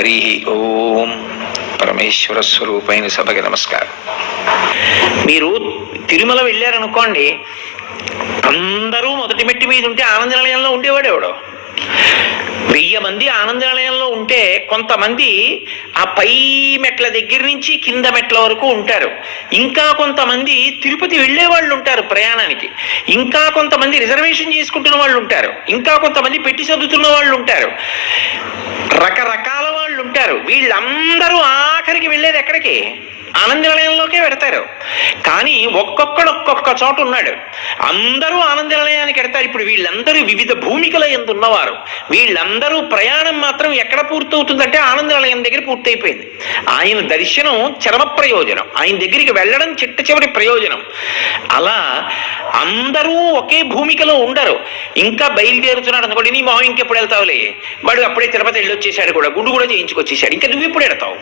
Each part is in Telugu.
హరి ఓం. పరమేశ్వర స్వరూపైన సభకి నమస్కారం. మీరు తిరుమల వెళ్ళారనుకోండి, అందరూ మొదటి మెట్టి మీద ఉంటే ఆనంద నిలయంలో ఉండేవాడు ఎవడో. 1000 మంది ఆనంద నిలయంలో ఉంటే కొంతమంది ఆ పై మెట్ల దగ్గర నుంచి కింద మెట్ల వరకు ఉంటారు. ఇంకా కొంతమంది తిరుపతి వెళ్ళే వాళ్ళు ఉంటారు ప్రయాణానికి. ఇంకా కొంతమంది రిజర్వేషన్ చేసుకుంటున్న వాళ్ళు ఉంటారు. ఇంకా కొంతమంది పెట్టి చదువుతున్న వాళ్ళు ఉంటారు. రకరకాల వాళ్ళు ఉంటారు. వీళ్ళందరూ ఆఖరికి వెళ్ళేది ఎక్కడికి? ఆనంద నిలయంలోకే పెడతారు. కానీ ఒక్కొక్కడు ఒక్కొక్క చోట ఉన్నాడు. అందరూ ఆనంద నిలయానికి వెడతారు. ఇప్పుడు వీళ్ళందరూ వివిధ భూమికల యందు ఉన్నవారు. వీళ్ళందరూ ప్రయాణం మాత్రం ఎక్కడ పూర్తవుతుందంటే ఆనంద నిలయం దగ్గర పూర్తయిపోయింది. ఆయన దర్శనం చరమ ప్రయోజనం, ఆయన దగ్గరికి వెళ్ళడం చిట్ట చివరి ప్రయోజనం. అలా అందరూ ఒకే భూమికలో ఉండరు. ఇంకా బయలుదేరుతున్నాడు అనుకోండి, నీ మొహం ఇంకెప్పుడు వెళ్తావులే, వాడు అప్పుడే తిరుపతి వెళ్ళి వచ్చేసాడు, కూడా గుండు కూడా చేయించుకొచ్చేసాడు, ఇంకా నువ్వు ఎప్పుడు వెడతావు,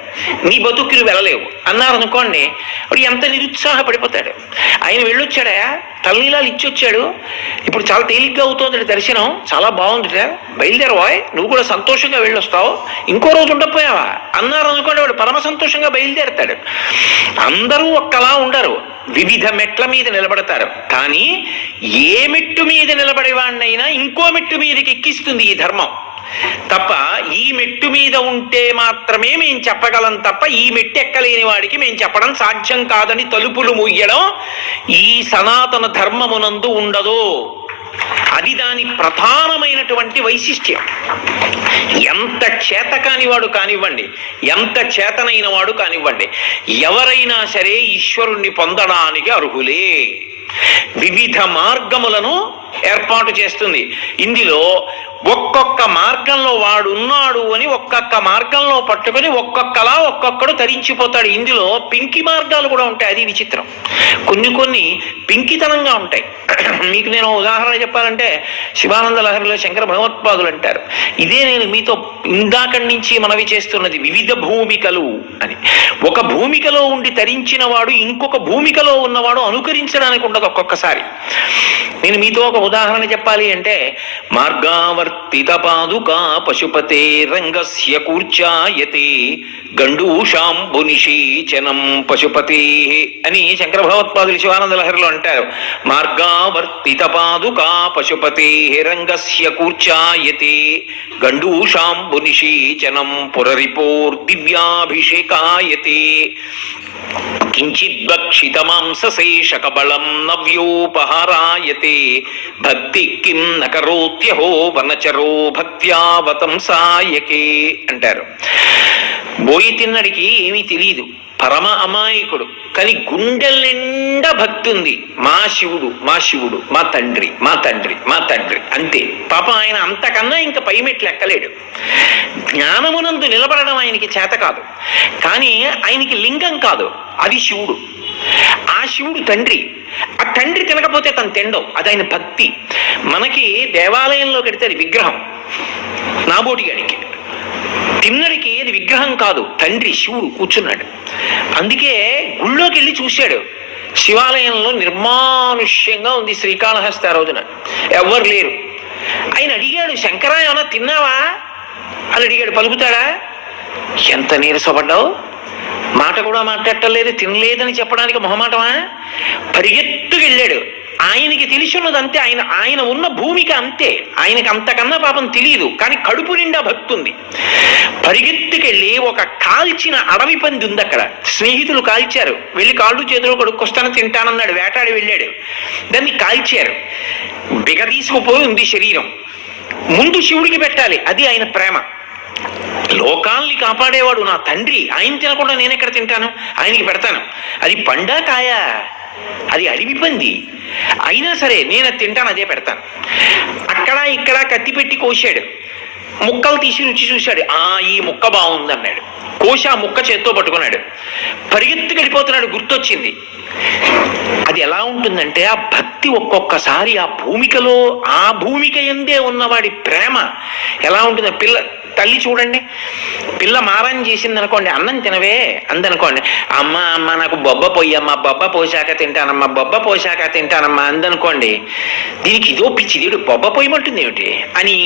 నీ బతుక్కి వెళ్ళలేవు అన్నారు అనుకోండి, వాడు ఎంత నిరుత్సాహపడిపోతాడు. ఆయన వెళ్ళొచ్చాడా, తలనీలాలు ఇచ్చొచ్చాడు, ఇప్పుడు చాలా తేలిగ్గా అవుతుంది దర్శనం, చాలా బాగుందిట, బయలుదేరవాయ్, నువ్వు కూడా సంతోషంగా వెళ్ళొస్తావు, ఇంకో రోజు ఉండకపోయావా అన్నారు అనుకోండి, వాడు పరమ సంతోషంగా బయలుదేరతాడు. అందరూ ఒక్కలా ఉండరు, వివిధ మెట్ల మీద నిలబడతారు. కానీ ఏ మెట్టు మీద నిలబడేవాడినైనా ఇంకో మెట్టు మీదకి ఎక్కిస్తుంది ఈ ధర్మం తప్ప, ఈ మెట్టు మీద ఉంటే మాత్రమే మేము చెప్పగలం తప్ప ఈ మెట్టు ఎక్కలేని వాడికి మేము చెప్పడం సాధ్యం కాదని తలుపులు ముయ్యడం ఈ సనాతన ధర్మమునందు ఉండదు. అది దాని ప్రధానమైనటువంటి వైశిష్ట్యం. ఎంత చేతకాని వాడు కానివ్వండి, ఎంత చేతనైన వాడు కానివ్వండి, ఎవరైనా సరే ఈశ్వరుణ్ణి పొందడానికి అర్హులే. వివిధ మార్గములను ఏర్పాటు చేస్తుంది. ఇందులో ఒక్కొక్క మార్గంలో వాడు ఉన్నాడు అని ఒక్కొక్క మార్గంలో పట్టుకొని ఒక్కొక్కలా ఒక్కొక్కడు తరించిపోతాడు. ఇందులో పింకి మార్గాలు కూడా ఉంటాయి, అది విచిత్రం. కొన్ని పింకితనంగా ఉంటాయి. మీకు నేను ఉదాహరణ చెప్పాలంటే, శివానంద లహరిలో శంకర భగవత్పాదులు అంటారు, ఇదే నేను మీతో ఇందాకడి నుంచి మనవి చేస్తున్నది, వివిధ భూమికలు అని. ఒక భూమికలో ఉండి తరించిన వాడు ఇంకొక భూమికలో ఉన్నవాడు అనుకరించడానికి ఉండదు ఒక్కొక్కసారి. నేను మీతో ఒక ఉదాహరణ చెప్పాలి అంటే, మార్గావర్తిత పాదుకా పశుపతే రంగస్య కూర్చాయతే గండూషాంబునిషీచనం పశుపతే అని శంకర భగవత్పాదులు శివానంద లహరిలో అంటారు. మార్గావర్తిత పాదుకా పశుపతే రంగస్య కూర్చాయతే గండూషాంబునిషీచనం పురరిపోర్దివ్యాభిషేకాయతే కించిద్భక్షితమాంసశేషకబళం నవ్యోపహారాయతే భక్తి కిం నకరోత్యహో వనచరో భక్త్యావతంసాయకే అంటారు. బోయి తిన్నడికి ఏమీ తెలియదు, పరమ అమాయకుడు, కానీ గుండెల నిండా భక్తి ఉంది. మా శివుడు, మా శివుడు, మా తండ్రి, మా తండ్రి, మా తండ్రి, అంతే. పాపం ఆయన అంతకన్నా ఇంకా పై మెట్లు ఎక్కలేడు. జ్ఞానమునందు నిలబడడం ఆయనకి చేత కాదు. కానీ ఆయనకి లింగం కాదు, అది శివుడు. ఆ శివుడు తండ్రి. ఆ తండ్రి తినకపోతే తను తినడం, అది ఆయన భక్తి. మనకి దేవాలయంలో కడితే అది విగ్రహం, నాబోటిగాడికి. తిన్నడికి అది విగ్రహం కాదు, తండ్రి శివుడు కూర్చున్నాడు. అందుకే గుళ్ళోకి వెళ్ళి చూశాడు, శివాలయంలో నిర్మానుష్యంగా ఉంది. శ్రీకాళహస్తి ఆ రోజున ఎవ్వరు లేరు. ఆయన అడిగాడు, శంకరా ఏమన్నా తిన్నావా అని అడిగాడు. పలుకుతాడా? ఎంత నీరసపడ్డావు, మాట కూడా మాట్లాడటలేదు, తినలేదని చెప్పడానికి మొహమాటమా? పరిగెత్తుకు వెళ్ళాడు. ఆయనకి తెలిసి ఉన్నది అంతే, ఆయన ఉన్న భూమిక అంతే, ఆయనకి అంతకన్నా పాపం తెలియదు. కానీ కడుపు నిండా భక్తి ఉంది. పరిగెత్తుకెళ్ళి ఒక కాల్చిన అడవి పంది ఉంది అక్కడ, స్నేహితులు కాల్చారు. వెళ్ళి కాళ్ళు చేతులు కడుక్కొస్తాను తింటానన్నాడు, వేటాడి వెళ్ళాడు. దాన్ని కాల్చారు, బిగ తీసుకుపోయి ఉంది శరీరం. ముందు శివుడికి పెట్టాలి, అది ఆయన ప్రేమ. లోకాల్ని కాపాడేవాడు నా తండ్రి, ఆయన తినకుండా నేను ఎక్కడ తింటాను, ఆయనకి పెడతాను. అది పండా కాయా, అది అడవి పంది, అయినా సరే నేను తింటాను, అదే పెడతాను. అక్కడ ఇక్కడ కత్తి పెట్టి కోశాడు, ముక్కలు తీసి రుచి చూశాడు, ఈ ముక్క బాగుంది అన్నాడు. కోసి ఆ ముక్క చేత్తో పట్టుకున్నాడు, పరిగెత్తుకు వెళ్ళిపోతున్నాడు. గుర్తొచ్చింది. అది ఎలా ఉంటుందంటే, ఆ భక్తి ఒక్కొక్కసారి ఆ భూమికలో, ఆ భూమిక ఎందే ఉన్నవాడి ప్రేమ ఎలా ఉంటుంది. తల్లి చూడండి, పిల్ల మారం చేసింది అనుకోండి, అన్నం తినవే అందనుకోండి, అమ్మ అమ్మ నాకు బొబ్బ పొయ్యమ్మా, బొబ్బ పోసాక తింటానమ్మా, బొబ్బ పోసాక తింటానమ్మా అందనుకోండి, దీనికి ఇదో పిచ్చిది బొబ్బ పొయ్యమంటుంది ఏమిటి అని,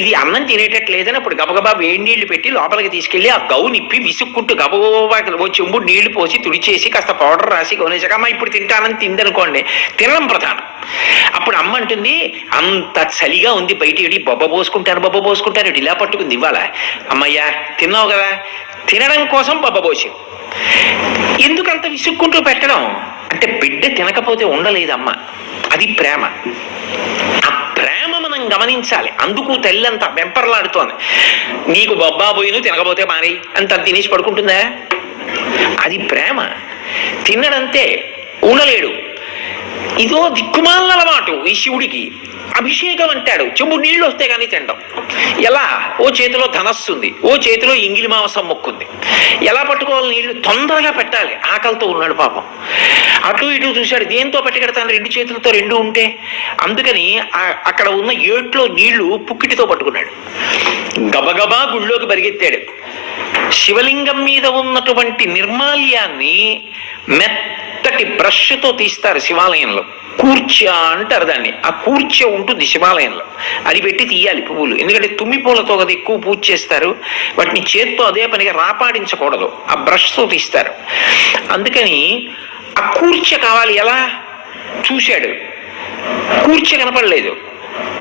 ఇది అన్నం తినేటట్లేదని అప్పుడు గబగబా వేడి నీళ్లు పెట్టి లోపలికి తీసుకెళ్లి ఆ గౌ నిప్పి విసుక్కుంటూ గబగబా ఓ చెంబు నీళ్లు పోసి తుడిచేసి కాస్త పౌడర్ రాసి కొనేసాక అమ్మ ఇప్పుడు తింటానని తిందనుకోండి, తినడం ప్రధానం. అప్పుడు అమ్మ అంటుంది, అంత చలిగా ఉంది బయట ఏడి బొబ్బ పోసుకుంటాను ఇలా పట్టుకుంది ఇవ్వాల, అమ్మయ్యా తిన్నావు కదా, తినడం కోసం బొబ్బ పోసి. ఎందుకంత విసుక్కుంటూ పెట్టడం అంటే బిడ్డ తినకపోతే ఉండలేదమ్మ, అది ప్రేమ. ఆ ప్రేమ మనం గమనించాలి. అందుకు తల్లి అంత వెంపర్లాడుతోంది. నీకు బొబ్బా పోయిను తినకపోతే మారి అంత తినేసి పడుకుంటుందా? అది ప్రేమ. తిన్నడంతే ఉండలేడు. ఇదో దిక్కుమాల అలవాటు ఈ శివుడికి. అభిషేకం అంటాడు, చెంబు నీళ్లు వస్తే కానీ తినడం. ఎలా? ఓ చేతిలో ధనస్సు ఉంది, ఓ చేతిలో ఇంగిలి మాంసం మొక్కుంది. ఎలా పట్టుకోవాలి నీళ్లు? తొందరగా పెట్టాలి. ఆకలితో ఉన్నాడు పాపం. అటు ఇటు చూశాడు, దేంతో పట్టుకెడతాను, రెండు చేతులతో రెండు ఉంటే. అందుకని అక్కడ ఉన్న ఏట్లో నీళ్లు పుక్కిటితో పట్టుకున్నాడు. గబగబా గుళ్ళోకి పరిగెత్తాడు. శివలింగం మీద ఉన్నటువంటి నిర్మాల్యాన్ని మెత్తటి బ్రష్తో తీస్తారు శివాలయంలో. కూర్చ అంటారు దాన్ని. ఆ కూర్చ ఉంటుంది శివాలయంలో, అది పెట్టి తీయాలి పువ్వులు. ఎందుకంటే తుమ్మి పూలతో కదా ఎక్కువ పూజ చేస్తారు, వాటిని చేత్తో అదే పనిగా రాపాడించకూడదు, ఆ బ్రష్తో తీస్తారు. అందుకని ఆ కూర్చ కావాలి. ఎలా? చూశాడు, కూర్చ కనపడలేదు.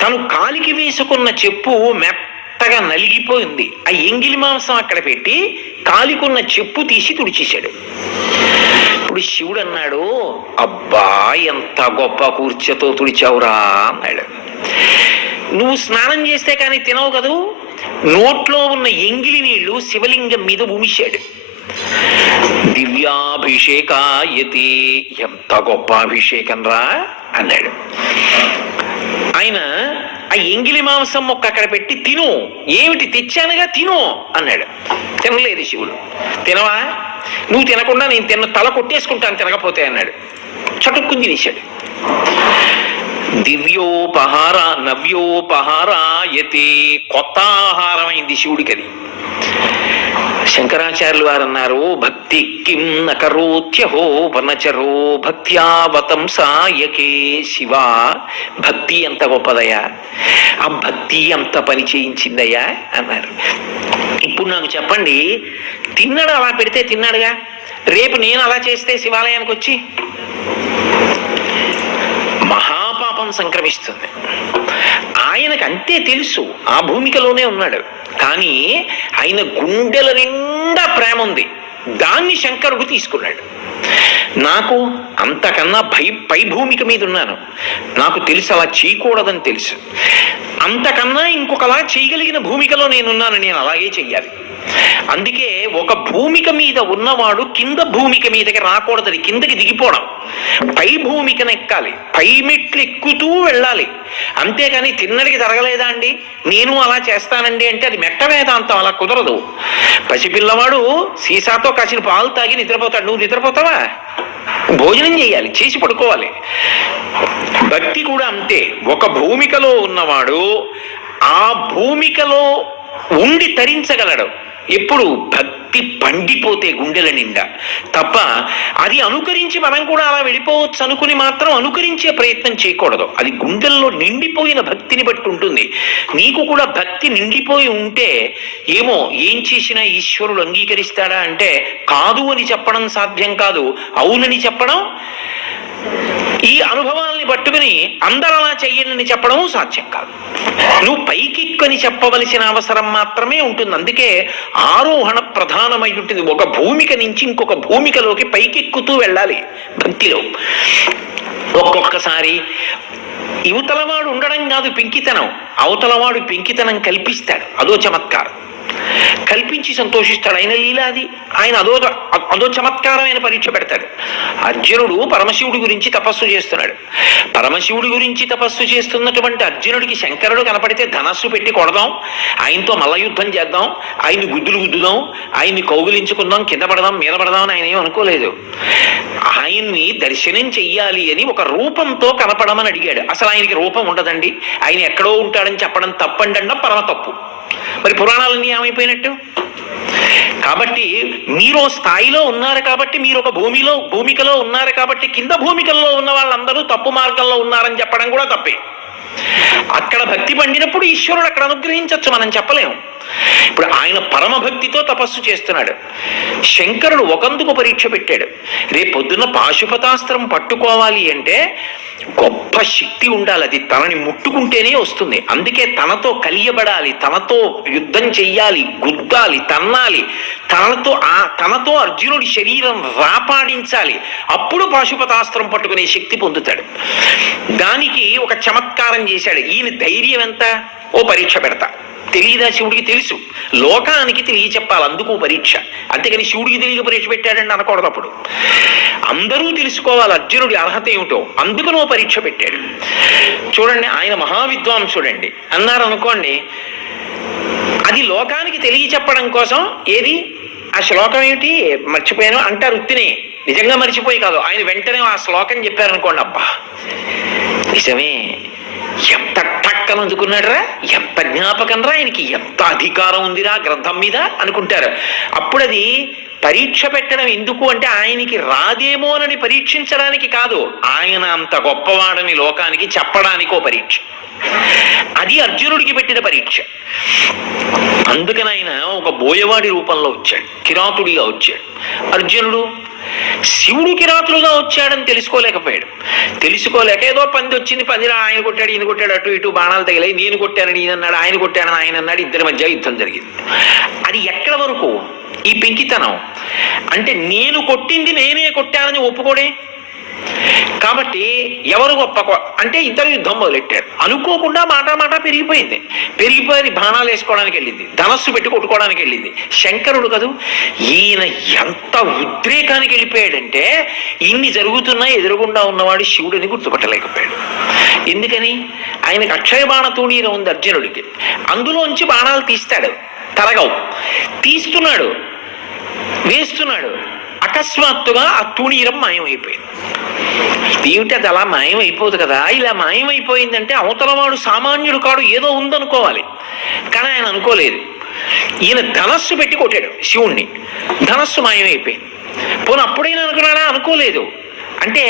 తను కాలికి వేసుకున్న చెప్పు మెత్తగా నలిగిపోయింది. ఆ ఎంగిలి మాంసం అక్కడ పెట్టి కాలికున్న చెప్పు తీసి తుడిచేశాడు. ఇప్పుడు శివుడు అన్నాడు, అబ్బా ఎంత గొప్ప కూర్చతో తుడిచావురా అన్నాడు. నువ్వు స్నానం చేస్తే కానీ తినవు కదూ. నోట్లో ఉన్న ఎంగిలి నీళ్లు శివలింగం మీద ఉమిశాడు. దివ్యాభిషేకాయతి, ఎంత గొప్ప అభిషేకం రా అన్నాడు. ఆయన ఆ ఎంగిలి మాంసం మొక్క అక్కడ పెట్టి తిను, ఏమిటి తెచ్చానుగా తిను అన్నాడు. తినలేదు శివుడు. తినవా? నువ్వు తినకుండా నేను తల కొట్టేసుకుంటాను తినకపోతే అన్నాడు. చటుక్కుని తినేశాడు. దివ్యోపహార నవ్యోపహారాయతే, కొత్త ఆహారం అయింది శివుడికి అది. శంకరాచార్యులు వారు అన్నారు, భక్తి కిం నకరోత్యహో వనచరో భక్త్యావతం సాయకే. శివ, భక్తి ఎంత గొప్పదయ్యా, ఆ భక్తి అంత పని చేయించిందయ్యా అన్నారు. ఇప్పుడు నాకు చెప్పండి, తిన్నాడు, అలా పెడితే తిన్నాడుగా, రేపు నేను అలా చేస్తే శివాలయానికి వచ్చి మహాపాపం సంక్రమిస్తుంది. ఆయనకు అంతే తెలుసు, ఆ భూమికలోనే ఉన్నాడు. కానీ ఆయన గుండెల నిండా ప్రేమ ఉంది, దాన్ని శంకరుడు తీసుకున్నాడు. నాకు అంతకన్నా పై భూమిక మీద ఉన్నాను, నాకు తెలుసు అలా చేయకూడదని తెలుసు. అంతకన్నా ఇంకొకలా చేయగలిగిన భూమికలో నేనున్నాను, నేను అలాగే చెయ్యాలి. అందుకే ఒక భూమిక మీద ఉన్నవాడు కింద భూమిక మీదకి రాకూడదు, అది కిందకి దిగిపోవడం. పై భూమికను ఎక్కాలి, పై మెట్లు ఎక్కుతూ వెళ్ళాలి. అంతేకాని తిన్నడికి జరగలేదా అండి, నేను అలా చేస్తానండి అంటే అది మెట్ట వేదాంతం, అలా కుదరదు. పసిపిల్లవాడు సీసాతో కాసిన పాలు తాగి నిద్రపోతాడు, నువ్వు నిద్రపోతావా? భోజనం చేయాలి, చేసి పడుకోవాలి. భక్తి కూడా అంతే. ఒక భూమికలో ఉన్నవాడు ఆ భూమికలో ఉండి తరించగలడు. ఎప్పుడు భక్తి పండిపోతే గుండెల నిండా తప్ప, అది అనుకరించి మనం కూడా అలా వెళ్ళిపోవచ్చు అనుకుని మాత్రం అనుకరించే ప్రయత్నం చేయకూడదు. అది గుండెల్లో నిండిపోయిన భక్తిని బట్టి ఉంటుంది. నీకు కూడా భక్తి నిండిపోయి ఉంటే ఏమో ఏం చేసినా ఈశ్వరుడు అంగీకరిస్తాడా అంటే కాదు అని చెప్పడం సాధ్యం కాదు, అవునని చెప్పడం, ఈ అనుభవాల్ని పట్టుకుని అందరూ అలా చెయ్యనని చెప్పడం సాధ్యం కాదు. నువ్వు పైకెక్కని చెప్పవలసిన అవసరం మాత్రమే ఉంటుంది. అందుకే ఆరోహణ ప్రధానమై ఉంటుంది. ఒక భూమిక నుంచి ఇంకొక భూమికలోకి పైకెక్కుతూ వెళ్ళాలి భక్తిలో. ఒక్కొక్కసారి యువతలవాడు ఉండడం కాదు పెంకితనం, అవతలవాడు పెంకితనం కల్పిస్తాడు, అదో చమత్కారం. కల్పించి సంతోషిస్తాడు. ఆయన లీల అది. ఆయన అదో చమత్కారమైన పరీక్ష పెడతాడు. అర్జునుడు పరమశివుడి గురించి తపస్సు చేస్తున్నాడు. పరమశివుడి గురించి తపస్సు చేస్తున్నటువంటి అర్జునుడికి శంకరుడు కనపడితే ధనస్సు పెట్టి కొడదాం, ఆయనతో మల్లయుద్ధం చేద్దాం, ఆయన్ని గుద్దుదాం, ఆయన్ని కౌగులించుకుందాం, కింద పడదాం, మీద పడదాం అని ఆయన ఏం అనుకోలేదు. ఆయన్ని దర్శనం చెయ్యాలి అని ఒక రూపంతో కనపడమని అడిగాడు. అసలు ఆయనకి రూపం ఉండదండి, ఆయన ఎక్కడో ఉంటాడని చెప్పడం తప్పండి అన్న పరమ తప్పు. మరి పురాణాలన్నీ ఏమైపోయినట్టు? కాబట్టి మీరు స్థాయిలో ఉన్నారు కాబట్టి, మీరు ఒక భూమికలో ఉన్నారు కాబట్టి, కింద భూమికల్లో ఉన్న వాళ్ళందరూ తప్పు మార్గంలో ఉన్నారని చెప్పడం కూడా తప్పే. అక్కడ భక్తి పండినప్పుడు ఈశ్వరుడు అక్కడ అనుగ్రహించవచ్చు, మనం చెప్పలేము. ఇప్పుడు ఆయన పరమభక్తితో తపస్సు చేస్తున్నాడు. శంకరుడు ఒకందుకు పరీక్ష పెట్టాడు. రేపొద్దున పాశుపతాస్త్రం పట్టుకోవాలి అంటే గొప్ప శక్తి ఉండాలి, అది తనని ముట్టుకుంటేనే వస్తుంది. అందుకే తనతో కలియబడాలి, తనతో యుద్ధం చెయ్యాలి, గుద్దాలి, తన్నాలి, తనతో అర్జునుడి శరీరం రాపాడించాలి. అప్పుడు పాశుపతాస్త్రం పట్టుకునే శక్తి పొందుతాడు. దానికి ఒక చమత్కారం చేశాడు. ఈయన ధైర్యం ఎంత? ఓ పరీక్ష పెడతా. తెలియదా? శివుడికి తెలుసు, లోకానికి తెలియచెప్పాలి, అందుకు పరీక్ష. అంతేగాని శివుడికి తెలియక పరీక్ష పెట్టాడండి అనకూడదు. అప్పుడు అందరూ తెలుసుకోవాలి అర్జునుడి అర్హత ఏమిటో, అందుకనో పరీక్ష పెట్టాడు. చూడండి, ఆయన మహావిద్వాంసుడండి అన్నారు అనుకోండి, అది లోకానికి తెలియచెప్పడం కోసం. ఏది ఆ శ్లోకం ఏమిటి మర్చిపోయాను అంటారు, ఉత్తినే నిజంగా మర్చిపోయి కాదు. ఆయన వెంటనే ఆ శ్లోకం చెప్పారనుకోండి, అబ్బా నిజమే, ఎంత టక్కన అందుకున్నాడురా, ఎంత జ్ఞాపకం రా, ఆయనకి ఎంత అధికారం ఉందిరా గ్రంథం మీద అనుకుంటారు. అప్పుడు అది పరీక్ష పెట్టడం ఎందుకు అంటే ఆయనకి రాదేమోనని పరీక్షించడానికి కాదు, ఆయన అంత గొప్పవాడని లోకానికి చెప్పడానికో పరీక్ష. అది అర్జునుడికి పెట్టిన పరీక్ష. అందుకని ఆయన ఒక బోయవాడి రూపంలో వచ్చాడు, కిరాతుడిగా వచ్చాడు. అర్జునుడు శివుడు కిరాతులుగా వచ్చాడని తెలుసుకోలేక ఏదో పంది వచ్చింది, పందిరా ఆయన కొట్టాడు, ఈయన కొట్టాడు, అటు ఇటు బాణాలు తగిలాయి, నేను కొట్టానని ఈయన అన్నాడు, ఆయన కొట్టాడని ఆయన అన్నాడు, ఇద్దరి మధ్య యుద్ధం జరిగింది. అది ఎక్కడ వరకు ఈ పెంకితనం అంటే, నేను కొట్టింది నేనే కొట్టానని ఒప్పుకోడే. కాబట్టి ఎవరు గొప్ప అంటే ఇద్దరు యుద్ధం మొదలెట్టారు. అనుకోకుండా మాట పెరిగిపోయి బాణాలు వేసుకోవడానికి వెళ్ళింది, ధనస్సు పెట్టి కొట్టుకోవడానికి వెళ్ళింది. శంకరుడు కదూ, ఈయన ఎంత ఉద్రేకానికి వెళ్ళిపోయాడంటే ఇన్ని జరుగుతున్నా ఎదురుగుండా ఉన్నవాడు శివుడిని గుర్తుపట్టలేకపోయాడు. ఎందుకని? ఆయనకు అక్షయ బాణ తూణీరం ఉంది అర్జునుడికి, అందులోంచి బాణాలు తీస్తాడు, తరగవు, తీస్తున్నాడు, వేస్తున్నాడు. అకస్మాత్తుగా ఆ తూణీరం మాయమైపోయింది. ఏమిటి అది అలా మాయమైపోదు కదా, ఇలా మాయమైపోయిందంటే అవతలవాడు సామాన్యుడు కాడు, ఏదో ఉందనుకోవాలి. కానీ ఆయన అనుకోలేదు. ఈయన ధనస్సు పెట్టి కొట్టాడు శివుణ్ణి, ధనస్సు మాయమైపోయింది. పోనీ అప్పుడైనా అనుకున్నాడా? అనుకోలేదు. అంటే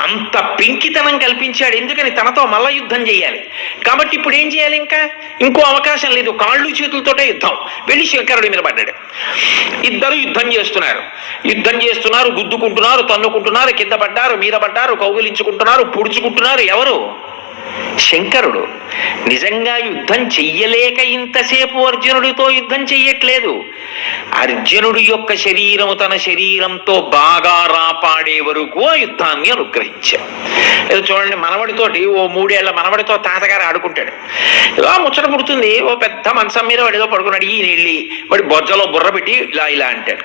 అంత పెంకితనం కల్పించాడు. ఎందుకని? తనతో మల్ల యుద్ధం చేయాలి కాబట్టి. ఇప్పుడు ఏం చేయాలి? ఇంకో అవకాశం లేదు, కాళ్ళు చేతులతోటే యుద్ధం. వెళ్ళి శంకరుడి మీద పడ్డాడు. ఇద్దరు యుద్ధం చేస్తున్నారు, గుద్దుకుంటున్నారు, తన్నుకుంటున్నారు, కింద పడ్డారు, మీద పడ్డారు, కౌగిలించుకుంటున్నారు, పుడుచుకుంటున్నారు. ఎవరు? శంకరుడు. నిజంగా యుద్ధం చెయ్యలేక ఇంతసేపు అర్జునుడితో యుద్ధం చెయ్యట్లేదు. అర్జునుడి యొక్క శరీరము తన శరీరంతో బాగా రాపాడే వరకు ఆ యుద్ధాన్ని అనుగ్రహించాడు. చూడండి, మనవడితోటి, ఓ 3 ఏళ్ల మనవడితో తాతగారు ఆడుకుంటాడు. ఇలా ముచ్చట పుడుతుంది, ఓ పెద్ద మంచం మీద వాడు ఏదో పడుకున్నాడు. ఈయన వెళ్ళి వాడి బొజ్జలో బుర్ర పెట్టి ఇలా అంటాడు,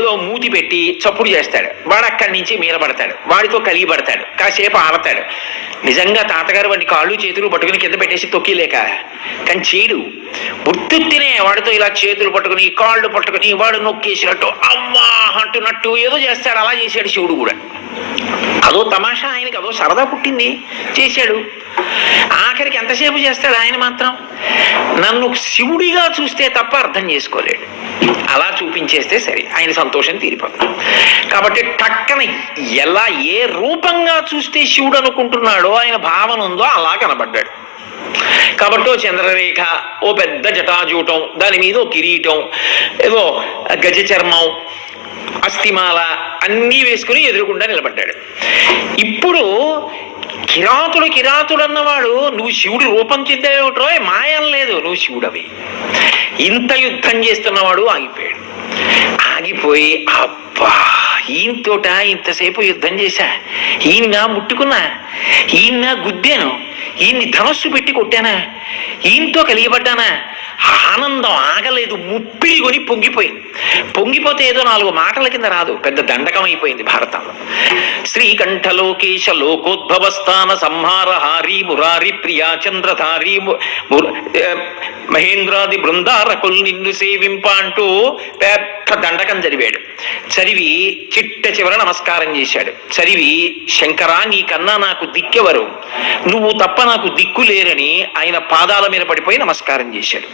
ఏదో మూతి పెట్టి చప్పుడు చేస్తాడు. వాడు అక్కడి నుంచి మీద పడతాడు, వాడితో కలిగి పడతాడు, కాసేపు ఆడతాడు. నిజంగా తాతగారు వాడిని కాళ్ళు చేతులు పట్టుకుని కింద పెట్టేసి తొక్కిలేక, కానీ చేయడు. ఉత్తినే వాడితో ఇలా చేతులు పట్టుకుని కాళ్ళు పట్టుకుని వాడు నొక్కేసినట్టు అమ్మా అంటున్నట్టు ఏదో చేస్తాడు. అలా చేశాడు శివుడు కూడా. అదో తమాషా, ఆయనకి అదో సరదా పుట్టింది, చేశాడు. ఆఖరికి ఎంతసేపు చేస్తాడు ఆయన మాత్రం? నన్ను శివుడిగా చూస్తే తప్ప అర్థం చేసుకోలేడు. అలా చూపించేస్తే సరే, ఆయన సంతోషం తీరిపోతుంది. కాబట్టి టక్కన ఎలా ఏ రూపంగా చూస్తే శివుడు అనుకుంటున్నాడో, ఆయన భావన ఉందో అలా కనబడ్డాడు. కాబట్టి ఓ చంద్రరేఖ, ఓ పెద్ద జటాజూటం, దాని మీద ఓ కిరీటం, ఏదో గజ చర్మం, అస్థిమాల అన్నీ వేసుకుని ఎదురుకుండా నిలబడ్డాడు. ఇప్పుడు కిరాతుడు అన్నవాడు, నువ్వు శివుడి రూపం చెందేవిటో, మాయం లేదు, నువ్వు శివుడవి. ఇంత యుద్ధం చేస్తున్నవాడు ఆగిపోయాడు. ఆగిపోయి, అబ్బా ఈయనతోట ఇంతసేపు యుద్ధం చేశా, ఈయన ముట్టుకున్నా, ఈయన గుద్దాను, ఈయన్ని ధనస్సు పెట్టి కొట్టానా, ఈయనతో కలియబడ్డానా, ఆనందం ఆగలేదు, ముప్పిడి కొని పొంగిపోతే ఏదో 4 మాటల కింద రాదు, పెద్ద దండకం అయిపోయింది భారతంలో. శ్రీకంఠలోకేశ లోకోద్భవస్థాన సంహారహారి మురారి ప్రియా చంద్రధారి మహేంద్రాది బృందారకులు నిన్ను సేవింప అంటూ పెద్ద దండకం చదివాడు. చదివి చిట్ట చివర నమస్కారం చేశాడు. చదివి శంకరా నీకన్నా నాకు దిక్కెవరు, నువ్వు తప్ప నాకు దిక్కు లేరని ఆయన పాదాల మీద పడిపోయి నమస్కారం చేశాడు.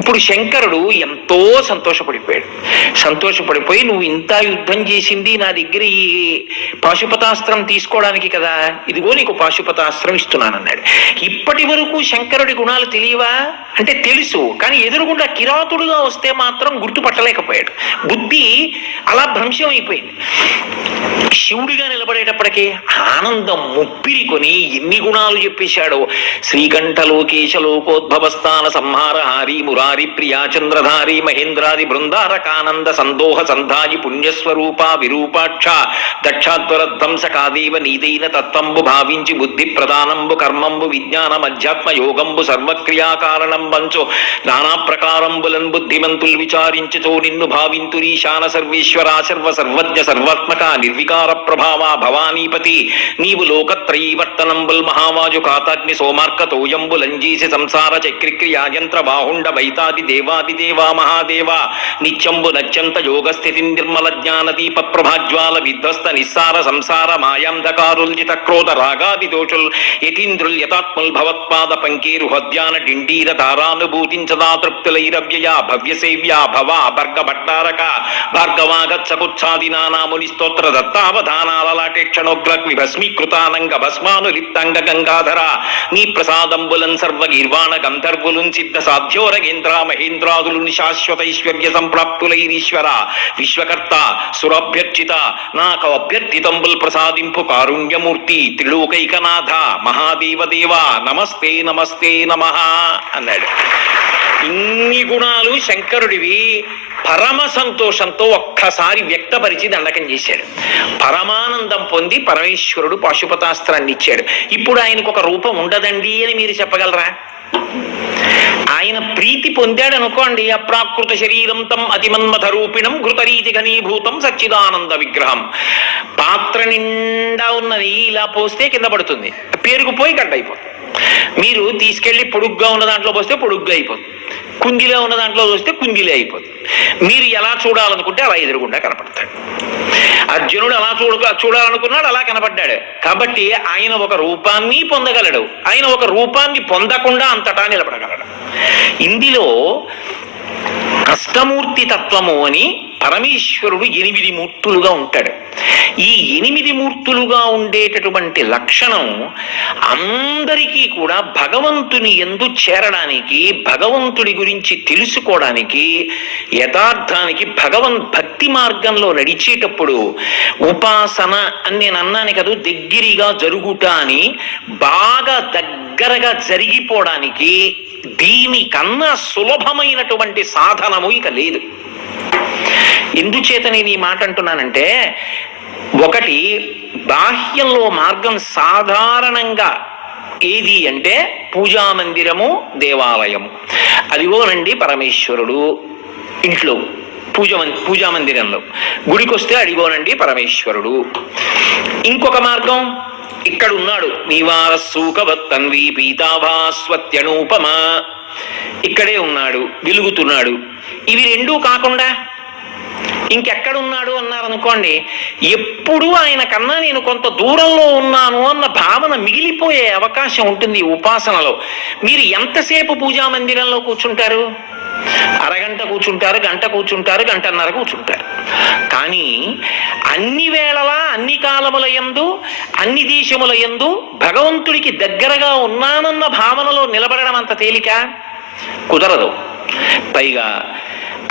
ఇప్పుడు శంకరుడు ఎంతో సంతోషపడిపోయాడు. సంతోషపడిపోయి నువ్వు ఇంత యుద్ధం చేసింది నా దగ్గర ఈ పాశుపతాస్త్రం తీసుకోవడానికి కదా, ఇదిగో నీకు పాశుపతాస్త్రం ఇస్తున్నానన్నాడు. ఇప్పటి వరకు శంకరుడి గుణాలు తెలియవా అంటే తెలుసు, కానీ ఎదురుగుండా కిరాతుడుగా వస్తే మాత్రం గుర్తుపట్టలేకపోయాడు. బుద్ధి అలా భ్రంశం అయిపోయింది. శివుడిగా నిలబడేటప్పటికీ ఆనందం ముప్పిరి కొని ఎన్ని గుణాలు చెప్పేశాడో. శ్రీకంఠ లోకేశ లోకోద్భవస్థాన సంహారహారి మురారి ప్రియా చంద్రధారి మహేంద్రాది బృందారకానంద సందోహ సంధాయి పుణ్యస్వరూప విరూపాక్ష దక్షాధ్వరధ్వంసకాదేవ నీదైన తత్వంబు భావించి బుద్ధి ప్రధానంబు కర్మంబు విజ్ఞానం అధ్యాత్మ యోగంబు సర్వక్రియాకారణం వంచు నానా ప్రకారంబులన్ బుద్ధిమంతులు విచారించుతో నిన్ను భావింతురీశాన సర్వేశ్వరా సర్వ సర్వజ్ఞ సర్వాత్మక నిర్వికార ప్రభావ భవానీపతి నీవు లోకత్రయీవర్తనంబుల్ మహావాజు కాతాగ్ని సోమార్కతోయంబులంజీసి సంసార చక్రిక్రియాయంత్ర బాహుండ వైతాది దేవాదిదేవా మహాదేవ నిత్యంబు నత్యంత యోగస్థితి నిర్మల జ్ఞాన దీప ప్రభాజ్వాల విధ్వస్త నిస్సార సంసార మాయాంధకారుల్జిత క్రోధ రాగాది దోషుల్ యతీంద్రుల్ యతాత్ముల్ భవత్పాద పంకేరు హద్యాన డిండీర తారానుభూతించదా తృప్తులైరవ్యయ భవ్యసేవ్యా భవ భర్గ భట్టారక భార్గవాగత్సకుచ్ఛాదినానాముని స్తోత్ర దత్తావధానాలలాటే క్షణోగ్రగ్వి భస్మీకృతానంగ భస్మానులిప్తంగ గంగాధర నీ ప్రసాదంబులన్ సర్వగీర్వాణ గంధర్వులున్ సిద్ధ సాధ్యోరగేంద్ర మహేంద్రాదులుని శాశ్వతైశ్వర్య సంప్రాప్తులైరీశ్వర విశ్వకర్త సురభ్యర్చిత నాకు అభ్యర్థితంబుల్ ప్రసాదింపు కారుణ్యమూర్తి త్రిలోకైకనాథ మహాదేవదేవ నమస్తే నమస్తే నమః అన్నాడు. ఇన్ని గుణాలు శంకరుడివి పరమ సంతోషంతో ఒక్కసారి వ్యక్తపరిచి దండకం చేశాడు. పరమానందం పొంది పరమేశ్వరుడు పాశుపతాస్త్రాన్ని ఇచ్చాడు. ఇప్పుడు ఆయనకు ఒక రూపం ఉండదండి అని మీరు చెప్పగలరా? ఆయన ప్రీతి పొందాడు అనుకోండి, అప్రాకృత శరీరం తం అతిమన్మథ రూపిణం ఘృతరీతి ఘనీభూతం సచ్చిదానంద విగ్రహం. పాత్ర నిండా ఉన్నది ఇలా పోస్తే కింద పడుతుంది, పేరుకుపోయి గడ్డ అయిపోతుంది. మీరు తీసుకెళ్లి పొడుగ్గా ఉన్న దాంట్లో పోస్తే పొడుగ్గా అయిపోతుంది, కుందిలో ఉన్న దాంట్లో చూస్తే కుందిలే అయిపోతుంది. మీరు ఎలా చూడాలనుకుంటే అలా ఎదురుగుండా కనపడతాడు. అర్జునుడు అలా చూడాలనుకున్నాడు, అలా కనపడ్డాడు. కాబట్టి ఆయన ఒక రూపాన్ని పొందగలడు, ఆయన ఒక రూపాన్ని పొందకుండా అంతటా నిలబడగలడు. ఇందులో అష్టమూర్తి తత్వము అని పరమేశ్వరుడు 8 మూర్తులుగా ఉంటాడు. ఈ 8 మూర్తులుగా ఉండేటటువంటి లక్షణం అందరికీ కూడా భగవంతుని యందు చేరడానికి, భగవంతుడి గురించి తెలుసుకోవడానికి, యథార్థానికి భక్తి మార్గంలో నడిచేటప్పుడు ఉపాసన అని నేను అన్నాను కదా, దగ్గరగా జరుగుట అని, బాగా దగ్గరగా జరిగిపోవడానికి దీనికన్నా సులభమైనటువంటి సాధనము ఇక లేదు. ఎందుచేత నేను ఈ మాట అంటున్నానంటే, ఒకటి బాహ్యంలో మార్గం సాధారణంగా ఏది అంటే పూజామందిరము, దేవాలయము. అదిగోనండి పరమేశ్వరుడు ఇంట్లో పూజామందిరంలో, గుడికొస్తే అడిగోనండి పరమేశ్వరుడు. ఇంకొక మార్గం ఇక్కడ ఉన్నాడు, నీవార సూకవత్తన్వి పీతాభాస్వత్యనూపమ, ఇక్కడే ఉన్నాడు, వెలుగుతున్నాడు. ఇవి రెండూ కాకుండా ఇంకెక్కడున్నాడు అన్నారనుకోండి, ఎప్పుడూ ఆయన కన్నా నేను కొంత దూరంలో ఉన్నాను అన్న భావన మిగిలిపోయే అవకాశం ఉంటుంది. ఉపాసనలో మీరు ఎంతసేపు పూజా మందిరంలో కూర్చుంటారు? అరగంట కూర్చుంటారు, గంట కూర్చుంటారు, గంటన్నర కూర్చుంటారు. కానీ అన్ని వేళలా, అన్ని కాలముల యందు, అన్ని దేశముల యందు భగవంతుడికి దగ్గరగా ఉన్నానన్న భావనలో నిలబడడం అంత తేలిక కుదరదు. పైగా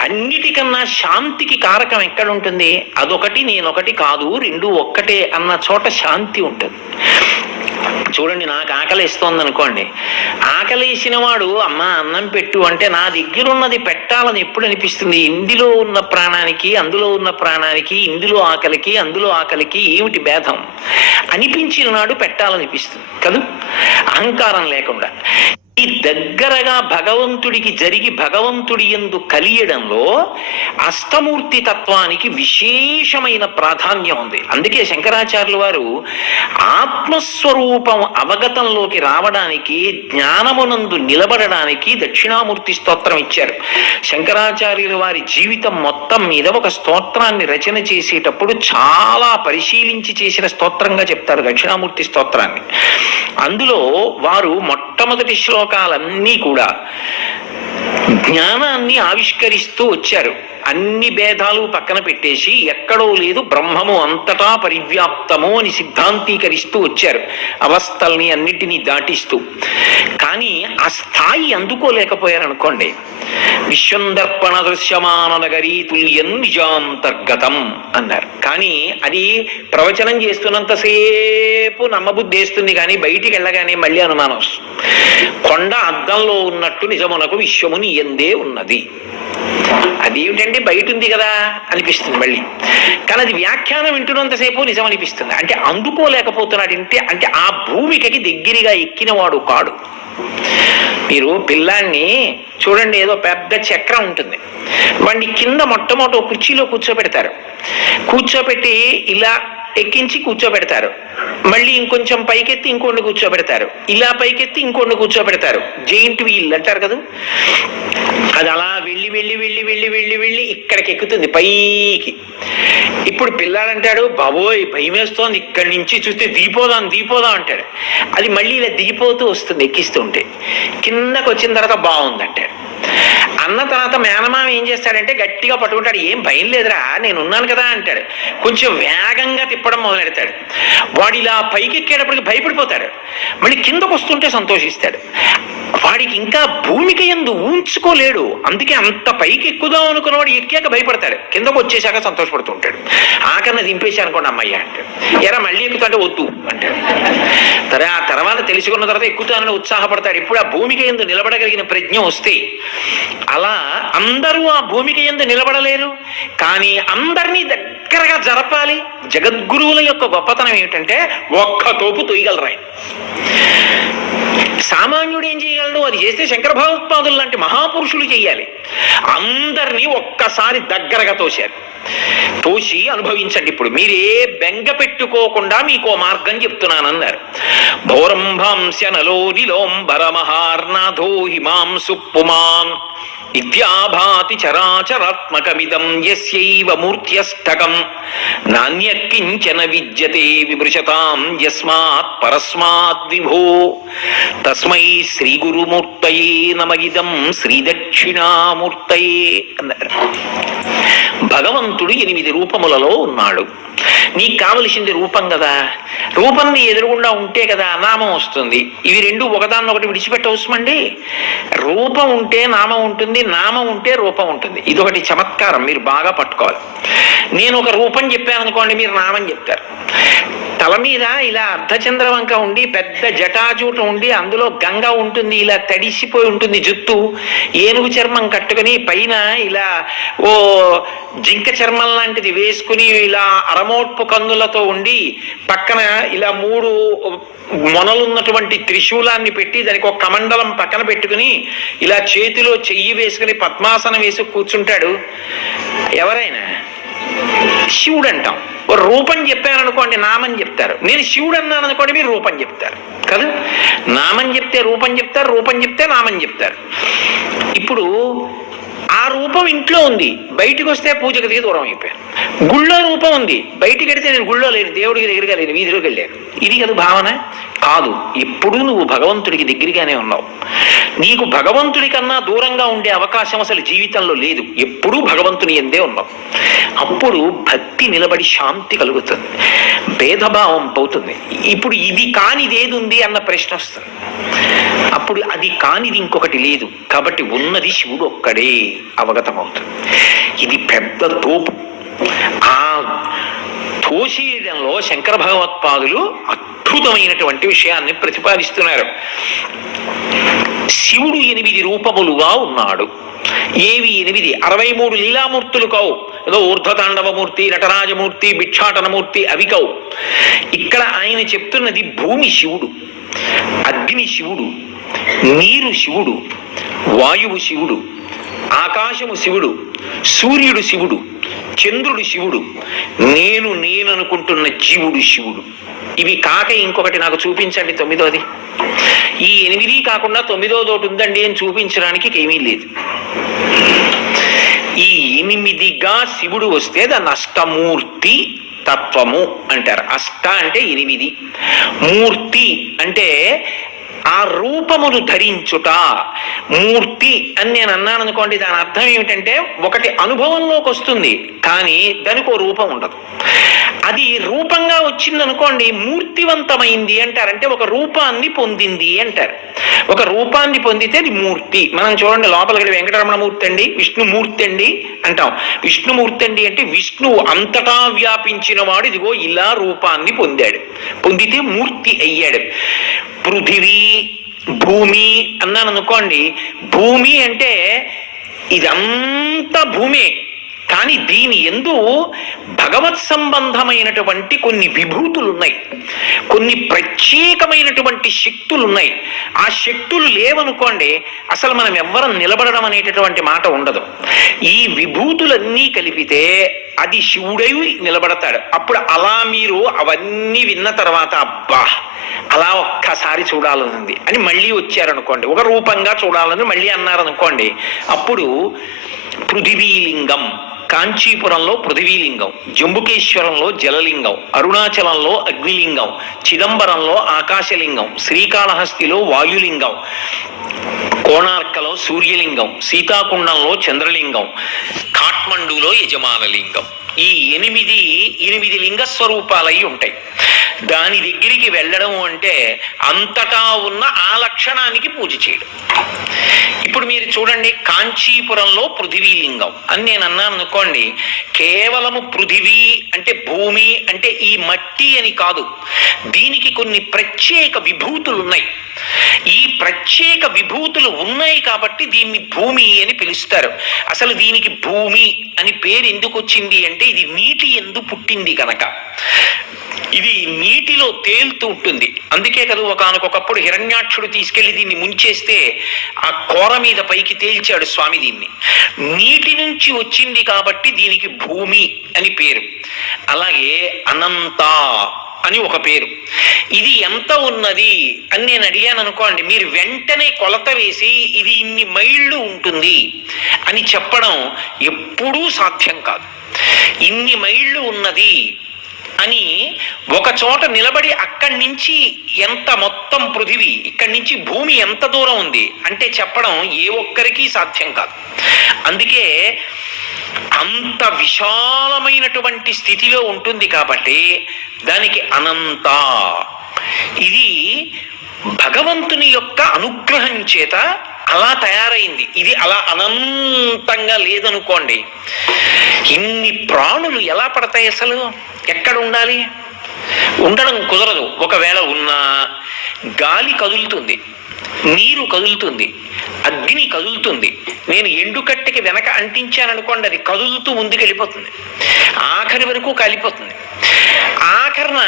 అన్నిటికన్నా శాంతికి కారకం ఎక్కడుంటుంది? అదొకటి నేనొకటి కాదు, రెండు ఒక్కటే అన్న చోట శాంతి ఉంటుంది. చూడండి, నాకు ఆకలిస్తోంది అనుకోండి, ఆకలేసిన వాడు అమ్మ అన్నం పెట్టు అంటే నా దగ్గర ఉన్నది పెట్టాలని ఎప్పుడు అనిపిస్తుంది? ఇందులో ఉన్న ప్రాణానికి, అందులో ఉన్న ప్రాణానికి, ఇందులో ఆకలికి, అందులో ఆకలికి ఏమిటి భేదం అనిపించిన నాడు పెట్టాలనిపిస్తుంది కదూ, అహంకారం లేకుండా. ఈ దగ్గరగా భగవంతుడికి జరిగి భగవంతుడి యందు కలియడంలో అష్టమూర్తి తత్వానికి విశేషమైన ప్రాధాన్యం ఉంది. అందుకే శంకరాచార్యుల వారు ఆత్మస్వరూపం అవగతంలోకి రావడానికి, జ్ఞానమునందు నిలబడడానికి దక్షిణామూర్తి స్తోత్రం ఇచ్చారు. శంకరాచార్యుల వారి జీవితం మొత్తం మీద ఒక స్తోత్రాన్ని రచన చేసేటప్పుడు చాలా పరిశీలించి చేసిన స్తోత్రంగా చెప్తారు దక్షిణామూర్తి స్తోత్రాన్ని. అందులో వారు మొట్టమొదటి శ్లోకాలన్నీ కూడా జ్ఞానాన్ని ఆవిష్కరిస్తూ వచ్చారు. అన్ని భేదాలు పక్కన పెట్టేసి ఎక్కడో లేదు బ్రహ్మము అంతటా పరివ్యాప్తము అని సిద్ధాంతీకరిస్తూ వచ్చారు, అవస్థల్ని అన్నిటినీ దాటిస్తూ. కానీ ఆ స్థాయి అందుకోలేకపోయారనుకోండి. విశ్వందర్పణ దృశ్యమాన నగరీ తుల్యం నిజాంతర్గతం అన్నారు. కానీ అది ప్రవచనం చేస్తున్నంతసేపు నమ్మబుద్ధేస్తుంది, కానీ బయటికి వెళ్ళగానే మళ్ళీ అనుమానం వస్తుంది. కొండ అద్దంలో ఉన్నట్టు నిజమునకు విశ్వము నీ యందే ఉన్నది. అదేమిటంటే బయట ఉంది కదా అనిపిస్తుంది మళ్ళీ, కానీ అది వ్యాఖ్యానం వింటున్నంతసేపు నిజం అనిపిస్తుంది. అంటే అందుకోలేకపోతున్నాడు. అంటే ఆ భూమికకి దగ్గరగా ఎక్కినవాడు కాడు. మీరు పిల్లాన్ని చూడండి, ఏదో పెద్ద చక్రం ఉంటుంది, వాడిని కింద మొట్టమొదటి కుర్చీలో కూర్చోబెడతారు. కూర్చోబెట్టి ఇలా ఎక్కించి కూర్చోబెడతారు. మళ్ళీ ఇంకొంచెం పైకెత్తి ఇంకొండి కూర్చోబెడతారు. ఇలా పైకెత్తి ఇంకొండి కూర్చోబెడతారు. జెయింట్ వీల్ అంటారు కదా. అది అలా వెళ్ళి వెళ్ళి వెళ్ళి వెళ్ళి వెళ్ళి వెళ్ళి ఇక్కడికి ఎక్కుతుంది పైకి. ఇప్పుడు పిల్లాడంటాడు, బాబోయ్ భయం వేస్తోంది, ఇక్కడి నుంచి చూస్తే దిగిపోదాం దిగిపోదాం అంటాడు. అది మళ్ళీ ఇలా దిగిపోతూ వస్తుంది ఎక్కిస్తుంటే. కిందకు వచ్చిన తర్వాత బాగుందంటాడు. అన్న తర్వాత మేనమామ ఏం చేస్తాడంటే గట్టిగా పట్టుకుంటాడు. ఏం భయం లేదురా నేనున్నాను కదా అంటాడు. కొంచెం వేగంగా తిప్పడం మొదలెడతాడు. వాడు ఇలా పైకి ఎక్కేటప్పటికి భయపడిపోతాడు. మళ్ళీ కిందకు వస్తుంటే సంతోషిస్తాడు. వాడికి ఇంకా భూమిక యందు ఊంచుకోలేడు. అందుకే అంత పైకి ఎక్కుదాం అనుకున్నవాడు ఎక్కాక భయపడతాడు, కిందకు వచ్చేసాక సంతోషపడుతూ ఉంటాడు. ఆకన్నా దింపేసి అనుకోండి అమ్మయ్య అంటాడు. ఎరా మళ్ళీ ఎక్కుతుంటే వద్దు అంటాడు. ఆ తర్వాత తెలుసుకున్న తర్వాత ఎక్కుతానని ఉత్సాహపడతాడు. ఇప్పుడు ఆ భూమిక యందు నిలబడగలిగిన ప్రజ్ఞ వస్తే. అలా అందరూ ఆ భూమిక యందు నిలబడలేరు, కానీ అందరినీ దగ్గరగా జరపాలి. జగద్గురువుల యొక్క గొప్పతనం ఏమిటంటే ఒక్క తోపు తొయ్యగలరు ఆయన. సామాన్యుడు ఏం చేయగలడు? అది చేస్తే శంకర భగవత్పాదులు లాంటి మహాపురుషులు చెయ్యాలి. అందరినీ ఒక్కసారి దగ్గరగా తోశారు. తోసి అనుభవించండి. ఇప్పుడు మీరే బెంగ పెట్టుకోకుండా మీకో మార్గం చెప్తున్నానన్నారు. భోరంభాంస్య నలోనిలోంబరమహార్నాథో హిమాంసు పుమాన్ ఇత్యాభాతి చరాచరాత్మకమిదం యస్యైవ మూర్త్యష్టకం నాణ్యకించన విద్యతే విమృశతాం యస్మాత్ పరస్మాత్ విభో తస్మై శ్రీ గురుమూర్తయే నమః శ్రీదక్షిణామూర్తయే అన్నారు. భగవంతుడు 8 రూపములలో ఉన్నాడు. నీకు కావలసింది రూపం కదా. రూపం నీ ఎదురుగుండా ఉంటే కదా నామం వస్తుంది. ఇవి రెండు ఒకదాన్నొకటి విడిచిపెట్టవసమండి. రూపం ఉంటే నామం ఉంటుంది, నామం ఉంటే రూపం ఉంటుంది. ఇదొకటి చమత్కారం, మీరు బాగా పట్టుకోవాలి. నేను ఒక రూపం చెప్పాను అనుకోండి, మీరు నామం చెప్తారు. తల మీద ఇలా అర్ధచంద్రవంక ఉండి పెద్ద జటాజూట ఉండి అందులో గంగ ఉంటుంది, ఇలా తడిసిపోయి ఉంటుంది జుత్తు, ఏనుగు చర్మం కట్టుకుని పైన ఇలా ఓ జింక చర్మం లాంటిది వేసుకుని ఇలా అరమోట్పు కన్నులతో ఉండి పక్కన ఇలా 3 మొనలున్నటువంటి త్రిశూలాన్ని పెట్టి దానికి ఒక కమండలం పక్కన పెట్టుకుని ఇలా చేతిలో చెయ్యి వేసుకుని పద్మాసనం వేసి కూర్చుంటాడు. ఎవరైనా శివుడు అంటాం. ఓ రూపం చెప్పారనుకోండి నామం చెప్తారు. నేను శివుడు అన్నాను అనుకోండి మీరు రూపం చెప్తారు కదా. నామం చెప్తే రూపం చెప్తారు, రూపం చెప్తే నామం చెప్తారు. ఇప్పుడు ఆ రూపం ఇంట్లో ఉంది, బయటికి వస్తే పూజకు దిగి దూరం అయిపోయాను. గుళ్ళో రూపం ఉంది, బయటికి వెడితే నేను గుళ్ళో లేను, దేవుడికి దగ్గరగా లేను, వీధిలోకి వెళ్ళాను. ఇది కదా భావన కాదు. ఎప్పుడూ నువ్వు భగవంతుడికి దగ్గరగానే ఉన్నావు. నీకు భగవంతుడి కన్నా దూరంగా ఉండే అవకాశం అసలు జీవితంలో లేదు. ఎప్పుడూ భగవంతుని యందే ఉన్నావు. అప్పుడు భక్తి నిలబడి శాంతి కలుగుతుంది, భేదభావం పోతుంది. ఇప్పుడు ఇది కానిది ఏది ఉంది అన్న ప్రశ్న వస్తుంది. అప్పుడు అది కానిది ఇంకొకటి లేదు, కాబట్టి ఉన్నది శివుడు ఒక్కడే అవగతమవుతుంది. ఇది పెద్ద తోపు. ఆ తోషీయంలో శంకర భగవత్పాదులు అద్భుతమైనటువంటి విషయాన్ని ప్రతిపాదిస్తున్నారు. శివుడు 8 రూపములుగా ఉన్నాడు. ఏవి 8? 63 లీలామూర్తులు కావు, ఏదో ఊర్ధ్వతాండవమూర్తి, నటరాజమూర్తి, భిక్షాటనమూర్తి అవి కావు. ఇక్కడ ఆయన చెప్తున్నది భూమి శివుడు, అగ్ని శివుడు, నీరు శివుడు, వాయువు శివుడు, ఆకాశము శివుడు, సూర్యుడు శివుడు, చంద్రుడు శివుడు, నేననుకుంటున్న జీవుడు శివుడు. ఇవి కాక ఇంకొకటి నాకు చూపించండి 9వది. ఈ 8 కాకుండా 9వదోటి ఉందండి అని చూపించడానికి ఏమీ లేదు. ఈ 8గా శివుడు వస్తే దాన్ని అష్టమూర్తి తత్వము అంటారు. అష్ట అంటే 8, మూర్తి అంటే ఆ రూపమును ధరించుట. మూర్తి అని నేను అన్నాను అనుకోండి, దాని అర్థం ఏమిటంటే ఒకటి అనుభవంలోకి వస్తుంది కానీ దానికి ఓ రూపం ఉండదు. అది రూపంగా వచ్చింది అనుకోండి మూర్తివంతమైంది అంటారు. అంటే ఒక రూపాన్ని పొందింది అంటారు. ఒక రూపాన్ని పొందితే అది మూర్తి. మనం చూడండి లోపలికి వెంకటరమణమూర్తి అండి, విష్ణుమూర్తి అండి అంటాం. విష్ణుమూర్తి అండి అంటే విష్ణువు అంతటా వ్యాపించిన వాడు ఇదిగో ఇలా రూపాన్ని పొందాడు, పొందితే మూర్తి అయ్యాడు. పృథివీ, భూమి అన్నాను అనుకోండి, భూమి అంటే ఇదంతా భూమే, కానీ దీని యందు భగవత్ సంబంధమైనటువంటి కొన్ని విభూతులు ఉన్నాయి, కొన్ని ప్రత్యేకమైనటువంటి శక్తులు ఉన్నాయి. ఆ శక్తులు లేవనుకోండి అసలు మనం ఎవ్వరం నిలబడడం అనేటటువంటి మాట ఉండదు. ఈ విభూతులన్నీ కలిపితే అది శివుడై నిలబడతాడు. అప్పుడు అలా మీరు అవన్నీ విన్న తర్వాత అబ్బా అలా ఒక్కసారి చూడాలనుంది అని మళ్ళీ వచ్చారనుకోండి, ఒక రూపంగా చూడాలని మళ్ళీ అన్నారనుకోండి, అప్పుడు పృథివీలింగం, కాంచీపురంలో పృథివీలింగం, జంబుకేశ్వరంలో జలలింగం, అరుణాచలంలో అగ్నిలింగం, చిదంబరంలో ఆకాశలింగం, శ్రీకాళహస్తిలో వాయులింగం, కోణార్కలో సూర్యలింగం, సీతాకుండంలో చంద్రలింగం, కాఠ్మండూలో యజమానలింగం. ఈ 8 లింగ స్వరూపాలై ఉంటాయి. దాని దగ్గరికి వెళ్ళడం అంటే అంతటా ఉన్న ఆ లక్షణానికి పూజ చేయడం. ఇప్పుడు మీరు చూడండి, కాంచీపురంలో పృథివీలింగం అని నేను అన్నాను అనుకోండి, కేవలము పృథివీ అంటే భూమి అంటే ఈ మట్టి అని కాదు, దీనికి కొన్ని ప్రత్యేక విభూతులు ఉన్నాయి. ఈ ప్రత్యేక విభూతులు ఉన్నాయి కాబట్టి దీన్ని భూమి అని పిలుస్తారు. అసలు దీనికి భూమి అని పేరు ఎందుకు వచ్చింది అంటే ఇది నీటి యందు పుట్టింది కనుక. ఇది నీటిలో తేలుతూ ఉంటుంది. అందుకే కదా ఒకానొకప్పుడు హిరణ్యాక్షుడు తీసుకెళ్లి దీన్ని ముంచేస్తే ఆ కోర మీద పైకి తేల్చాడు స్వామి. దీన్ని నీటి నుంచి వచ్చింది కాబట్టి దీనికి భూమి అని పేరు. అలాగే అనంత అని ఒక పేరు. ఇది ఎంత ఉన్నది అని నేను అడిగాను అనుకోండి, మీరు వెంటనే కొలత వేసి ఇది ఇన్ని మైళ్ళు ఉంటుంది అని చెప్పడం ఎప్పుడూ సాధ్యం కాదు. ఇన్ని మైళ్ళు ఉన్నది అని ఒక చోట నిలబడి అక్కడి నుంచి ఎంత మొత్తం పృథివీ, ఇక్కడి నుంచి భూమి ఎంత దూరం ఉంది అంటే చెప్పడం ఏ ఒక్కరికి సాధ్యం కాదు. అందుకే అంత విశాలమైనటువంటి స్థితిలో ఉంటుంది కాబట్టి దానికి అనంత. ఇది భగవంతుని యొక్క అనుగ్రహం చేత అలా తయారైంది. ఇది అలా అనంతంగా లేదనుకోండి, ఇన్ని ప్రాణులు ఎలా పడతాయి? అసలు ఎక్కడ ఉండాలి? ఉండడం కుదరదు. ఒకవేళ ఉన్నా గాలి కదులుతుంది, నీరు కదులుతుంది, అగ్ని కదులుతుంది. నేను ఎండుకట్టెకి వెనక అంటించాననుకోండి, అది కదులుతూ ముందుకు వెళ్ళిపోతుంది, ఆఖరి వరకు కాలిపోతుంది. ఆఖరణ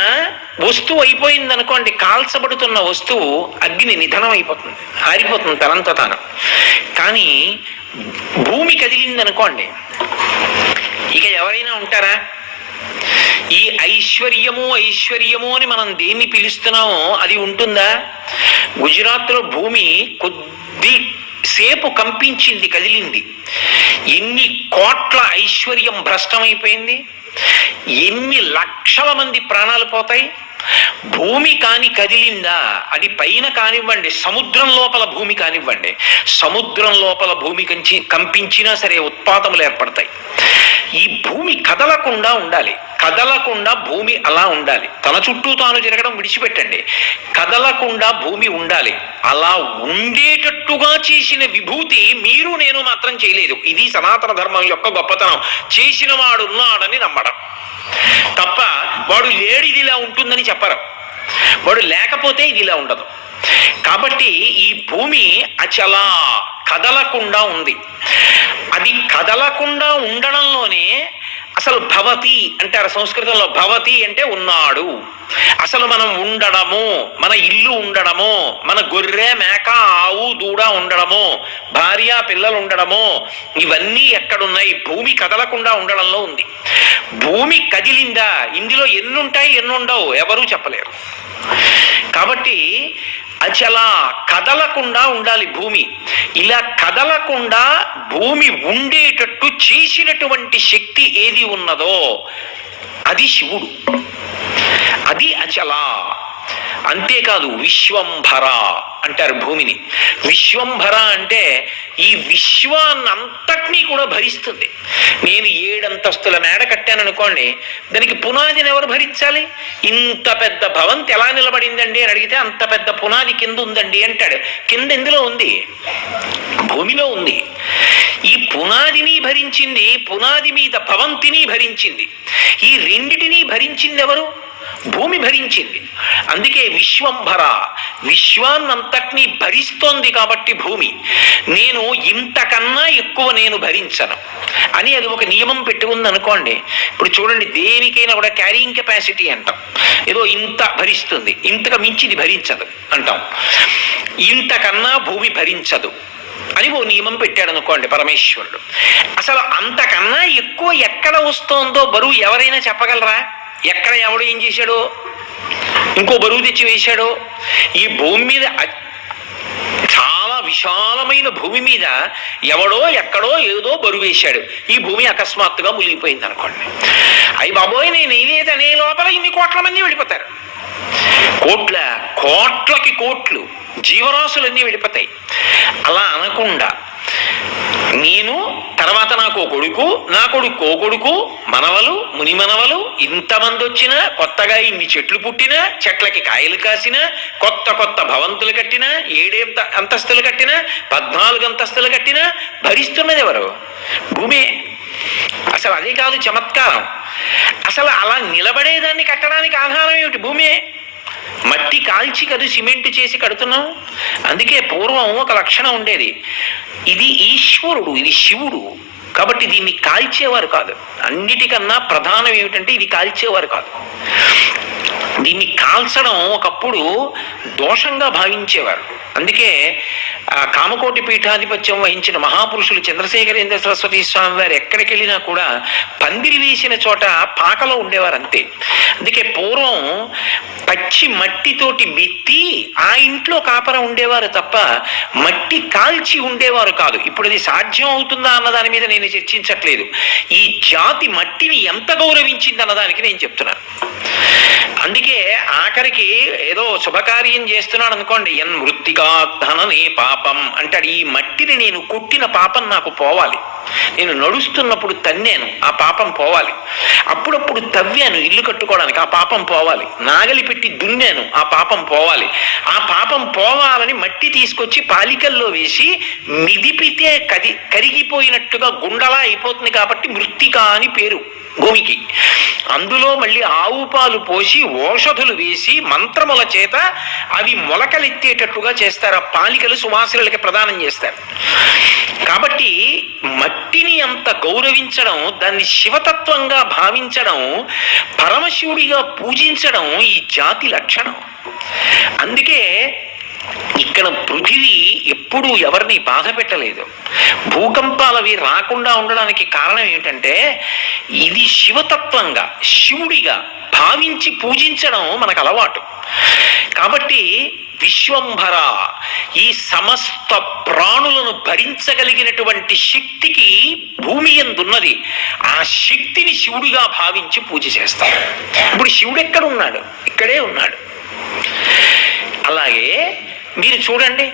వస్తువు అయిపోయింది అనుకోండి, కాల్చబడుతున్న వస్తువు అగ్ని నిధనం అయిపోతుంది, ఆరిపోతుంది తనంత తాను. కానీ భూమి కదిలింది అనుకోండి, ఇక ఎవరైనా ఉంటారా? ఈ ఐశ్వర్యము ఐశ్వర్యము అని మనం దేన్ని పిలుస్తున్నామో అది ఉంటుందా? గుజరాత్లో భూమి కొద్ది సేపు కంపించింది, కదిలింది, ఎన్ని కోట్ల ఐశ్వర్యం భ్రష్టమైపోయింది, ఎన్ని లక్షల మంది ప్రాణాలు పోతాయి. భూమి కాని కదిలిందా, అది పైన కానివ్వండి, సముద్రం లోపల భూమి కానివ్వండి, సముద్రం లోపల భూమి కంపించినా సరే ఉత్పాతములు ఏర్పడతాయి. ఈ భూమి కదలకుండా ఉండాలి, కదలకుండా భూమి అలా ఉండాలి. తన చుట్టూ తాను తిరగడం విడిచిపెట్టండి, కదలకుండా భూమి ఉండాలి. అలా ఉండేటట్టుగా చేసిన విభూతి మీరు నేను మాత్రం చేయలేదు. ఇది సనాతన ధర్మం యొక్క గొప్పతనం. చేసిన వాడు ఉన్నాడని నమ్మడం తప్ప వాడు లేడు ఇది ఇలా ఉంటుందని చెప్పరు. వాడు లేకపోతే ఇది ఇలా ఉండదు. కాబట్టి ఈ భూమి అచలా కదలకుండా ఉంది. అది కదలకుండా ఉండడంలోనే అసలు భవతి అంటారు సంస్కృతంలో. భవతి అంటే ఉన్నాడు. అసలు మనం ఉండడము, మన ఇల్లు ఉండడము, మన గొర్రె మేక ఆవు దూడ ఉండడము, భార్య పిల్లలు ఉండడము, ఇవన్నీ ఎక్కడున్నాయి? భూమి కదలకుండా ఉండడంలో ఉంది. భూమి కదిలిందా ఇందులో ఎన్నుంటాయి ఎన్నుండవు ఎవరూ చెప్పలేరు. కాబట్టి అచల, కదలకుండా ఉండాలి భూమి. ఇలా కదలకుండా భూమి ఉండేటట్టు చేసినటువంటి శక్తి ఏది ఉన్నదో అది శివుడు, అది అచల. అంతేకాదు విశ్వంభర అంటారు భూమిని. విశ్వంభర అంటే ఈ విశ్వాన్నంతటినీ కూడా భరిస్తుంది. నేను 7 అంతస్తుల మేడ కట్టాను అనుకోండి, దానికి పునాదిని ఎవరు భరించాలి? ఇంత పెద్ద భవంతి ఎలా నిలబడిందండి అని అడిగితే అంత పెద్ద పునాది కింద ఉందండి అంటాడు. కింద ఎందులో ఉంది? భూమిలో ఉంది. ఈ పునాదిని భరించింది, పునాది మీద భవంతిని భరించింది. ఈ రెండిటినీ భరించింది ఎవరు? భూమి భరించింది. అందుకే విశ్వంభర, విశ్వాన్నంతటినీ భరిస్తోంది కాబట్టి భూమి. నేను ఇంతకన్నా ఎక్కువ నేను భరించను అని అది ఒక నియమం పెట్టుకుంది అనుకోండి. ఇప్పుడు చూడండి, దేనికైనా కూడా క్యారింగ్ కెపాసిటీ అంటాం. ఏదో ఇంత భరిస్తుంది, ఇంతకు మించిది భరించదు అంటాం. ఇంతకన్నా భూమి భరించదు అని ఓ నియమం పెట్టాడు అనుకోండి పరమేశ్వరుడు. అసలు అంతకన్నా ఎక్కువ ఎక్కడ వస్తోందో బరువు ఎవరైనా చెప్పగలరా? ఎక్కడ ఎవడు ఏం చేశాడో, ఇంకో బరువు తెచ్చి వేశాడో? ఈ భూమి మీద, చాలా విశాలమైన భూమి మీద ఎవడో ఎక్కడో ఏదో బరువు వేశాడు. ఈ భూమి అకస్మాత్తుగా మునిగిపోయింది అనుకోండి. అయ్యి బాబోయ్ నేను ఏదైతే అనే లోపల ఇన్ని కోట్ల మంది వెళ్ళిపోతారు. కోట్లకి కోట్లు జీవరాశులన్నీ వెళ్ళిపోతాయి. అలా అనకుండా నేను తర్వాత నాకు కొడుకు, నా కొడుకు కొడుకు, మనవలు, ముని మనవలు, ఇంతమంది వచ్చినా, కొత్తగా ఇన్ని చెట్లు పుట్టినా, చెట్లకి కాయలు కాసినా, కొత్త కొత్త భవంతులు కట్టినా, 7 అంతస్తులు కట్టినా, 14 అంతస్తులు కట్టినా భరిస్తున్నది ఎవరు? భూమే. అసలు అదే కాదు చమత్కారం. అసలు అలా నిలబడేదాన్ని కట్టడానికి ఆధారం ఏమిటి? భూమే. మట్టి కాల్చి కదా సిమెంట్ చేసి కడుతున్నాం. అందుకే పూర్వం ఒక లక్షణం ఉండేది, ఇది ఈశ్వరుడు, ఇది శివుడు, కాబట్టి దీన్ని కాల్చేవారు కాదు. అన్నిటికన్నా ప్రధానం ఏమిటంటే ఇది కాల్చేవారు కాదు. దీన్ని కాల్చడం ఒకప్పుడు దోషంగా భావించేవారు. అందుకే కామకోటి పీఠాధిపత్యం వహించిన మహాపురుషులు చంద్రశేఖరేంద్ర సరస్వతి స్వామి వారు ఎక్కడికి వెళ్ళినా కూడా పందిరి వేసిన చోట పాకలో ఉండేవారు అంతే. అందుకే పూర్వం పచ్చి మట్టితోటి మెత్తి ఆ ఇంట్లో కాపరం ఉండేవారు తప్ప మట్టి కాల్చి ఉండేవారు కాదు. ఇప్పుడు అది సాధ్యం అవుతుందా అన్న దాని మీద నేను చర్చించట్లేదు. ఈ జాతి మట్టిని ఎంత గౌరవించింది అన్నదానికి నేను చెప్తున్నాను. అందుకే ఆఖరికి ఏదో శుభకార్యం చేస్తున్నాడు అనుకోండి, ఎన్ మృత్తికా ధననే పాపం అంటాడు. ఈ మట్టిని నేను కొట్టిన పాపం నాకు పోవాలి, నేను నడుస్తున్నప్పుడు తన్నాను ఆ పాపం పోవాలి, అప్పుడప్పుడు తవ్వాను ఇల్లు కట్టుకోవడానికి ఆ పాపం పోవాలి, నాగలి పెట్టి దున్నాను ఆ పాపం పోవాలి. ఆ పాపం పోవాలని మట్టి తీసుకొచ్చి పాలికల్లో వేసి మిదిపితే కరిగిపోయినట్టుగా గుండలా అయిపోతుంది కాబట్టి మృత్తికా అని పేరు భూమికి. అందులో మళ్ళీ ఆవు పాలు పోసి ఓషధులు వేసి మంత్రముల చేత అవి మొలకలెత్తేటట్టుగా చేస్తారు. ఆ పాలికలు సువాసులకి ప్రదానం చేస్తారు. కాబట్టి మట్టిని అంత గౌరవించడం, దాన్ని శివతత్వంగా భావించడం, పరమశివుడిగా పూజించడం ఈ జాతి లక్షణం. అందుకే ఇక్కడ పృథివీ ఎప్పుడూ ఎవరిని బాధ పెట్టలేదు. భూకంపాలవి రాకుండా ఉండడానికి కారణం ఏంటంటే ఇది శివతత్వంగా, శివుడిగా భావించి పూజించడం మనకు అలవాటు. కాబట్టి విశ్వంభర, ఈ సమస్త ప్రాణులను భరించగలిగినటువంటి శక్తికి భూమి యందున్నది. ఆ శక్తిని శివుడిగా భావించి పూజ చేస్తారు. ఇప్పుడు శివుడు ఎక్కడ ఉన్నాడు? ఇక్కడే ఉన్నాడు. అలాగే మీరు చూడండి,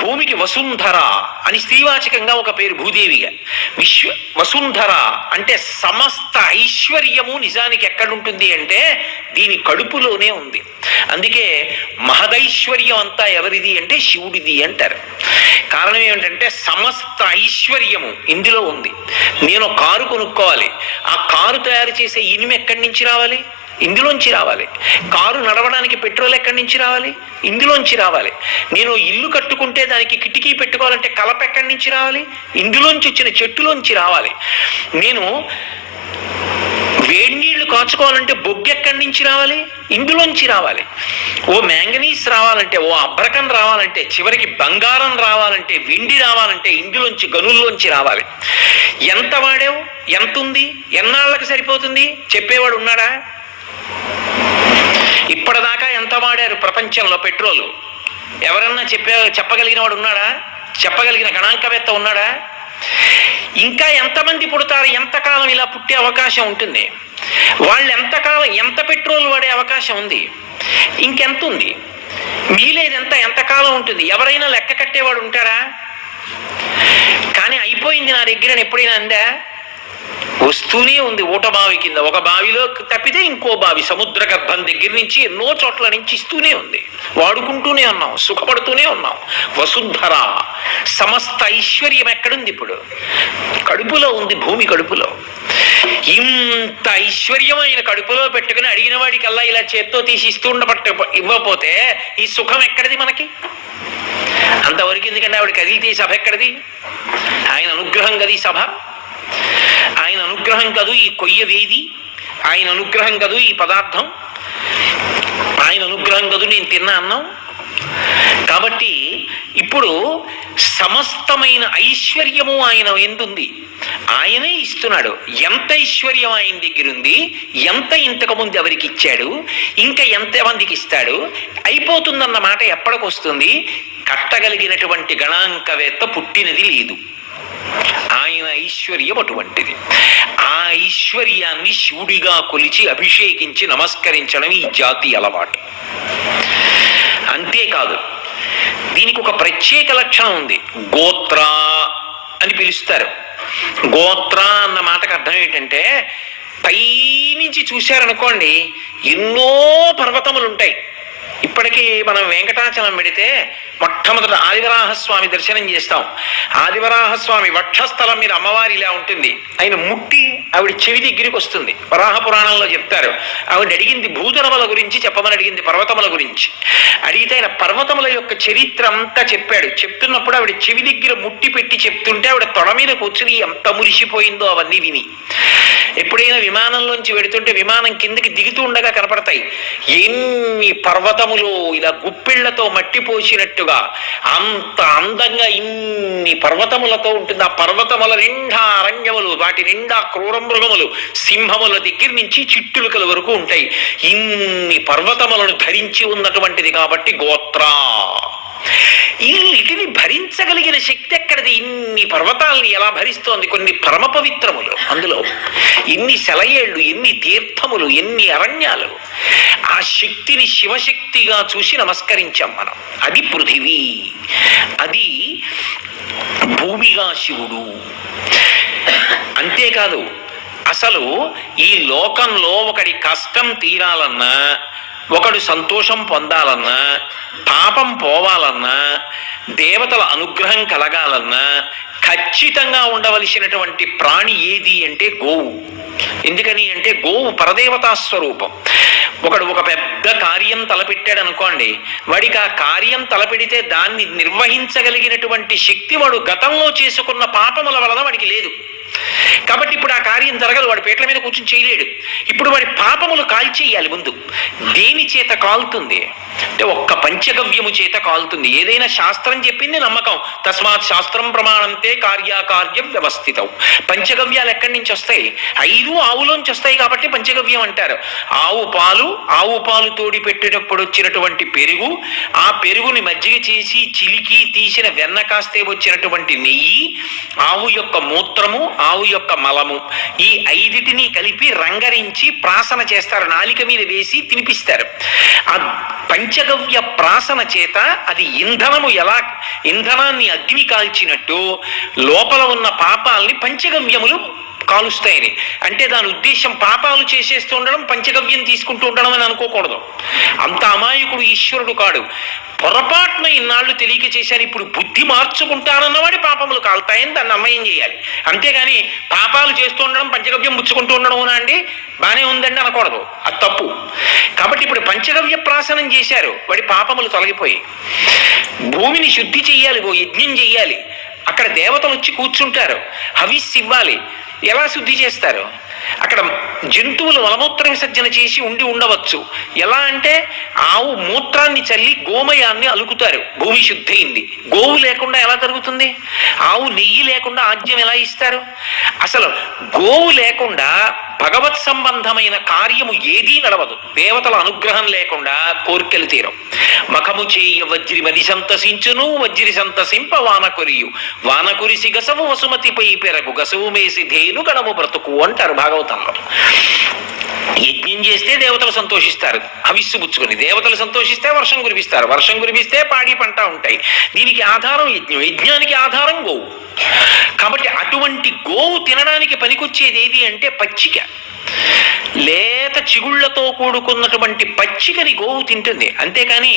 భూమికి వసుంధర అని స్త్రీవాచకంగా ఒక పేరు భూదేవిగా. వసుంధర అంటే సమస్త ఐశ్వర్యము నిజానికి ఎక్కడుంటుంది అంటే దీని కడుపులోనే ఉంది. అందుకే మహదైశ్వర్యం అంతా ఎవరిది అంటే శివుడిది అంటారు. కారణం ఏమిటంటే సమస్త ఐశ్వర్యము ఇందులో ఉంది. నేను కారు కొనుక్కోవాలి, ఆ కారు తయారు చేసే ఇనుము ఎక్కడి నుంచి రావాలి? ఇందులోంచి రావాలి. కారు నడవడానికి పెట్రోల్ ఎక్కడి నుంచి రావాలి? ఇందులోంచి రావాలి. నేను ఇల్లు కట్టుకుంటే దానికి కిటికీ పెట్టుకోవాలంటే కలప ఎక్కడి నుంచి రావాలి? ఇందులోంచి వచ్చిన చెట్టులోంచి రావాలి. నేను వేడి నీళ్లు కాచుకోవాలంటే బొగ్గు ఎక్కడి నుంచి రావాలి? ఇందులోంచి రావాలి. ఓ మ్యాంగనీస్ రావాలంటే, ఓ అబ్రకం రావాలంటే, చివరికి బంగారం రావాలంటే, వెండి రావాలంటే ఇందులోంచి, గనుల్లోంచి రావాలి. ఎంత వాడావు, ఎంత ఉంది, ఎన్నాళ్ళకి సరిపోతుంది చెప్పేవాడు ఉన్నాడా? ఇప్పటిదాకా ఎంత వాడారు ప్రపంచంలో పెట్రోలు ఎవరన్నా చెప్పగలిగిన వాడు ఉన్నాడా? చెప్పగలిగిన గణాంకవేత్త ఉన్నాడా? ఇంకా ఎంతమంది పుడతారు, ఎంతకాలం ఇలా పుట్టే అవకాశం ఉంటుంది, వాళ్ళు ఎంతకాలం ఎంత పెట్రోల్ వాడే అవకాశం ఉంది, ఇంకెంత ఉంది, మిగిలేదెంత, ఎంతకాలం ఉంటుంది, ఎవరైనా లెక్క కట్టేవాడు ఉంటాడా? కానీ అయిపోయింది నా దగ్గర ఎప్పుడైనా అందా? వస్తూనే ఉంది. ఊట బావి కింద ఒక బావిలో తప్పితే ఇంకో బావి సముద్ర గర్భం దగ్గర నుంచి ఎన్నో చోట్ల నుంచి ఇస్తూనే ఉంది. వాడుకుంటూనే ఉన్నాం, సుఖపడుతూనే ఉన్నాం. వసుంధర సమస్త ఐశ్వర్యం ఎక్కడుంది? ఇప్పుడు కడుపులో ఉంది, భూమి కడుపులో. ఇంత ఐశ్వర్యం ఆయన కడుపులో పెట్టుకుని అడిగిన వాడికల్లా ఇలా చేత్తో తీసి ఇవ్వకపోతే ఈ సుఖం ఎక్కడిది మనకి? అంతవరకు ఎందుకంటే ఆవిడ కదిలితే సభ ఎక్కడిది? ఆయన అనుగ్రహం కది సభ, ఆయన అనుగ్రహం కదూ ఈ కొయ్య వేది, ఆయన అనుగ్రహం కదూ ఈ పదార్థం, ఆయన అనుగ్రహం కదూ నేను తిన్నా అన్నాం. కాబట్టి ఇప్పుడు సమస్తమైన ఐశ్వర్యము ఆయన ఎందుంది, ఆయనే ఇస్తున్నాడు. ఎంత ఐశ్వర్యం ఆయన దగ్గర ఉంది, ఎంత ఇంతకు ముందు ఎవరికి ఇచ్చాడు, ఇంకా ఎంతమందికి ఇస్తాడు, అయిపోతుందన్న మాట ఎప్పటికొస్తుంది? కట్టగలిగినటువంటి గణాంకవేత్త పుట్టినది లేదు. ఆయన ఐశ్వర్యం అటువంటిది. ఆ ఐశ్వర్యాన్ని శివుడిగా కొలిచి అభిషేకించి నమస్కరించడం ఈ జాతి అలవాటు. అంతేకాదు, దీనికి ఒక ప్రత్యేక లక్షణం ఉంది. గోత్ర అని పిలుస్తారు. గోత్ర అన్న మాటకు అర్థం ఏంటంటే, పైనుంచి చూశారనుకోండి ఎన్నో పర్వతములు ఉంటాయి. ఇప్పటికీ మనం వెంకటాచలం పెడితే మొట్టమొదట ఆదివరాహస్వామి దర్శనం చేస్తాం. ఆదివరాహస్వామి వక్షస్థలం మీద అమ్మవారి ఇలా ఉంటుంది. ఆయన ముట్టి ఆవిడ చెవి దగ్గరికి వస్తుంది. వరాహ పురాణంలో చెప్తారు. ఆవిడ అడిగింది భూధరముల గురించి చెప్పమని అడిగింది, పర్వతముల గురించి అడిగితే ఆయన పర్వతముల యొక్క చరిత్ర అంతా చెప్పాడు. చెప్తున్నప్పుడు ఆవిడ చెవి దగ్గర ముట్టి పెట్టి చెప్తుంటే ఆవిడ తొడ మీద కూర్చుని ఎంత మురిసిపోయిందో అవన్నీ విని. ఎప్పుడైనా విమానంలోంచి వెడుతుంటే విమానం కిందకి దిగుతూ ఉండగా కనపడతాయి ఎన్ని పర్వతములు ఇలా గుప్పిళ్లతో మట్టి పోసినట్టుగా, అంత అందంగా ఇన్ని పర్వతములతో ఉంటుంది. ఆ పర్వతముల నిండా అరణ్యములు, వాటి నిండా క్రూర మృగములు, సింహముల దగ్గర నుంచి చిట్టులుకల వరకు ఉంటాయి. ఇన్ని పర్వతములను ధరించి ఉన్నటువంటిది కాబట్టి గోత్ర. ఇన్నిటిని భరించగలిగిన శక్తి ఎక్కడిది? ఇన్ని పర్వతాలని ఎలా భరిస్తోంది? కొన్ని పరమ పవిత్రములు, అందులో ఎన్ని సెలయేళ్లు, ఎన్ని తీర్థములు, ఎన్ని అరణ్యాలు. ఆ శక్తిని శివశక్తిగా చూసి నమస్కరించాం మనం. అది పృథివీ, అది భూమిగా శివుడు. అంతేకాదు, అసలు ఈ లోకంలో ఒకడి కష్టం తీరాలన్నా, ఒకడు సంతోషం పొందాలన్నా, పాపం పోవాలన్నా, దేవతల అనుగ్రహం కలగాలన్నా ఖచ్చితంగా ఉండవలసినటువంటి ప్రాణి ఏది అంటే గోవు. ఎందుకని అంటే గోవు పరదేవతా స్వరూపం. ఒకడు ఒక పెద్ద కార్యం తలపెట్టాడు అనుకోండి, వాడికి ఆ కార్యం తలపెడితే దాన్ని నిర్వహించగలిగినటువంటి శక్తి వాడు గతంలో చేసుకున్న పాపముల వలన వాడికి లేదు. కాబట్టి ఇప్పుడు ఆ కార్యం జరగదు, వాడి పేట్ల మీద కూర్చొని చేయలేడు. ఇప్పుడు వాడి పాపములు కాల్చేయాలి. ముందు దేని చేత కాలుతుంది అంటే ఒక్క పంచగవ్యము చేత కాలుతుంది. ఏదైనా శాస్త్రం చెప్పింది నమ్మకం. తస్మాత్ శాస్త్రం ప్రమాణంతే కార్యాకార్యం వ్యవస్థితం. పంచగవ్యాలు ఎక్కడి నుంచి వస్తాయి? 5 ఆవులోంచి వస్తాయి కాబట్టి పంచగవ్యం అంటారు. ఆవు పాలు తోడి పెట్టేటప్పుడు వచ్చినటువంటి పెరుగు, ఆ పెరుగుని మజ్జిగ చేసి చిలికి తీసిన వెన్న కాస్తే వచ్చినటువంటి నెయ్యి, ఆవు యొక్క మూత్రము, ఆవు యొక్క మలము, ఈ 5టిని కలిపి రంగరించి ప్రాసన చేస్తారు. నాలిక మీద వేసి తినిపిస్తారు. ఆ పంచగవ్య ప్రాసన చేత అది ఇంధనాన్ని అగ్ని కాల్చినట్టు లోపల ఉన్న పాపాలని పంచగవ్యములు కాలుస్తాయని. అంటే దాని ఉద్దేశం పాపాలు చేసేస్తూ ఉండడం, పంచగవ్యం తీసుకుంటూ ఉండడం అని అనుకోకూడదు. అంత అమాయకుడు ఈశ్వరుడు కాడు. పొరపాటున ఇన్నాళ్ళు తెలియక చేశాను, ఇప్పుడు బుద్ధి మార్చుకుంటానన్నవాడి పాపములు కాలుతాయని దాన్ని అమ్మయం చేయాలి. అంతేగాని పాపాలు చేస్తూ ఉండడం, పంచగవ్యం ముచ్చుకుంటూ ఉండడం అండి బానే ఉందండి అనకూడదు, అది తప్పు. కాబట్టి ఇప్పుడు పంచగవ్య ప్రాసనం చేశారు, వాడి పాపములు తొలగిపోయి. భూమిని శుద్ధి చెయ్యాలి, ఓ యజ్ఞం చెయ్యాలి. అక్కడ దేవతలు వచ్చి కూర్చుంటారు, హవిస్సు ఇవ్వాలి. ఎలా శుద్ధి చేస్తారు? అక్కడ జంతువులు మలమూత్ర విసర్జన చేసి ఉండవచ్చు. ఎలా అంటే ఆవు మూత్రాన్ని చల్లి గోమయాన్ని అలుకుతారు, భూమి శుద్ధయింది. గోవు లేకుండా ఎలా జరుగుతుంది? ఆవు నెయ్యి లేకుండా ఆజ్యం ఎలా ఇస్తారు? అసలు గోవు లేకుండా భగవత్ సంబంధమైన కార్యము ఏదీ నడవదు. దేవతల అనుగ్రహం లేకుండా కోర్కెలు తీరం. మఖము చేయ వజ్రి మది సంతసించును, వజ్రి సంతసింప వాన కురియు, వాన కురిసి గసవు వసుమతిపై పెరగు, గసవు మేసి ధేను గణము బ్రతుకు అంటారు భాగవతంలో. యజ్ఞం చేస్తే దేవతలు సంతోషిస్తారు, హవిస్సు పుచ్చుకొని. దేవతలు సంతోషిస్తే వర్షం కురిపిస్తారు, వర్షం కురిపిస్తే పాడి పంట ఉంటాయి. దీనికి ఆధారం యజ్ఞం, యజ్ఞానికి ఆధారం గోవు. కాబట్టి అటువంటి గోవు తినడానికి పనికొచ్చేది ఏది అంటే పచ్చిక. లేత చిగుళ్లతో కూడుకున్నటువంటి పచ్చికని గోవు తింటుంది. అంతేకాని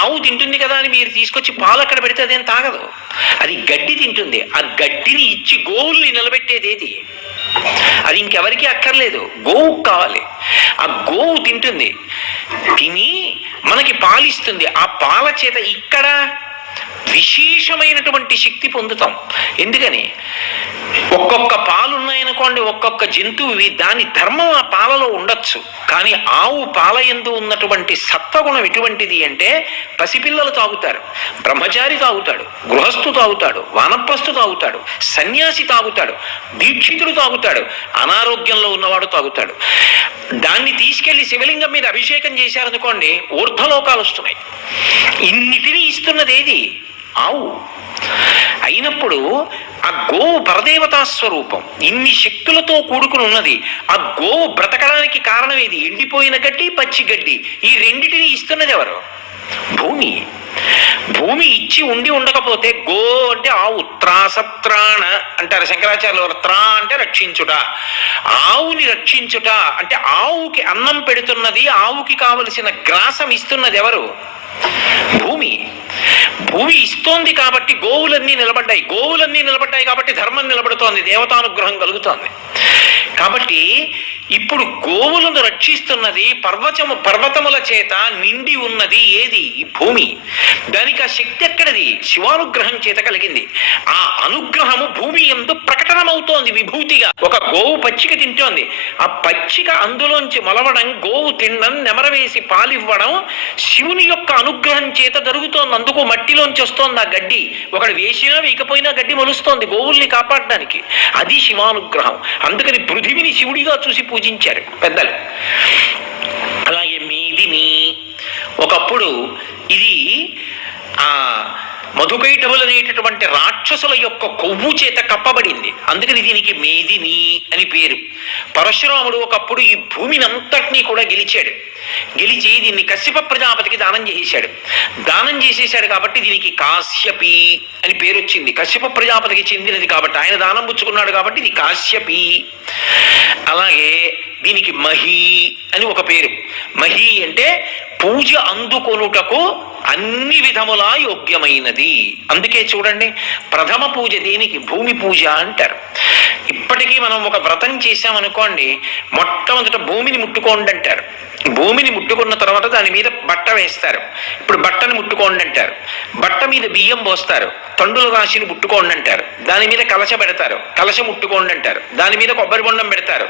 ఆవు తింటుంది కదా అని మీరు తీసుకొచ్చి పాలు అక్కడ పెడితే అదేం తాగదు. అది గడ్డి తింటుంది. ఆ గడ్డిని ఇచ్చి గోవుల్ని నిలబెట్టేది ఏది? అది ఇంకెవరికి అక్కర్లేదు, గోవు కావాలి. ఆ గోవు తింటుంది, తిని మనకి పాలిస్తుంది. ఆ పాల చేత ఇక్కడ విశేషమైనటువంటి శక్తి పొందుతాం. ఎందుకని? ఒక్కొక్క పాలు ఉన్నాయనుకోండి, ఒక్కొక్క జంతువువి, దాని ధర్మం ఆ పాలలో ఉండొచ్చు. కానీ ఆవు పాల యందు ఉన్నటువంటి సత్వగుణం ఎటువంటిది అంటే పసిపిల్లలు తాగుతారు, బ్రహ్మచారి తాగుతాడు, గృహస్థు తాగుతాడు, వానప్రస్థు తాగుతాడు, సన్యాసి తాగుతాడు, దీక్షితుడు తాగుతాడు, అనారోగ్యంలో ఉన్నవాడు తాగుతాడు. దాన్ని తీసుకెళ్లి శివలింగం మీద అభిషేకం చేశారనుకోండి, ఊర్ధ్వలోకాలు వస్తున్నాయి. ఇన్నిటినీ ఇస్తున్నది ఏది? ఆవు. అయినప్పుడు ఆ గోవు పరదేవతా స్వరూపం, ఇన్ని శక్తులతో కూడుకుని ఉన్నది. ఆ గోవు బ్రతకడానికి కారణం ఏది? ఎండిపోయిన గడ్డి, పచ్చి గడ్డి. ఈ రెండిటిని ఇస్తున్నది ఎవరు? భూమి. భూమి ఇచ్చి ఉండకపోతే గో అంటే ఆవు. త్రాసత్రాణ అంటారు శంకరాచార్యులు వారు. త్రా అంటే రక్షించుట, ఆవుని రక్షించుట అంటే ఆవుకి అన్నం పెడుతున్నది, ఆవుకి కావలసిన గ్రాసం ఇస్తున్నది ఎవరు? భూమి. భూమి ఇస్తోంది కాబట్టి గోవులన్నీ నిలబడ్డాయి. గోవులన్నీ నిలబడ్డాయి కాబట్టి ధర్మం నిలబడుతోంది, దేవతానుగ్రహం కలుగుతోంది. కాబట్టి ఇప్పుడు గోవులను రక్షిస్తున్నది పర్వతముల చేత నిండి ఉన్నది ఏది? ఈ భూమి. దానికి ఆ శక్తి ఎక్కడది? శివానుగ్రహం చేత కలిగింది. ఆ అనుగ్రహము భూమి యందు ప్రకటనమవుతోంది విభూతిగా. ఒక గోవు పచ్చిక తింటోంది, ఆ పచ్చిక అందులోంచి మొలవడం, గోవు తినడం, నెమరవేసి పాలివ్వడం శివుని యొక్క అనుగ్రహం చేత జరుగుతోంది. అందుకు మట్టిలోంచి వస్తోంది ఆ గడ్డి. ఒకడు వేసినా వేయకపోయినా గడ్డి మొలుస్తోంది గోవుల్ని కాపాడడానికి. అది శివానుగ్రహం. అందుకని పృథివిని శివుడిగా చూసి పూజించారు పెద్దలు. అలాగే మేదిని, ఒకప్పుడు ఇది ఆ మధుకైటవులు అనేటటువంటి రాక్షసుల యొక్క కొవ్వు చేత కప్పబడింది. అందుకని దీనికి మేదిని అని పేరు. పరశురాముడు ఒకప్పుడు ఈ భూమిని అంతటినీ కూడా గెలిచాడు. గెలిచి దీన్ని కశ్యప ప్రజాపతికి దానం చేసేశాడు. దానం చేసేశాడు కాబట్టి దీనికి కాశ్యపి అని పేరు వచ్చింది. కశ్యప ప్రజాపతికి చెందినది కాబట్టి, ఆయన దానం పుచ్చుకున్నాడు కాబట్టి ఇది కాశ్యపి. అలాగే దీనికి మహి అని ఒక పేరు. మహి అంటే పూజ అందుకొనుటకు అన్ని విధములా యోగ్యమైనది. అందుకే చూడండి, ప్రథమ పూజ దేనికి? భూమి పూజ అంటారు. ఇప్పటికీ మనం ఒక వ్రతం చేశామనుకోండి, మొట్టమొదట భూమిని ముట్టుకోండి అంటారు. భూమిని ముట్టుకున్న తర్వాత దాని మీద బట్ట వేస్తారు. ఇప్పుడు బట్టని ముట్టుకోండి అంటారు. బట్ట మీద బియ్యం పోస్తారు. తండుల రాశిని ముట్టుకోండి అంటారు. దాని మీద కలశ పెడతారు. కలశ ముట్టుకోండి అంటారు. దాని మీద కొబ్బరి బొండం పెడతారు.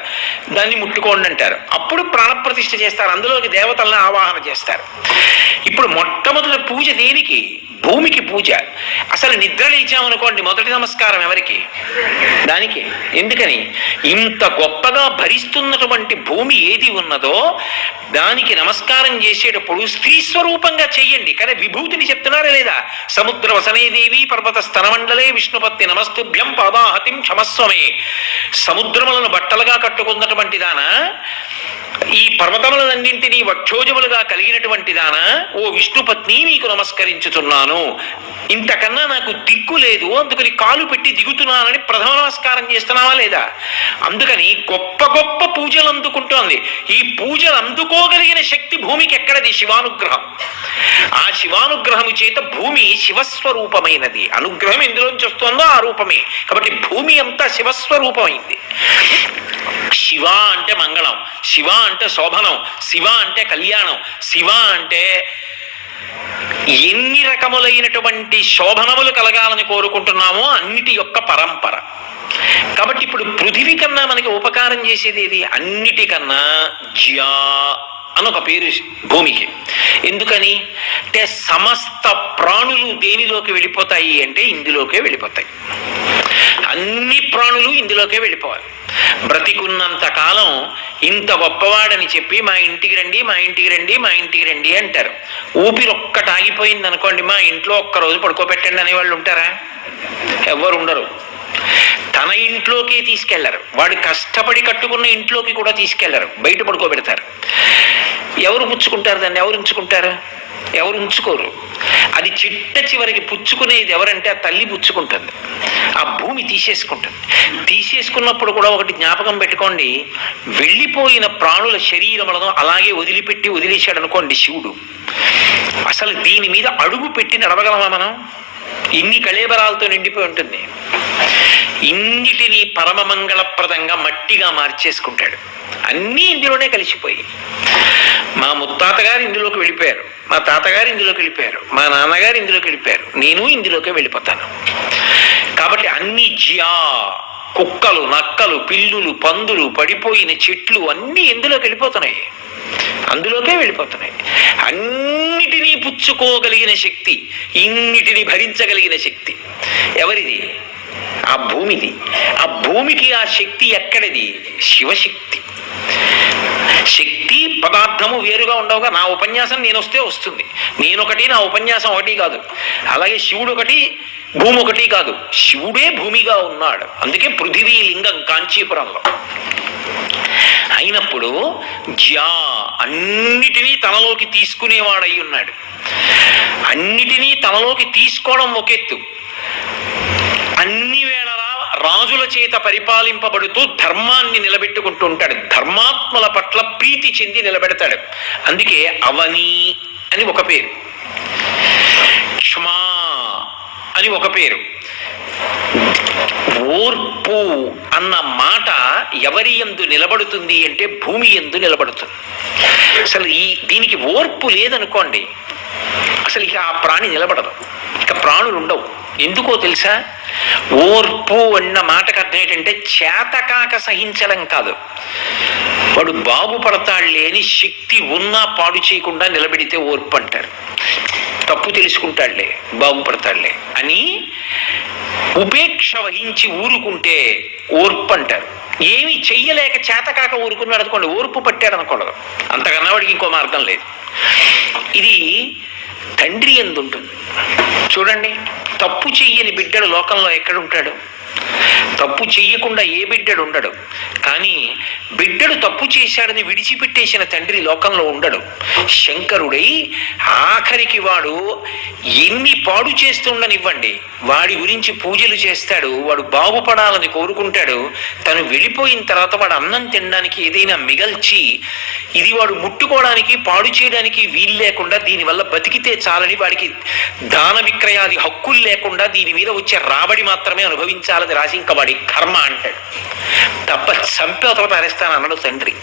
దాన్ని ముట్టుకోండి అంటారు. అప్పుడు ప్రాణప్రతిష్ఠ చేస్తారు. అందులోకి దేవతలను ఆవాహన చేస్తారు. ఇప్పుడు మొట్టమొదటి పూజ దేనికి? భూమికి పూజ. అసలు నిద్ర లేచామనుకోండి, మొదటి నమస్కారం ఎవరికి? దానికి. ఎందుకని? ఇంత గొప్పగా భరిస్తున్నటువంటి భూమి ఏది ఉన్నదో దానికి నమస్కారం చేసేటప్పుడు స్త్రీ స్వరూపంగా చెయ్యండి. కానీ విభూతిని చెప్తున్నారా లేదా? సముద్ర వసనేదేవి పర్వత స్తనమండలే విష్ణుపత్తి నమస్తుభ్యం పాదాహతిం క్షమస్వమే. సముద్రములను బట్టలుగా కట్టుకున్నటువంటి దానా, ఈ పర్వతములన్నింటినీ వక్షోజములుగా కలిగినటువంటి దానా, ఓ విష్ణుపత్ని నీకు నమస్కరించుతున్నాను, ఇంతకన్నా నాకు దిక్కు లేదు, అందుకని కాలు పెట్టి దిగుతున్నానని ప్రథమ నమస్కారం చేస్తున్నావా లేదా? అందుకని గొప్ప గొప్ప పూజలు అందుకుంటోంది. ఈ పూజలు అందుకోగలిగిన శక్తి భూమికి ఎక్కడది? శివానుగ్రహం. ఆ శివానుగ్రహము చేత భూమి శివస్వరూపమైనది. అనుగ్రహం ఎందులోంచి వస్తుందో ఆ రూపమే. కాబట్టి భూమి అంతా శివస్వరూపమైంది. శివ అంటే మంగళం, శివ అంటే శోభనం, శివ అంటే కళ్యాణం, శివ అంటే ఎన్ని రకములైనటువంటి శోభనములు కలగాలని కోరుకుంటున్నామో అన్నిటి యొక్క పరంపర. కాబట్టి ఇప్పుడు పృథివీ కన్నా మనకి ఉపకారం చేసేది ఏది? అన్నిటికన్నా జ్యా అని ఒక పేరు భూమికి. ఎందుకని అంటే సమస్త ప్రాణులు దేనిలోకి వెళ్ళిపోతాయి అంటే ఇందులోకే వెళ్ళిపోతాయి. అన్ని ప్రాణులు ఇందులోకే వెళ్ళిపోవాలి. బ్రతికున్నంత కాలం ఇంత గొప్పవాడని చెప్పి మా ఇంటికి రండి, మా ఇంటికి రండి, మా ఇంటికి రండి అంటారు. ఊపిరి ఒక్కటి ఆగిపోయింది అనుకోండి, మా ఇంట్లో ఒక్కరోజు పడుకోబెట్టండి అనేవాళ్ళు ఉంటారా? ఎవరు ఉండరు. తన ఇంట్లోకి తీసుకెళ్లరు, వాడు కష్టపడి కట్టుకున్న ఇంట్లోకి కూడా తీసుకెళ్లరు, బయట పడుకోబెడతారు. ఎవరు పుచ్చుకుంటారు దాన్ని? ఎవరు ఉంచుకుంటారు? ఎవరు ఉంచుకోరు. అది చిట్ట చివరికి పుచ్చుకునేది ఎవరంటే ఆ తల్లి పుచ్చుకుంటుంది, ఆ భూమి తీసేసుకుంటుంది. తీసేసుకున్నప్పుడు కూడా ఒకటి జ్ఞాపకం పెట్టుకోండి, వెళ్ళిపోయిన ప్రాణుల శరీరములను అలాగే వదిలేశాడు అనుకోండి శివుడు, అసలు దీని మీద అడుగు పెట్టి నడవగలమా మనం? ఇన్ని కళేబరాలతో నిండిపోయి ఉంటుంది. ఇన్నిటినీ పరమమంగళప్రదంగా మట్టిగా మార్చేసుకుంటాడు. అన్నీ ఇందులోనే కలిసిపోయి, మా ముత్తాతగారు ఇందులోకి వెళ్ళిపోయారు, మా తాతగారు ఇందులోకి వెళ్ళిపోయారు, మా నాన్నగారు ఇందులోకి వెళ్ళిపోయారు, నేను ఇందులోకే వెళ్ళిపోతాను. కాబట్టి అన్ని జ్యా, కుక్కలు, నక్కలు, పిల్లులు, పందులు, పడిపోయిన చెట్లు అన్నీ ఎందులోకి వెళ్ళిపోతున్నాయి? అందులోకే వెళ్ళిపోతున్నాయి. అన్నిటినీ పుచ్చుకోగలిగిన శక్తి, ఇన్నిటిని భరించగలిగిన శక్తి ఎవరిది? ఆ భూమిది. ఆ భూమికి ఆ శక్తి ఎక్కడిది? శివశక్తి. శక్తి పదార్థము వేరుగా ఉండవుగా. నా ఉపన్యాసం నేను వస్తే వస్తుంది, నేనొకటి, నా ఉపన్యాసం ఒకటి కాదు. అలాగే శివుడు ఒకటి, భూమి ఒకటి కాదు. శివుడే భూమిగా ఉన్నాడు. అందుకే పృథివీ లింగం కాంచీపురంలో. అయినప్పుడు జ్యా అన్నిటినీ తనలోకి తీసుకునేవాడై ఉన్నాడు. అన్నిటినీ తనలోకి తీసుకోవడం ఒకెత్తు, అన్ని వేళలా రాజుల చేత పరిపాలింపబడుతూ ధర్మాన్ని నిలబెట్టుకుంటూ ఉంటాడు. ధర్మాత్మల పట్ల ప్రీతి చెంది నిలబెడతాడు. అందుకే అవని అని ఒక పేరు, క్షమా అని ఒక పేరు. ఓర్పు అన్న మాట ఎవరి యందు నిలబడుతుంది అంటే భూమి యందు నిలబడుతుంది. అసలు దీనికి ఓర్పు లేదనుకోండి, అసలు ఇక ఆ ప్రాణి నిలబడదు, ఇక ప్రాణులు ఉండవు. ఎందుకో తెలుసా? ఓర్పు అన్న మాటకు అర్థం ఏంటంటే చేతకాక సహించడం కాదు. వాడు బాగుపడతాడులే అని శక్తి ఉన్నా పాడు చేయకుండా నిలబెడితే ఓర్పు అంటారు. తప్పు తెలుసుకుంటాడులే, బాగుపడతాడులే అని ఉపేక్ష వహించి ఊరుకుంటే ఓర్పు అంటారు. ఏమి చెయ్యలేక చేతకాక ఊరుకున్నాడు అనుకోండి, ఓర్పు పట్టాడు అనకూడదు. అంతకన్నా వాడికి ఇంకో మార్గం లేదు. ఇది తండ్రి యందు ఉంటుంది. చూడండి, తప్పు చెయ్యని బిడ్డడు లోకంలో ఎక్కడుంటాడు? తప్పు చెయ్యకుండా ఏ బిడ్డడు ఉండడు. కానీ బిడ్డడు తప్పు చేశాడని విడిచిపెట్టేసిన తండ్రి లోకంలో ఉండడు. శంకరుడై ఆఖరికి వాడు ఎన్ని పాడు చేస్తుండనివ్వండి, వాడి గురించి పూజలు చేస్తాడు, వాడు బాగుపడాలని కోరుకుంటాడు. తను వెళ్ళిపోయిన తర్వాత వాడు అన్నం తినడానికి ఏదైనా మిగల్చి ఇది వాడు ముట్టుకోవడానికి పాడు చేయడానికి వీలు లేకుండా దీనివల్ల బతికితే చాలని వాడికి దాన విక్రయాది హక్కులు లేకుండా దీని మీద వచ్చే రాబడి మాత్రమే అనుభవించాలని రాసి ఇంకా వాడి కర్మ అంటాడు. తప్ప చంపేతల పారేస్తాను అన్నాడు తండ్రి.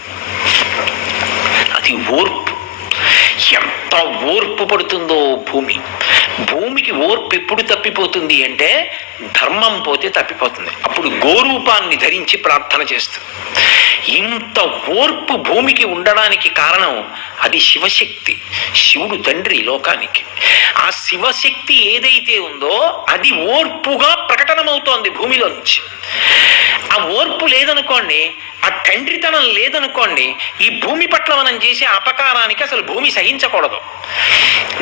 అది ఓర్పు. ఎంత ఓర్పు పడుతుందో భూమి. భూమికి ఓర్పు ఎప్పుడు తప్పిపోతుంది అంటే ధర్మం పోతే తప్పిపోతుంది. అప్పుడు గోరూపాన్ని ధరించి ప్రార్థన చేస్తుంది. ఇంత ఓర్పు భూమికి ఉండడానికి కారణం అది శివశక్తి. శివుడు తండ్రి లోకానికి. ఆ శివశక్తి ఏదైతే ఉందో అది ఓర్పుగా ప్రకటనమవుతోంది భూమిలో నుంచి. ఆ ఓర్పు లేదనుకోండి, ఆ తండ్రితనం లేదనుకోండి, ఈ భూమి పట్ల మనం చేసే అపకారానికి అసలు భూమి సహించకూడదు.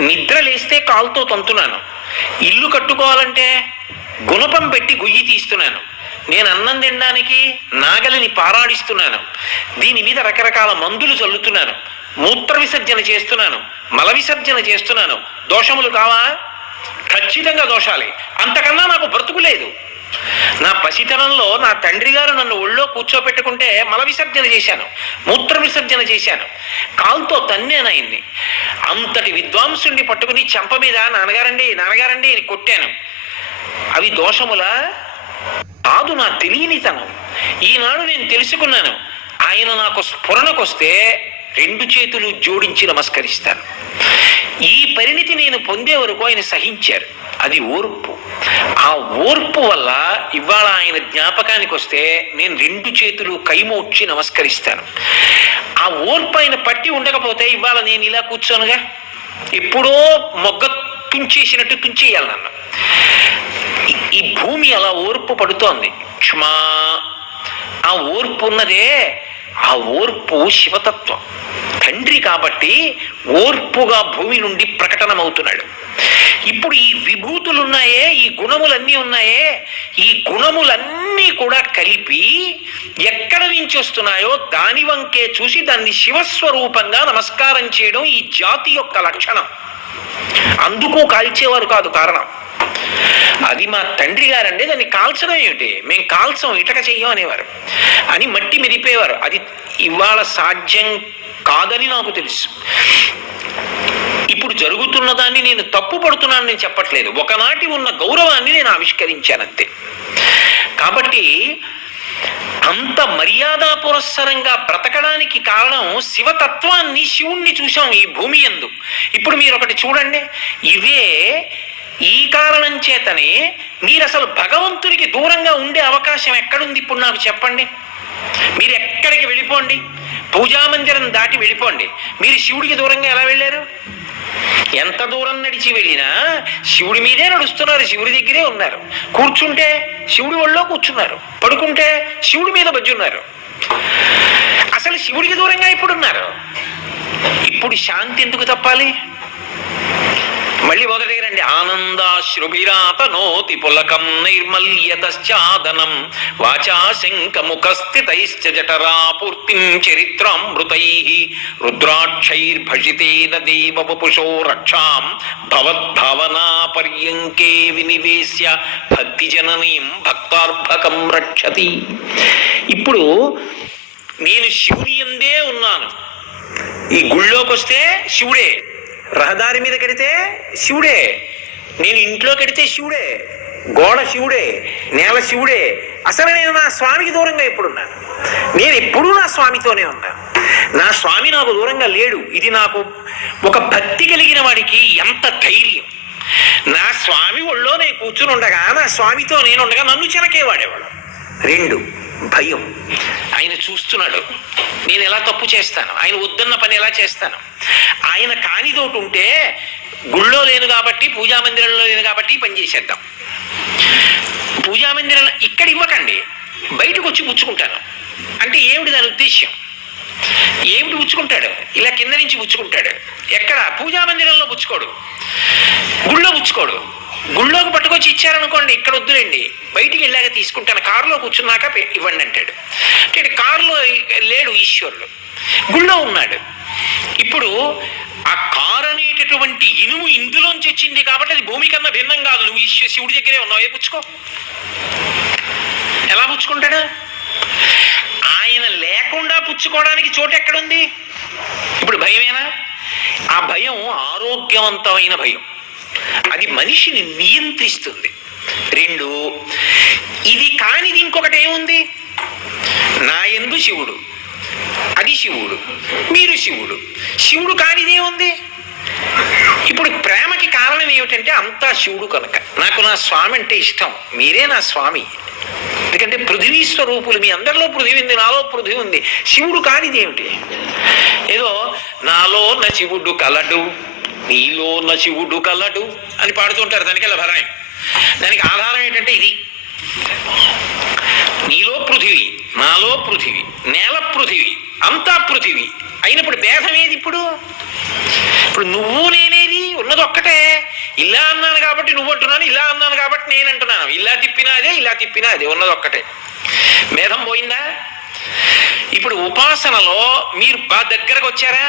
నిద్ర లేస్తే కాలుతో తంతున్నాను, ఇల్లు కట్టుకోవాలంటే గుణపం పెట్టి గుయ్యి తీస్తున్నాను, నేను అన్నం తినడానికి నాగలిని పారాడిస్తున్నాను, దీని మీద రకరకాల మందులు చల్లుతున్నాను, మూత్ర విసర్జన చేస్తున్నాను, మల విసర్జన చేస్తున్నాను. దోషములు కావా? ఖచ్చితంగా దోషాలే. అంతకన్నా నాకు బ్రతుకు లేదు. నా పసితనంలో నా తండ్రి గారు నన్ను ఒళ్ళో కూర్చోపెట్టుకుంటే మల విసర్జన చేశాను, మూత్ర విసర్జన చేశాను, కాలుతో తన్నేనాయన్ని. అంతటి విద్వాంసుని పట్టుకుని చెంప మీద నాన్నగారండి నాన్నగారండి అని కొట్టాను. అవి దోషములా? కాదు, నా తెలియనితనం. ఈనాడు నేను తెలుసుకున్నాను. ఆయన నాకు స్ఫురణకొస్తే రెండు చేతులు జోడించి నమస్కరిస్తాను. ఈ పరిణితి నేను పొందే వరకు ఆయన సహించారు. అది ఓర్పు. ఆ ఓర్పు వల్ల ఇవాళ ఆయన జ్ఞాపకానికి వస్తే నేను 2 చేతులు కైమోడ్చి నమస్కరిస్తాను. ఆ ఓర్పు ఆయన పట్టి ఉండకపోతే ఇవాళ నేను ఇలా కూర్చోనుగా, ఎప్పుడో మొగ్గ తుంచేసినట్టు తుంచేయాలి నన్ను. ఈ భూమి అలా ఓర్పు పడుతోంది. క్షమా, ఆ ఓర్పు ఉన్నదే, ఆ ఓర్పు శివతత్వం. తండ్రి కాబట్టి ఓర్పుగా భూమి నుండి ప్రకటనమవుతున్నాడు. ఇప్పుడు ఈ విభూతులున్నాయే, ఈ గుణములన్నీ ఉన్నాయే, ఈ గుణములన్నీ కూడా కలిపి ఎక్కడ నుంచి వస్తున్నాయో దాని వంకే చూసి దాన్ని శివస్వరూపంగా నమస్కారం చేయడం ఈ జాతి యొక్క లక్షణం. అందుకు కాల్చేవారు కాదు కారణం. అది మా తండ్రి గారండి, దాన్ని కాల్చడం ఏమిటి, మేము కాల్చం, ఇటక చెయ్యం అనేవారు. అని మట్టి మెదిపేవారు. అది ఇవాళ సాధ్యం కాదని నాకు తెలుసు. ఇప్పుడు జరుగుతున్న దాన్ని నేను తప్పు పడుతున్నాను నేను చెప్పట్లేదు. ఒకనాటి ఉన్న గౌరవాన్ని నేను ఆవిష్కరించానంతే. కాబట్టి అంత మర్యాద పురస్సరంగా బ్రతకడానికి కారణం శివతత్వాన్ని, శివుణ్ణి చూసాం ఈ భూమి యందు. ఇప్పుడు మీరు ఒకటి చూడండి, ఇవే ఈ కారణం చేతనే మీరు అసలు భగవంతుడికి దూరంగా ఉండే అవకాశం ఎక్కడుంది ఇప్పుడు నాకు చెప్పండి. మీరు ఎక్కడికి వెళ్ళిపోండి, పూజామందిరం దాటి వెళ్ళిపోండి, మీరు శివుడికి దూరంగా ఎలా వెళ్ళారు? ఎంత దూరం నడిచి వెళ్ళినా శివుడి మీదే నడుస్తున్నారు, శివుడి దగ్గరే ఉన్నారు. కూర్చుంటే శివుడి ఒళ్ళో కూర్చున్నారు, పడుకుంటే శివుడి మీద బజ్జున్నారు. అసలు శివుడికి దూరంగా ఇప్పుడున్నారు. ఇప్పుడు శాంతి ఎందుకు తప్పాలి? మళ్ళీ మొదటి రండి. ఆనందాశ్రుభిరాతనోతి పులకం నైర్మల్యతశ్చాదనం వాచా శంఖముఖస్థితైశ్చ జఠరాపూర్తిం చరిత్రామృతైః రుద్రాక్షైర్భజితేన దేవవపుషో రక్షాం భవద్భావనా పర్యంకే వినివేశ్య భక్తిజననీం భక్తార్భకం రక్షతి. ఇప్పుడు నేను శివుని యందే ఉన్నాను. ఈ గుళ్ళోకి వస్తే శివుడే, రహదారి మీద కడితే శివుడే, నేను ఇంట్లో కడితే శివుడే, గోడ శివుడే, నేల శివుడే. అసలు నేను నా స్వామికి దూరంగా ఎప్పుడున్నాను? నేను ఎప్పుడూ నా స్వామితోనే ఉన్నాను. నా స్వామి నాకు దూరంగా లేడు. ఇది నాకు ఒక భక్తి కలిగిన వాడికి ఎంత ధైర్యం. నా స్వామి ఒళ్ళో నేను కూర్చుని ఉండగా, నా స్వామితో నేను ఉండగా నన్ను చెనకేవాడేవాడు. 2 భయం. ఆయన చూస్తున్నాడు, నేను ఎలా తప్పు చేస్తాను, ఆయన వద్దన్న పని ఎలా చేస్తాను. ఆయన కానిదోటి ఉంటే గుళ్ళో లేను కాబట్టి, పూజామందిరంలో లేను కాబట్టి పని చేసేద్దాం. పూజామందిరంలో ఇక్కడ ఇవ్వకండి, బయటకు వచ్చి పుచ్చుకుంటాను అంటే ఏమిటి దాని ఉద్దేశ్యం? ఏమిటి పుచ్చుకుంటాడు? ఇలా కింద నుంచి పుచ్చుకుంటాడు. ఎక్కడ? పూజామందిరంలో పుచ్చుకోడు, గుళ్ళో పుచ్చుకోడు. గుళ్ళోకి పట్టుకొచ్చి ఇచ్చారనుకోండి, ఇక్కడ వద్దులేండి, బయటికి వెళ్ళాక తీసుకుంటాను, కారులో కూర్చున్నాక ఇవ్వండి అంటాడు. అంటే కారులో లేడు ఈశ్వరుడు, గుళ్ళో ఉన్నాడు. ఇప్పుడు ఆ కారు అనేటటువంటి ఇనుము ఇందులోంచి వచ్చింది కాబట్టి అది భూమి కన్నా భిన్నం కాదు. నువ్వు శివుడి దగ్గరే ఉన్నావు, ఏ పుచ్చుకో. ఎలా పుచ్చుకుంటాడు? ఆయన లేకుండా పుచ్చుకోవడానికి చోటు ఎక్కడుంది? ఇప్పుడు భయమేనా? ఆ భయం ఆరోగ్యవంతమైన భయం. అది మనిషిని నియంత్రిస్తుంది. 2, ఇది కానిది ఇంకొకటి ఏముంది? నా యందు శివుడు, అది శివుడు, మీరు శివుడు. శివుడు కానిదేముంది? ఇప్పుడు ప్రేమకి కారణం ఏమిటంటే అంతా శివుడు కనుక. నాకు నా స్వామి అంటే ఇష్టం, మీరే నా స్వామి. ఎందుకంటే పృథివీ స్వరూపులు, మీ అందరిలో పృథివీ ఉంది, నాలో పృథివీ ఉంది. శివుడు కానిది ఏమిటి? ఏదో నాలో నా శివుడు కలడు, నీలో నా శివుడు కలడు అని పాడుతుంటారు. దానికి అలా భరణం. దానికి ఆధారం ఏంటంటే ఇది, నీలో పృథివీ, నాలో పృథివీ, నేల పృథివీ, అంతా పృథివీ అయినప్పుడు భేదం ఏది? ఇప్పుడు నువ్వు నేనేది ఉన్నది ఒక్కటే. ఇలా అన్నాను కాబట్టి నువ్వు అంటున్నాను, ఇలా అన్నాను కాబట్టి నేను అంటున్నాను. ఇలా తిప్పినా అదే, ఇలా తిప్పినా అదే, ఉన్నది ఒక్కటే. భేదం పోయిందా? ఇప్పుడు ఉపాసనలో మీరు బాగా దగ్గరకు వచ్చారా?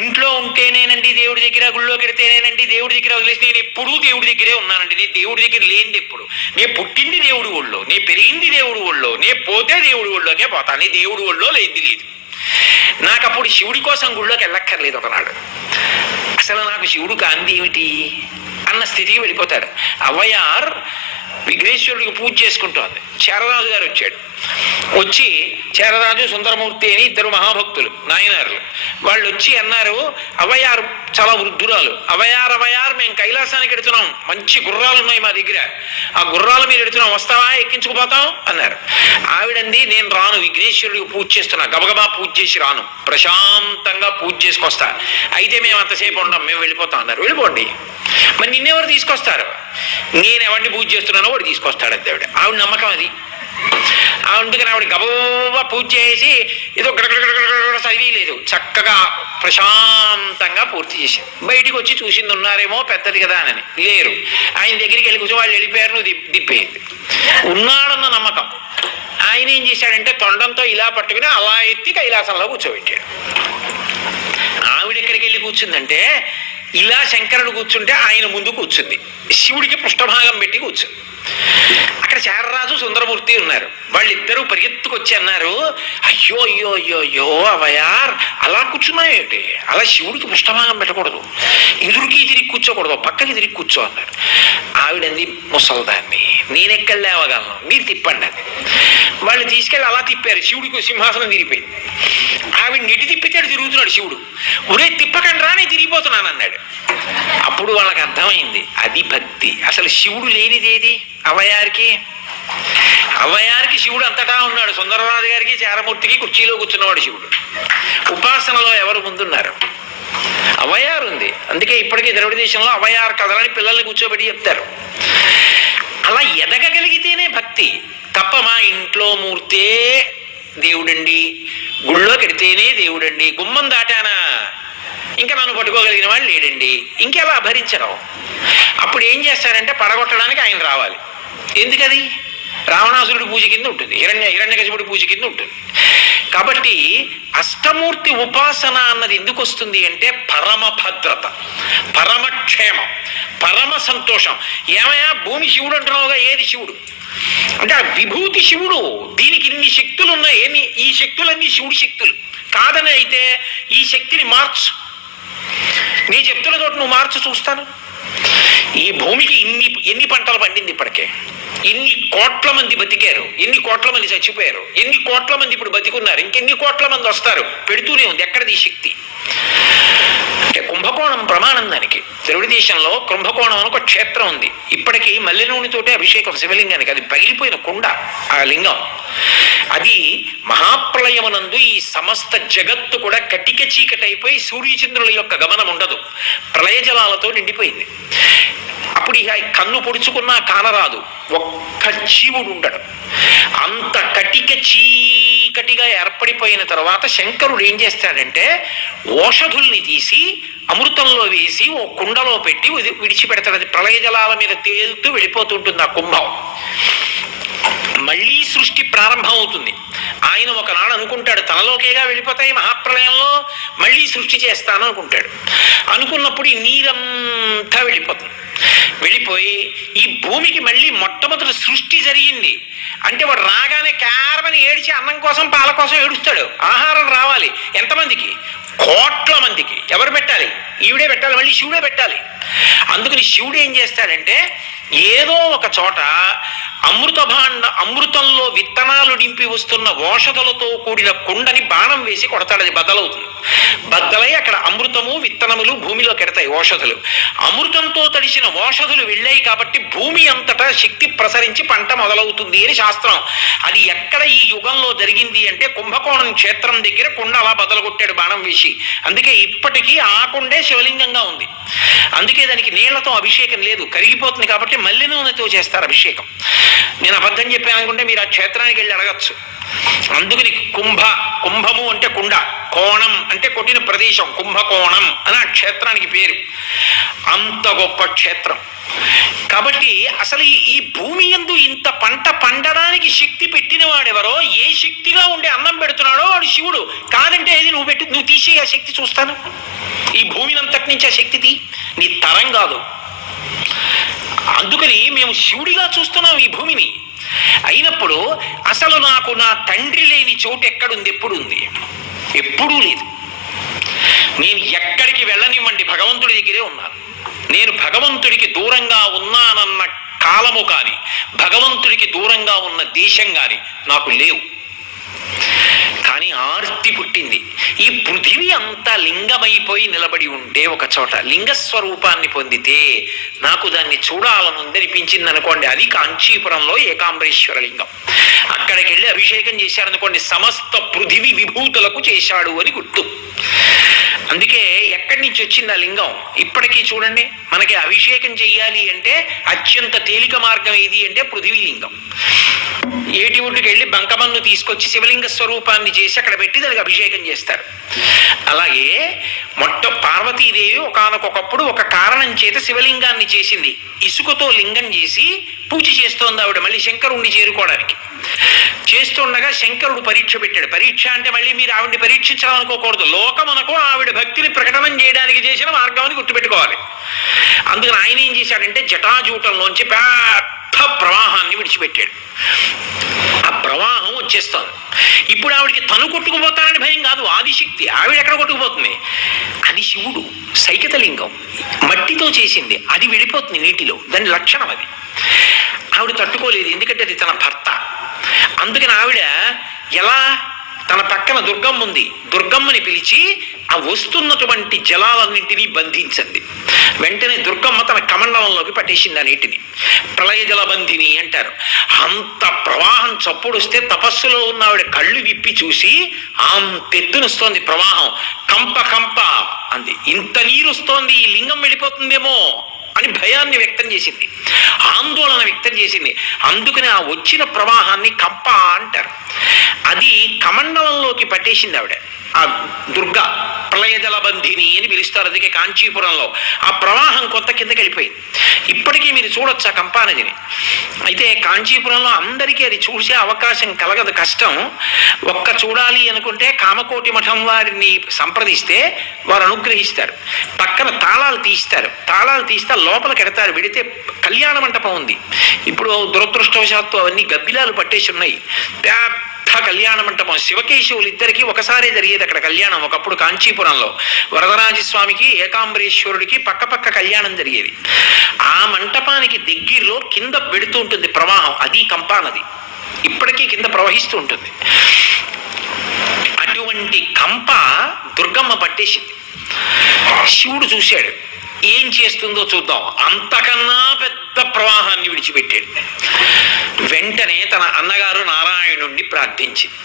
ఇంట్లో ఉంటేనేనండి దేవుడి దగ్గర, గుళ్ళో కెడితేనేనండి దేవుడి దగ్గర, వదిలేసి నేను ఎప్పుడూ దేవుడి దగ్గరే ఉన్నానండి. నేను దేవుడి దగ్గర లేనిది ఎప్పుడు. నేను పుట్టింది దేవుడి ఒళ్ళో, నేను పెరిగింది దేవుడి ఒళ్ళో, నేను పోతే దేవుడి ఒళ్ళోకే పోతాను. నేను దేవుడి ఒళ్ళో లేనిది లేదు. నాకు అప్పుడు శివుడి కోసం గుళ్ళోకి వెళ్ళక్కర్లేదు. ఒకనాడు అసలు నాకు శివుడు కాంతి ఏమిటి అన్న స్థితికి వెళ్ళిపోతాడు. అవ్వయార్ విఘ్నేశ్వరుడికి పూజ చేసుకుంటోంది. శారదాజు గారు వచ్చాడు. వచ్చి చేరరాజు సుందరమూర్తి అని ఇద్దరు మహాభక్తులు నాయనారులు, వాళ్ళు వచ్చి అన్నారు, అవయారు చాలా వృద్ధురాలు, అవయారు మేము కైలాసానికి ఎడుతున్నాం, మంచి గుర్రాలు ఉన్నాయి మా దగ్గర, ఆ గుర్రాలు మీరు ఎడుతున్నాం, వస్తావా, ఎక్కించుకుపోతాం అన్నారు. ఆవిడంది, నేను రాను, విఘ్నేశ్వరుడికి పూజ చేస్తున్నా, గబగబా పూజ చేసి రాను, ప్రశాంతంగా పూజ చేసుకొస్తా, అయితే మేము అంతసేపు ఉండం, మేము వెళ్ళిపోతాం అన్నారు. వెళ్ళిపోండి, మరి నిన్నెవరు తీసుకొస్తారు, నేను ఎవరిని పూజ చేస్తున్నానో వాడు తీసుకొస్తాడు అంతే. ఆవిడ నమ్మకం అది. అందుకని ఆవిడ గబగబా పూజ చేసి ఏదో గడగడగడగడ చదివేయలేదు, చక్కగా ప్రశాంతంగా పూర్తి చేసింది. బయటికి వచ్చి చూసింది, ఉన్నారేమో పెద్దది కదా అని, లేరు. ఆయన దగ్గరికి వెళ్ళి కూర్చో, వాళ్ళు వెళ్ళిపోయారు, నువ్వు దిప్పేయింది. ఉన్నాడన్న నమ్మకం. ఆయన ఏం చేశాడంటే తొండంతో ఇలా పట్టుకుని అలా ఎత్తి కైలాసంలో కూర్చోబెట్టాడు. ఆవిడ ఎక్కడికి వెళ్ళి కూర్చుందంటే ఇలా శంకరుడు కూర్చుంటే ఆయన ముందు కూర్చుంది, శివుడికి పృష్ఠభాగం పెట్టి కూర్చుంది. అక్కడ చేరరాజు సుందరమూర్తి ఉన్నారు. వాళ్ళిద్దరూ పరిగెత్తుకొచ్చి అన్నారు, అయ్యో అయ్యో అయ్యో అయ్యో అవయార్, అలా కూర్చున్నాయేంటి, అలా శివుడికి పృష్ఠభాగం పెట్టకూడదు, ఎదురుకి తిరిగి కూర్చోకూడదు, పక్కకి తిరిగి కూర్చో అన్నారు. ఆవిడంది, ముసల్దాన్ని, నేనెక్కడ లేవగలను, మీరు తిప్పండి అది. వాళ్ళు తీసుకెళ్ళి అలా తిప్పారు, శివుడికి సింహాసనం తిరిగిపోయింది. ఆవిడ నెటి తిప్పితే తిరుగుతున్నాడు శివుడు. ఒరే తిప్పకండి రా, నేను తిరిగిపోతున్నాను అన్నాడు. అప్పుడు వాళ్ళకి అర్థమైంది, అది భక్తి. అసలు శివుడు లేనిదేది అవయారికి. అవయారికి శివుడు అంతటా ఉన్నాడు. సుందరరాజు గారికి చేరమూర్తికి కుర్చీలో కూర్చున్నవాడు శివుడు. ఉపాసనలో ఎవరు ముందున్నారు? అవయారు ఉంది. అందుకే ఇప్పటికీ ద్రవిడ దేశంలో అవయారు కథలని పిల్లల్ని కూర్చోబెట్టి చెప్తారు. అలా ఎదగగలిగితేనే భక్తి తప్ప, మా ఇంట్లో మూర్తే దేవుడండి, గుళ్ళో కెడితేనే దేవుడండి, గుమ్మం దాటానా ఇంకా నన్ను పట్టుకోగలిగిన వాడు లేడండి, ఇంకెలా భరించడం. అప్పుడు ఏం చేస్తారంటే పడగొట్టడానికి ఆయన రావాలి. ఎందుకది? రావణాసురుడి పూజ కింద ఉంటుంది, హిరణ్యకశిపుడి పూజ కింద ఉంటుంది. కాబట్టి అష్టమూర్తి ఉపాసన అన్నది ఎందుకు వస్తుంది అంటే పరమ భద్రత, పరమక్షేమం, పరమ సంతోషం. ఏమయ్యా భూమి శివుడు అంటున్నావుగా, ఏది శివుడు అంటే ఆ విభూతి శివుడు. దీనికి ఇన్ని శక్తులు ఉన్నాయి, ఈ శక్తులన్నీ శివుడి శక్తులు కాదని అయితే ఈ శక్తిని మార్చు, నీ చెప్తున్న తోటి నువ్వు మార్చు చూస్తాను. ఈ భూమికి ఎన్ని పంటలు పండింది ఇప్పటికే, ఎన్ని కోట్ల మంది బతికారు, ఎన్ని కోట్ల మంది చచ్చిపోయారు, ఎన్ని కోట్ల మంది ఇప్పుడు బతికున్నారు, ఇంకెన్ని కోట్ల మంది వస్తారు, పెడుతూనే ఉంది. ఎక్కడిది శక్తి అంటే కుంభకోణం ప్రమాణం. దానికి తెలుగుదేశంలో కుంభకోణం అని ఒక క్షేత్రం ఉంది. ఇప్పటికీ మల్లె నూనెతోటే అభిషేకం శివలింగానికి. అది పగిలిపోయిన కుండ ఆ లింగం. అది మహాప్రళయమునందు ఈ సమస్త జగత్తు కూడా కటిక చీకటైపోయి సూర్యచంద్రుల యొక్క గమనం ఉండదు, ప్రళయ జలాలతో నిండిపోయింది. అప్పుడు ఇక కన్ను పొడుచుకున్నా కానరాదు, ఒక్క జీవుడు ఉండడు. అంత కటిక చీకటిగా ఏర్పడిపోయిన తర్వాత శంకరుడు ఏం చేస్తాడంటే ఓషధుల్ని తీసి అమృతంలో వేసి ఓ కుండలో పెట్టి విడిచిపెడతాడు. అది ప్రళయ జలాల మీద తేలుతూ వెళ్ళిపోతుంటుంది ఆ కుంభం. మళ్ళీ సృష్టి ప్రారంభం అవుతుంది. ఆయన ఒకనాడు అనుకుంటాడు, తనలోకేగా వెళ్ళిపోతాయి మహాప్రలయంలో, మళ్ళీ సృష్టి చేస్తాను అనుకుంటాడు. అనుకున్నప్పుడు ఈ నీరంతా వెళ్ళిపోతుంది. వెళ్ళిపోయి ఈ భూమికి మళ్ళీ మొట్టమొదటి సృష్టి జరిగింది అంటే వాడు రాగానే కేవలం ఏడిచి అన్నం కోసం పాల కోసం ఏడుస్తాడు. ఆహారం రావాలి ఎంతమందికి? కోట్ల మందికి. ఎవరు పెట్టాలి? ఈవిడే పెట్టాలి, మళ్ళీ శివుడే పెట్టాలి. అందుకని శివుడు ఏం చేస్తాడంటే ఏదో ఒక చోట అమృతంలో విత్తనాలు నింపి వస్తున్న ఓషధులతో కూడిన కుండని బాణం వేసి కొడతాడు. అది బద్దలవుతుంది. బద్దలై అక్కడ అమృతము విత్తనములు భూమిలో కెడతాయి. ఓషధులు అమృతంతో తడిసిన ఓషధులు వెళ్ళాయి కాబట్టి భూమి అంతటా శక్తి ప్రసరించి పంట మొదలవుతుంది అని శాస్త్రం. అది ఎక్కడ ఈ యుగంలో జరిగింది అంటే కుంభకోణం క్షేత్రం దగ్గర కుండ అలా బదలగొట్టాడు బాణం వేసి. అందుకే ఇప్పటికీ ఆ కుండే శివలింగంగా ఉంది. అందుకే దానికి నీళ్లతో అభిషేకం లేదు, కరిగిపోతుంది కాబట్టి మల్లె నూనెతో చేస్తారు అభిషేకం. నేను అబద్ధం చెప్పాను అనుకుంటే మీరు ఆ క్షేత్రానికి వెళ్ళి అడగచ్చు. అందుకని కుంభము అంటే కుండ, కోణం అంటే కొట్టిన ప్రదేశం, కుంభకోణం అని ఆ క్షేత్రానికి పేరు. అంత గొప్ప క్షేత్రం. కాబట్టి అసలు ఈ భూమి యందు ఇంత పంట పండడానికి శక్తి పెట్టిన వాడెవరో, ఏ శక్తిగా ఉండే అన్నం పెడుతున్నాడో వాడు శివుడు. కాదంటే ఏది నువ్వు తీసే ఆ శక్తి చూస్తాను. ఈ భూమిని అంతటి నుంచి ఆ శక్తి తీ, నీ తరం కాదు. అందుకని మేము శివుడిగా చూస్తున్నాం ఈ భూమిని. అయినప్పుడు అసలు నాకు నా తండ్రి లేని చోటు ఎక్కడుంది? ఎప్పుడుంది? ఎప్పుడూ లేదు. నేను ఎక్కడికి వెళ్ళనివ్వండి భగవంతుడి దగ్గరే ఉన్నాను. నేను భగవంతుడికి దూరంగా ఉన్నానన్న కాలము కానీ భగవంతుడికి దూరంగా ఉన్న దేశం గాని నాకు లేవు. కానీ ఆర్తి పుట్టింది. ఈ పృథివీ అంతా లింగమైపోయి నిలబడి ఉంటే ఒక చోట లింగస్వరూపాన్ని పొందితే నాకు దాన్ని చూడాలనుందనిపించింది అనుకోండి. అది కాంచీపురంలో ఏకాంబరేశ్వర లింగం. అక్కడికి వెళ్ళి అభిషేకం చేశారనుకోండి, సమస్త పృథివీ విభూతులకు చేశాడు అని గుర్తు. అందుకే ఎక్కడి నుంచి వచ్చింది ఆ లింగం ఇప్పటికీ చూడండి. మనకి అభిషేకం చెయ్యాలి అంటే అత్యంత తేలిక మార్గం ఏది అంటే పృథివీ లింగం. ఏటి ఒడ్డుకి వెళ్ళి బంకమన్ను తీసుకొచ్చి శివలింగ స్వరూపాన్ని చేసి అక్కడ పెట్టి దానికి అభిషేకం చేస్తారు. అలాగే పార్వతీదేవి ఒకానొకప్పుడు ఒక కారణం చేత శివలింగాన్ని చేసింది. ఇసుకతో లింగం చేసి పూజ చేస్తోంది ఆవిడ, మళ్ళీ శంకరుణ్ణి చేరుకోవడానికి. చేస్తుండగా శంకరుడు పరీక్ష పెట్టాడు. పరీక్ష అంటే మళ్ళీ మీరు ఆవిడ్ని పరీక్షించాలనుకోకూడదు. లోకమునకు ఆవిడ భక్తిని ప్రకటనం చేయడానికి చేసిన మార్గం అని గుర్తుపెట్టుకోవాలి. అందుకని ఆయన ఏం చేశాడంటే జటాజూటంలోంచి పెద్ద ప్రవాహాన్ని విడిచిపెట్టాడు. ఆ ప్రవాహం వచ్చేస్తోంది. ఇప్పుడు ఆవిడికి తను కొట్టుకుపోతానని భయం కాదు, ఆదిశక్తి. ఆవిడ ఎక్కడ కొట్టుకుపోతుంది? అది శివుడు సైకతలింగం మట్టితో చేసింది, అది వెళ్ళిపోతుంది నీటిలో. దాని లక్షణం అది. ఆవిడ తట్టుకోలేదు, ఎందుకంటే అది తన భర్త. అందుకని ఆవిడ ఎలా తన పక్కన దుర్గమ్మ ఉంది, దుర్గమ్మని పిలిచి ఆ వస్తున్నటువంటి జలాలన్నింటినీ బంధించింది. వెంటనే దుర్గమ్మ తన కమండలంలోకి పట్టేసింది ఆ నీటిని. ప్రళయ జలబంధిని అంటారు. అంత ప్రవాహం చప్పుడొస్తే తపస్సులో ఉన్న ఆవిడ కళ్ళు విప్పి చూసి అంతెత్తునొస్తోంది ప్రవాహం. కంప కంప అంది. ఇంత నీరు వస్తోంది, ఈ లింగం వెళ్ళిపోతుందేమో అని భయాన్ని వ్యక్తం చేసింది, ఆందోళన వ్యక్తం చేసింది. అందుకని ఆ వచ్చిన ప్రవాహాన్ని కంప అంటారు. అది కమండలంలోకి పట్టేసింది ఆవిడ. ఆ దుర్గా ప్రళయ జలబంధిని అని పిలుస్తారు. అందుకే కాంచీపురంలో ఆ ప్రవాహం కొంత కిందకి వెళ్ళిపోయింది. ఇప్పటికీ మీరు చూడొచ్చు ఆ కంపానదిని. అయితే కాంచీపురంలో అందరికీ అది చూసే అవకాశం కలగదు, కష్టం. ఒక్క చూడాలి అనుకుంటే కామకోటి మఠం వారిని సంప్రదిస్తే వారు అనుగ్రహిస్తారు. పక్కన తాళాలు తీస్తారు. తాళాలు తీస్తే లోపలికి ఎడతారు. వెడితే కళ్యాణ మంటపం ఉంది. ఇప్పుడు దురదృష్టవశాత్తు అవన్నీ గబ్బిలాలు పట్టేసి ఉన్నాయి. కళ్యాణ మంటపం శివకేశవులు ఇద్దరికి ఒకసారి జరిగేది అక్కడ కళ్యాణం. ఒకప్పుడు కాంచీపురంలో వరదరాజస్వామికి ఏకాంబరేశ్వరుడికి పక్క కళ్యాణం జరిగేది. ఆ మంటపానికి దగ్గరలో కింద పెడుతూ ఉంటుంది ప్రవాహం, అది కంపానది. ఇప్పటికీ కింద ప్రవహిస్తూ ఉంటుంది. అటువంటి కంప దుర్గమ్మ పట్టేసింది. శివుడు చూశాడు, ఏం చేస్తుందో చూద్దాం. అంతకన్నా పెద్ద ప్రవాహాన్ని విడిచిపెట్టాడు. వెంటనే తన అన్నగారు నారాయణుణ్ణి ప్రార్థించింది.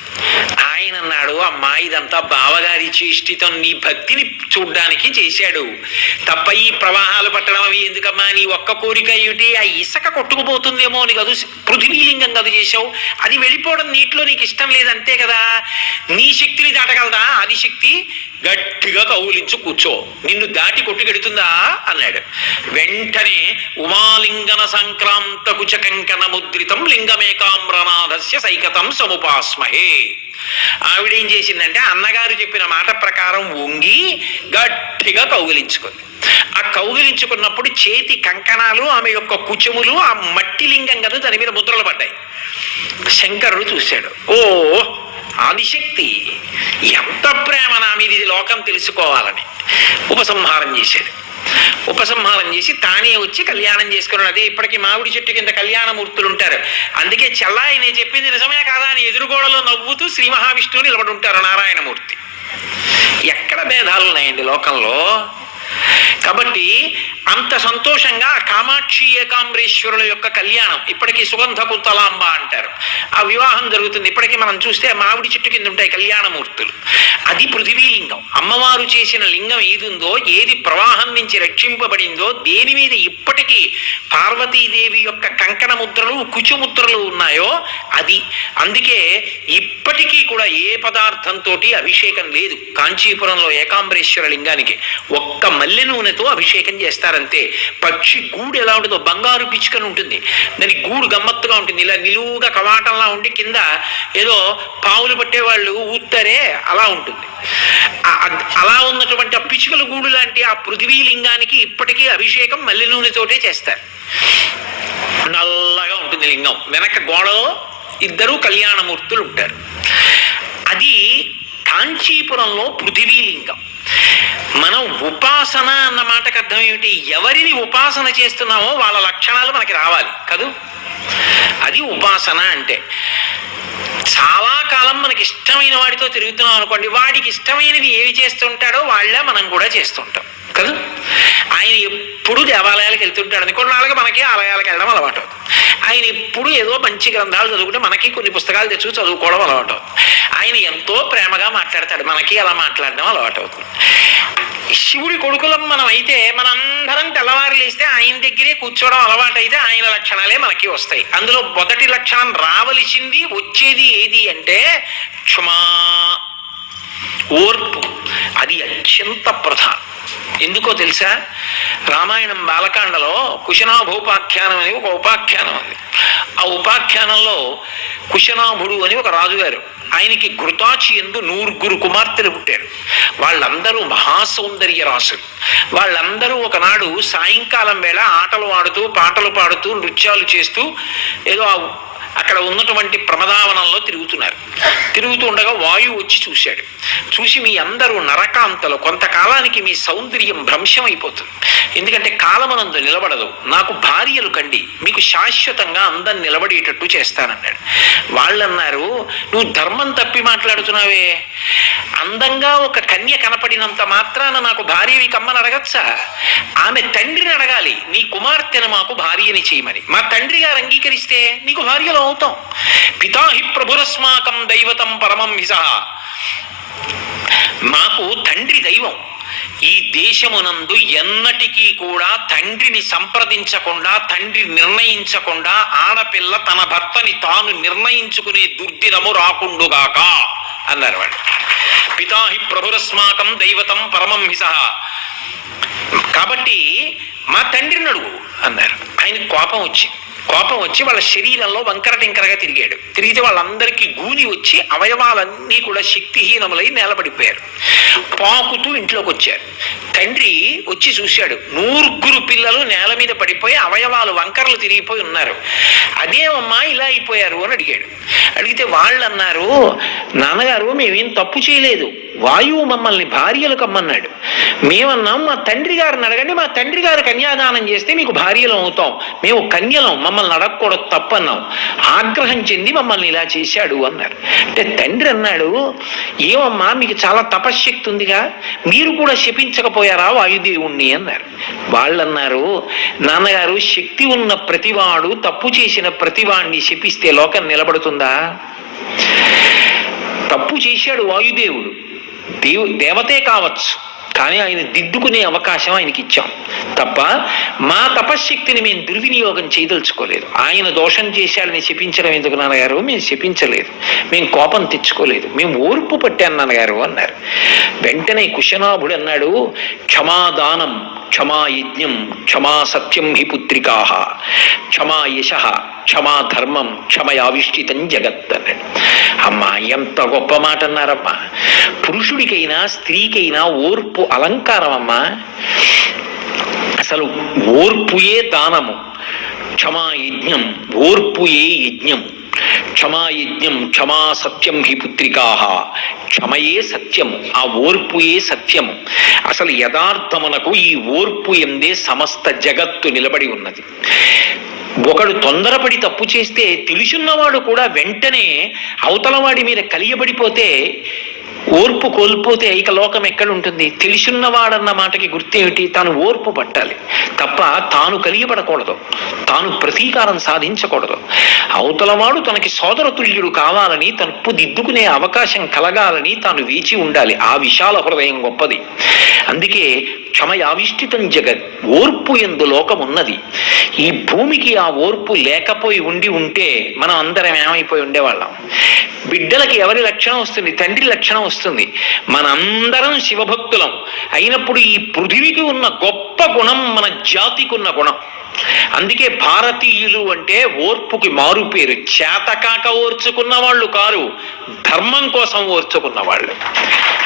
ఆయన అన్నాడు, అమ్మా ఇదంతా బావగారి చేష్టితం, నీ భక్తిని చూడ్డానికి చేశాడు తప్ప ఈ ప్రవాహాలు పట్టడం అవి ఎందుకమ్మా? నీ ఒక్క కోరిక ఏమిటి? ఆ ఇసుక కొట్టుకుపోతుందేమో అని కాదు, పృథివీలింగం కదా చేశావు, అది వెళ్ళిపోవడం నీటిలో నీకు ఇష్టం లేదంతే కదా. నీ శక్తిని దాటగలదా ఆదిశక్తి? గట్టిగా కౌలించు కూర్చో, నిన్ను దాటి కొట్టుకెడుతుందా అన్నాడు. వెంటనే ఉమాలింగన సంక్రాంత కుచకంకణ ముద్రితం లింగమేకామ్రనాథస్య సైకతం సముపాస్మహే. ఆవిడేం చేసిందంటే అన్నగారు చెప్పిన మాట ప్రకారం వంగి గట్టిగా కౌగిలించుకుంది. ఆ కౌగిలించుకున్నప్పుడు చేతి కంకణాలు, ఆమె యొక్క కుచములు ఆ మట్టి లింగం కదా దాని మీద ముద్రలు పడ్డాయి. శంకరుడు చూశాడు, ఓ ఆదిశక్తి ఎంత ప్రేమ నా మీద, ఇది లోకం తెలుసుకోవాలని ఉపసంహారం చేశాడు. ఉపసంహారం చేసి తానే వచ్చి కళ్యాణం చేసుకున్నాడు. అదే ఇప్పటికీ మామిడి చెట్టు కింద కళ్యాణమూర్తులు ఉంటారు. అందుకే చెల్లాయి నేను చెప్పింది నిజమే కాదా అని ఎదురుగోడలో నవ్వుతూ శ్రీ మహావిష్ణువుని నిలబడి ఉంటారు నారాయణమూర్తి. ఎక్కడ భేదాలు ఉన్నాయండి లోకంలో? కాబట్టి అంత సంతోషంగా కామాక్షి ఏకాంబరేశ్వరుల యొక్క కళ్యాణం ఇప్పటికీ సుగంధ కుంతలాంబ అంటారు. ఆ వివాహం జరుగుతుంది. ఇప్పటికీ మనం చూస్తే మామిడి చెట్టు కింద ఉంటాయి కళ్యాణమూర్తులు. అది పృథివీలింగం. అమ్మవారు చేసిన లింగం ఏది ఉందో, ఏది ప్రవాహం నుంచి రక్షింపబడిందో, దేని మీద ఇప్పటికీ పార్వతీదేవి యొక్క కంకణ ముద్రలు కుచుముద్రలు ఉన్నాయో అది. అందుకే ఇప్పటికీ కూడా ఏ పదార్థంతో అభిషేకం లేదు కాంచీపురంలో ఏకాంబరేశ్వర లింగానికి. ఒక్క మల్లె నూనెతో అభిషేకం చేస్తారంతే. పక్షి గూడు ఎలా ఉంటుందో, బంగారు పిచ్చుకని ఉంటుంది, దాని గూడు గమ్మత్తుగా ఉంటుంది. ఇలా నిలువుగా కవాటంలా ఉండి కింద ఏదో పావులు పట్టేవాళ్ళు ఊతారే అలా ఉంటుంది. అలా ఉన్నటువంటి ఆ పిచ్చుకల గూడు లాంటి ఆ పృథివీ లింగానికి ఇప్పటికీ అభిషేకం మల్లె నూనెతోటే చేస్తారు. నల్లగా ఉంటుంది లింగం. వెనక గోడలో ఇద్దరు కళ్యాణమూర్తులు ఉంటారు. అది కాంచీపురంలో పృథివీలింగం. మనం ఉపాసన అన్న మాటకు అర్థం ఏమిటి? ఎవరిని ఉపాసన చేస్తున్నామో వాళ్ళ లక్షణాలు మనకి రావాలి కదూ. అది ఉపాసన అంటే. చాలా కాలం మనకి ఇష్టమైన వాడితో తిరుగుతున్నాం అనుకోండి, వాడికి ఇష్టమైనది ఏవి చేస్తుంటాడో వాళ్ళ మనం కూడా చేస్తుంటాం కదా. ఆయన ఎప్పుడు దేవాలయాలకు వెళ్తుంటాడు అనుకోండి, నాలుగు మనకి ఆలయాలకు వెళ్ళడం అలవాటు అవుతుంది. ఆయన ఎప్పుడు ఏదో మంచి గ్రంథాలు చదువుకుంటే మనకి కొన్ని పుస్తకాలు తెచ్చు చదువుకోవడం అలవాటు అవుతుంది. ఆయన ఎంతో ప్రేమగా మాట్లాడతాడు, మనకి అలా మాట్లాడడం అలవాటు అవుతుంది. శివుడి కొడుకులం మనం అయితే మనందరం తెల్లవారు లేస్తే ఆయన దగ్గరే కూర్చోవడం అలవాటు అయితే ఆయన లక్షణాలే మనకి వస్తాయి. అందులో మొదటి లక్షణం రావలసింది వచ్చేది ఏది అంటే క్షమా, ఓర్పు. అది అత్యంత ప్రధానం. ఎందుకో తెలుసా, రామాయణం బాలకాండలో కుశనాభోపాఖ్యానం అని ఒక ఉపాఖ్యానం ఉంది. ఆ ఉపాఖ్యానంలో కుశనాభుడు అని ఒక రాజుగారు, ఆయనకి ఘృతాచి ఎందు 100 కుమార్తెలు పుట్టారు. వాళ్ళందరూ మహాసౌందర్య రాసులు. వాళ్ళందరూ ఒకనాడు సాయంకాలం వేళ ఆటలు ఆడుతూ పాటలు పాడుతూ నృత్యాలు చేస్తూ ఏదో అక్కడ ఉన్నటువంటి ప్రమదావనంలో తిరుగుతూ ఉండగా వాయువు వచ్చి చూశాడు. చూసి మీ అందరూ నరకాంతలు, కొంతకాలానికి మీ సౌందర్యం భ్రంశం అయిపోతుంది, ఎందుకంటే కాలమనందు నిలబడదు, నాకు భార్యలు కండి, మీకు శాశ్వతంగా అందం నిలబడేటట్టు చేస్తానన్నాడు. వాళ్ళన్నారు, నువ్వు ధర్మం తప్పి మాట్లాడుతున్నావే, అందంగా ఒక కన్య కనపడినంత మాత్రాన నాకు భార్యవి కమ్మని అడగచ్చా? ఆమె తండ్రిని అడగాలి, నీ కుమార్తెను మాకు భార్యని చేయమని. మా తండ్రి గారు అంగీకరిస్తే నీకు భార్యలో అవుతాం. పితాహి ప్రభురస్మాకం దైవతం పరమం హిసః. మాకు తండ్రి దైవం. ఈ దేశమునందు ఎన్నటికీ కూడా తండ్రిని సంప్రదించకుండా, తండ్రి నిర్ణయించకుండా ఆడపిల్ల తన భర్తని తాను నిర్ణయించుకునే దుర్దినము రాకుండుగాక అన్నారు వాళ్ళు. పితాహి ప్రభురస్మాకం దైవతం పరమం హిసః. కాబట్టి మా తండ్రిని అడుగు అన్నారు. ఆయనకు కోపం వచ్చి వాళ్ళ శరీరంలో వంకర టింకరగా తిరిగితే వాళ్ళందరికీ గూని వచ్చి అవయవాలన్నీ కూడా శక్తిహీనములై నేలబడిపోయారు. పాకుతూ ఇంట్లోకి వచ్చారు. తండ్రి వచ్చి చూశాడు, 100 పిల్లలు నేల మీద పడిపోయి అవయవాలు వంకరలు తిరిగిపోయి ఉన్నారు. అదేమమ్మా ఇలా అయిపోయారు అని అడిగితే వాళ్ళు అన్నారు, నాన్నగారు మేమేం తప్పు చేయలేదు, వాయువు మమ్మల్ని భార్యలు కమ్మన్నాడు. మేమన్నాం మా తండ్రి గారిని అడగండి, మా తండ్రి గారు కన్యాదానం చేస్తే మీకు భార్యలం అవుతాం, మేము కన్యలం, మమ్మల్ని అడగకూడదు తప్పన్నాం. ఆగ్రహం చెంది మమ్మల్ని ఇలా చేశాడు అన్నారు. అంటే తండ్రి అన్నాడు, ఏమమ్మా మీకు చాలా తపశ్శక్తి ఉందిగా, మీరు కూడా శపించకపోయారా వాయుదేవుణ్ణి అన్నారు. వాళ్ళన్నారు, నాన్నగారు శక్తి ఉన్న ప్రతివాడు తప్పు చేసిన ప్రతివాడిని శపిస్తే లోకం నిలబడుతుందా? తప్పు చేశాడు వాయుదేవుడు, దేవతే కావచ్చు, కానీ ఆయన దిద్దుకునే అవకాశం ఆయనకి ఇచ్చాం తప్ప మా తపశ్శక్తిని మేము దుర్వినియోగం చేయదలుచుకోలేదు. ఆయన దోషం చేశాడని శపించడం ఎందుకు నాన్నగారు? మేము శపించలేదు, మేము కోపం తెచ్చుకోలేదు, మేము ఓర్పు పట్టాను నాన్నగారు అన్నారు. వెంటనే కుశనాభుడు అన్నాడు, క్షమాదానం క్షమా యజ్ఞం క్షమా సత్యం హి పుత్రికాః క్షమా యశః క్షమా ధర్మం క్షమయావిష్ఠితం జగత్ అన్నాడు. అమ్మా ఎంత గొప్ప మాట అన్నారమ్మా. పురుషుడికైనా స్త్రీకైనా ఓర్పు అలంకారం అమ్మా. అసలు ఓర్పుయే దానము. క్షమా యజ్ఞం, ఓర్పుయే యజ్ఞం. క్షమాయజ్ఞం క్షమా సత్యం హి పుత్రికాః. క్షమయే సత్యము, ఆ ఓర్పుయే సత్యము. అసలు యథార్థమునకు ఈ ఓర్పు ఎందే సమస్త జగత్తు నిలబడి ఉన్నది. ఒకడు తొందరపడి తప్పు చేస్తే తెలుసున్నవాడు కూడా వెంటనే అవతలవాడి మీద కలియబడిపోతే, ఓర్పు కోల్పోతే ఇక లోకం ఎక్కడుంటుంది? తెలిసున్నవాడన్న మాటకి గుర్తేమిటి? తాను ఓర్పు పట్టాలి తప్ప తాను కలియబడకూడదు, తాను ప్రతీకారం సాధించకూడదు. అవతలవాడు తనకి సోదరతుల్యుడు కావాలని, తప్పు దిద్దుకునే అవకాశం కలగాలని తాను వేచి ఉండాలి. ఆ విశాల హృదయం గొప్పది. అందుకే క్షమయావిష్ఠితం జగత్, ఓర్పు యందు లోకం ఉన్నది. ఈ భూమికి ఆ ఓర్పు లేకపోయి ఉంటే మనం అందరం ఏమైపోయి ఉండేవాళ్ళం. బిడ్డలకి ఎవరి లక్షణం వస్తుంది? తండ్రి లక్షణం వస్తుంది. మనందరం శివభక్తులం అయినప్పుడు ఈ పృథివికి ఉన్న గొప్ప గుణం మన జాతికి ఉన్న గుణం. అందుకే భారతీయులు అంటే ఓర్పుకి మారు పేరు. చేతకాక ఓర్చుకున్న వాళ్ళు కారు, ధర్మం కోసం ఓర్చుకున్న వాళ్ళు.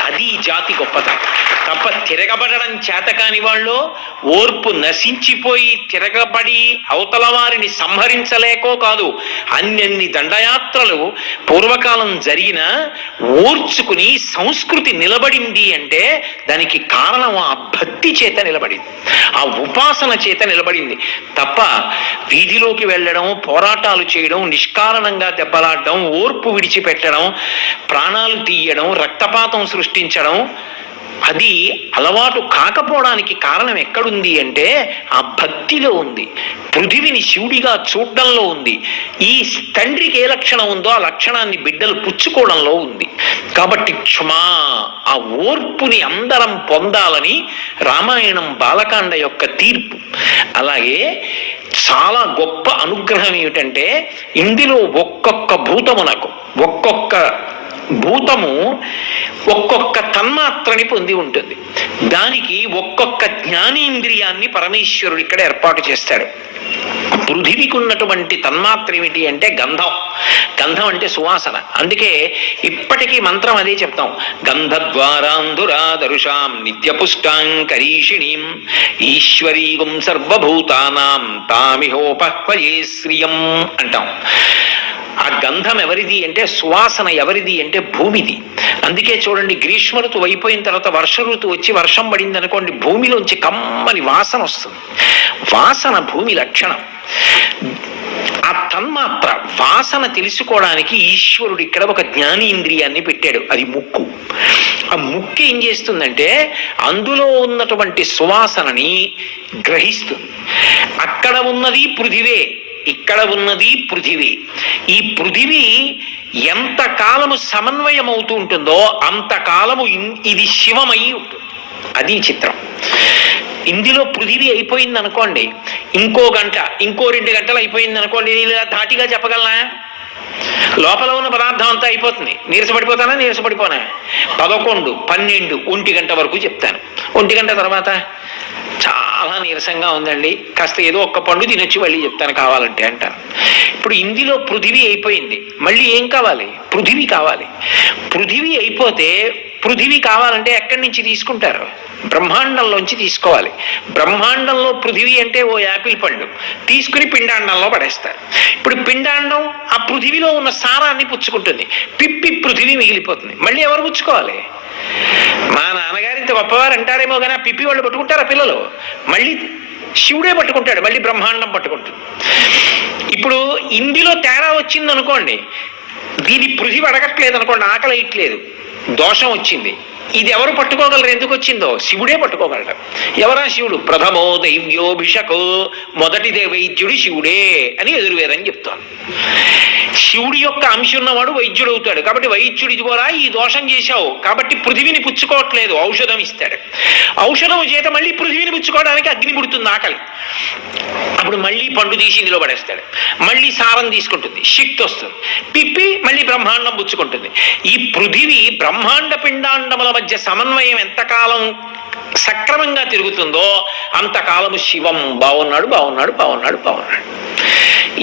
అది జాతి గొప్పతనం తప్ప తిరగబడడం చేతకాని వాళ్ళు, ఓర్పు నశించిపోయి తిరగబడి అవతల వారిని సంహరించలేకో కాదు. అన్ని దండయాత్రలు పూర్వకాలం జరిగిన ఓర్చుకుని సంస్కృతి నిలబడింది అంటే దానికి కారణం ఆ భక్తి చేత నిలబడింది, ఆ ఉపాసన చేత నిలబడింది. తప్ప వీధిలోకి వెళ్ళడం, పోరాటాలు చేయడం, నిష్కారణంగా దెబ్బలాడడం, ఓర్పు విడిచిపెట్టడం, ప్రాణాలు తీయడం, రక్తపాతం సృష్టించడం అది అలవాటు కాకపోవడానికి కారణం ఎక్కడుంది అంటే ఆ భక్తిలో ఉంది. పృథివిని శివుడిగా చూడడంలో ఉంది. ఈ తండ్రికి ఏ లక్షణం ఉందో ఆ లక్షణాన్ని బిడ్డలు పుచ్చుకోవడంలో ఉంది. కాబట్టి క్షమా, ఆ ఓర్పుని అందరం పొందాలని రామాయణం బాలకాండ యొక్క తీర్పు. అలాగే చాలా గొప్ప అనుగ్రహం ఏమిటంటే ఇందులో ఒక్కొక్క భూతమునకు ఒక్కొక్క భూతము ఒక్కొక్క తన్మాత్రని పొంది ఉంటుంది. దానికి ఒక్కొక్క జ్ఞానేంద్రియాన్ని పరమేశ్వరుడు ఇక్కడ ఏర్పాటు చేస్తాడు. పృథివికి ఉన్నటువంటి తన్మాత్ర ఏమిటి అంటే గంధం. గంధం అంటే సువాసన. అందుకే ఇప్పటికీ మంత్రం అదే చెప్తాం, గంధద్వారాంధురాదరుషాం నిత్యపుష్టాంకరీషిణీం ఈశ్వరీగుం సర్వభూతానాం తామిహోపహ్వయే శ్రియం అంటాం. ఆ గంధం ఎవరిది అంటే, సువాసన ఎవరిది అంటే భూమిది. అందుకే చూడండి, గ్రీష్మ ఋతువు అయిపోయిన తర్వాత వర్ష ఋతువు వచ్చి వర్షం పడింది అనుకోండి, భూమిలోంచి కమ్మని వాసన వస్తుంది. వాసన భూమి లక్షణం. ఆ తన్మాత్ర వాసన తెలుసుకోవడానికి ఈశ్వరుడు ఇక్కడ ఒక జ్ఞానేంద్రియాన్ని పెట్టాడు, అది ముక్కు. ఆ ముక్కు ఏం చేస్తుందంటే అందులో ఉన్నటువంటి సువాసనని గ్రహిస్తుంది. అక్కడ ఉన్నది పృథివే, ఇక్కడ ఉన్నది పృథివీ. ఈ పృథివీ ఎంతకాలము సమన్వయం అవుతూ ఉంటుందో అంతకాలము ఇది శివమై ఉంటుంది. అది చిత్రం. ఇందులో పృథివీ అయిపోయింది అనుకోండి, ఇంకో గంట, ఇంకో 2 గంటలు అయిపోయింది అనుకోండి, నేను ఇలా ధాటిగా చెప్పగలనా? లోపల ఉన్న పదార్థం అంతా అయిపోతుంది. నీరసపడిపోతానా? నీరసపడిపోనా? 11, 12, 1 గంట వరకు చెప్తాను. 1 గంట తర్వాత చాలా నీరసంగా ఉందండి, కాస్త ఏదో ఒక్క పండు తినొచ్చి మళ్ళీ చెప్తాను కావాలంటే అంటాను. ఇప్పుడు ఇందులో పృథివీ అయిపోయింది, మళ్ళీ ఏం కావాలి? పృథివీ కావాలి. పృథివీ అయిపోతే పృథివీ కావాలంటే ఎక్కడి నుంచి తీసుకుంటారు? బ్రహ్మాండంలోంచి తీసుకోవాలి. బ్రహ్మాండంలో పృథివీ అంటే ఓ యాపిల్ పండు తీసుకుని పిండాండంలో పడేస్తారు. ఇప్పుడు పిండాండం ఆ పృథివీలో ఉన్న సారాన్ని పుచ్చుకుంటుంది, పిప్పి పృథివీ మిగిలిపోతుంది. మళ్ళీ ఎవరు పుచ్చుకోవాలి? మా నాన్నగారు ఇంత గొప్పవారు అంటారేమో కానీ ఆ పిప్పి వాళ్ళు పట్టుకుంటారా పిల్లలు? మళ్ళీ శివుడే పట్టుకుంటాడు, మళ్ళీ బ్రహ్మాండం పట్టుకుంటుంది. ఇప్పుడు ఇందులో తేడా వచ్చింది అనుకోండి, దీని పృథివీ అడగట్లేదు అనుకోండి, ఆకలి వేయట్లేదు, దోషం వచ్చింది. ఇది ఎవరు పట్టుకోగలరు? ఎందుకు వచ్చిందో శివుడే పట్టుకోగలరు. ఎవరా శివుడు? ప్రథమో దైవ్యోభిషకో, మొదటి వైద్యుడు శివుడే అని ఎదుర్వేదం చెప్తాను. శివుడి యొక్క అంశం ఉన్నవాడు వైద్యుడు అవుతాడు. కాబట్టి వైద్యుడు ఇదిగోరా ఈ దోషం చేశావు కాబట్టి పృథివీని పుచ్చుకోవట్లేదు, ఔషధం ఇస్తాడు. ఔషధం చేత మళ్ళీ పృథివీని పుచ్చుకోవడానికి అగ్ని పుడుతుంది, ఆకలి. అప్పుడు మళ్ళీ పండు తీసి ఇందులో పడేస్తాడు, మళ్ళీ సారం తీసుకుంటుంది, శక్తి వస్తుంది, పిప్పి మళ్ళీ బ్రహ్మాండం పుచ్చుకుంటుంది. ఈ పృథివీ బ్రహ్మాండ పిండాండముల మధ్య సమన్వయం ఎంతకాలం సక్రమంగా తిరుగుతుందో అంతకాలము శివం బాగున్నాడు బాగున్నాడు బాగున్నాడు బాగున్నాడు.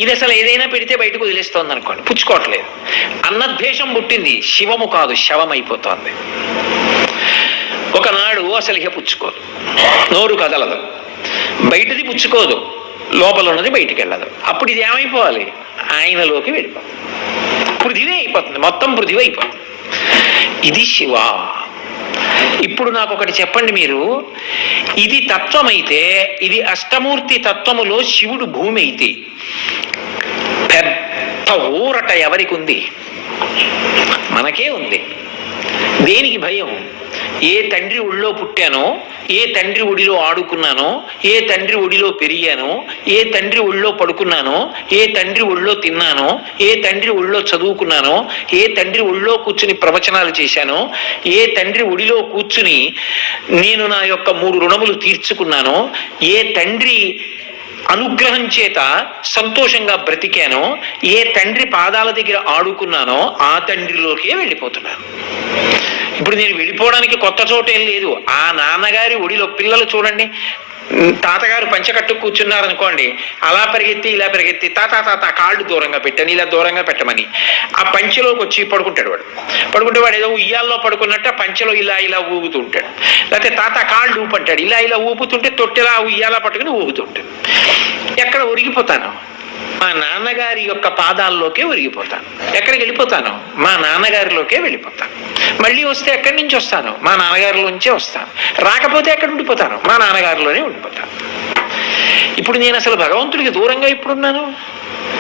ఇది అసలు ఏదైనా పెడితే బయటకు వదిలేస్తోంది అనుకోండి, పుచ్చుకోవట్లేదు. అన్నద్వేషం పుట్టింది, శివము కాదు శవం అయిపోతోంది. ఒకనాడు అసలు ఇక పుచ్చుకోదు, నోరు కదలదు, బయటది పుచ్చుకోదు, లోపల ఉన్నది బయటికి వెళ్ళదు. అప్పుడు ఇది ఏమైపోవాలి? ఆయనలోకి వెళ్ళిపోతుంది, పృథివీ అయిపోతుంది, మొత్తం పృథివీ అయిపోతుంది. ఇది శివ. ఇప్పుడు నాకు ఒకటి చెప్పండి మీరు, ఇది తత్వం అయితే, ఇది అష్టమూర్తి తత్వములో శివుడు భూమి అయితే, పెద్ద ఊరట ఎవరికి ఉంది? మనకే ఉంది. దేనికి భయం? ఏ తండ్రి ఒడిలో పుట్టానో, ఏ తండ్రి ఒడిలో ఆడుకున్నానో, ఏ తండ్రి ఒడిలో పెరిగానో, ఏ తండ్రి ఒడిలో పడుకున్నానో, ఏ తండ్రి ఒడిలో తిన్నానో, ఏ తండ్రి ఒడిలో చదువుకున్నానో, ఏ తండ్రి ఒడిలో కూర్చుని ప్రవచనాలు చేశానో, ఏ తండ్రి ఒడిలో కూర్చుని నేను నా యొక్క 3 రుణములు తీర్చుకున్నానో, ఏ తండ్రి అనుగ్రహం చేత సంతోషంగా బ్రతికానో, ఏ తండ్రి పాదాల దగ్గర ఆడుకున్నానో ఆ తండ్రిలోకే వెళ్ళిపోతున్నాను. ఇప్పుడు నేను వెళ్ళిపోవడానికి కొత్త చోట ఏం లేదు. ఆ నాన్నగారి ఒడిలో పిల్లలు చూడండి, తాతగారు పంచకట్టు కూర్చున్నారనుకోండి, అలా పరిగెత్తి ఇలా పరిగెత్తి తాత తాత కాళ్ళు దూరంగా పెట్టని, ఇలా దూరంగా పెట్టమని ఆ పంచెలోకి వచ్చి పడుకుంటాడు. పడుకుంటే వాడు ఏదో ఉయ్యాల్లో పడుకున్నట్టు ఆ పంచెలో ఇలా ఇలా ఊగుతూ ఉంటాడు. లేకపోతే తాత కాళ్ళు ఊపంటాడు, ఇలా ఇలా ఊపుతుంటే తొట్టెలా ఉయ్యాలా పట్టుకుని ఊగుతుంటాడు. ఎక్కడ ఒరిగిపోతాను? మా నాన్నగారి యొక్క పాదాల్లోకే ఒరిగిపోతాను. ఎక్కడికి వెళ్ళిపోతాను? మా నాన్నగారిలోకే వెళ్ళిపోతాను. మళ్ళీ వస్తే ఎక్కడి నుంచి వస్తాను? మా నాన్నగారిలోంచే వస్తాను. రాకపోతే ఎక్కడ ఉండిపోతాను? మా నాన్నగారిలోనే ఉండిపోతాను. ఇప్పుడు నేను అసలు భగవంతుడికి దూరంగా ఇప్పుడున్నాను?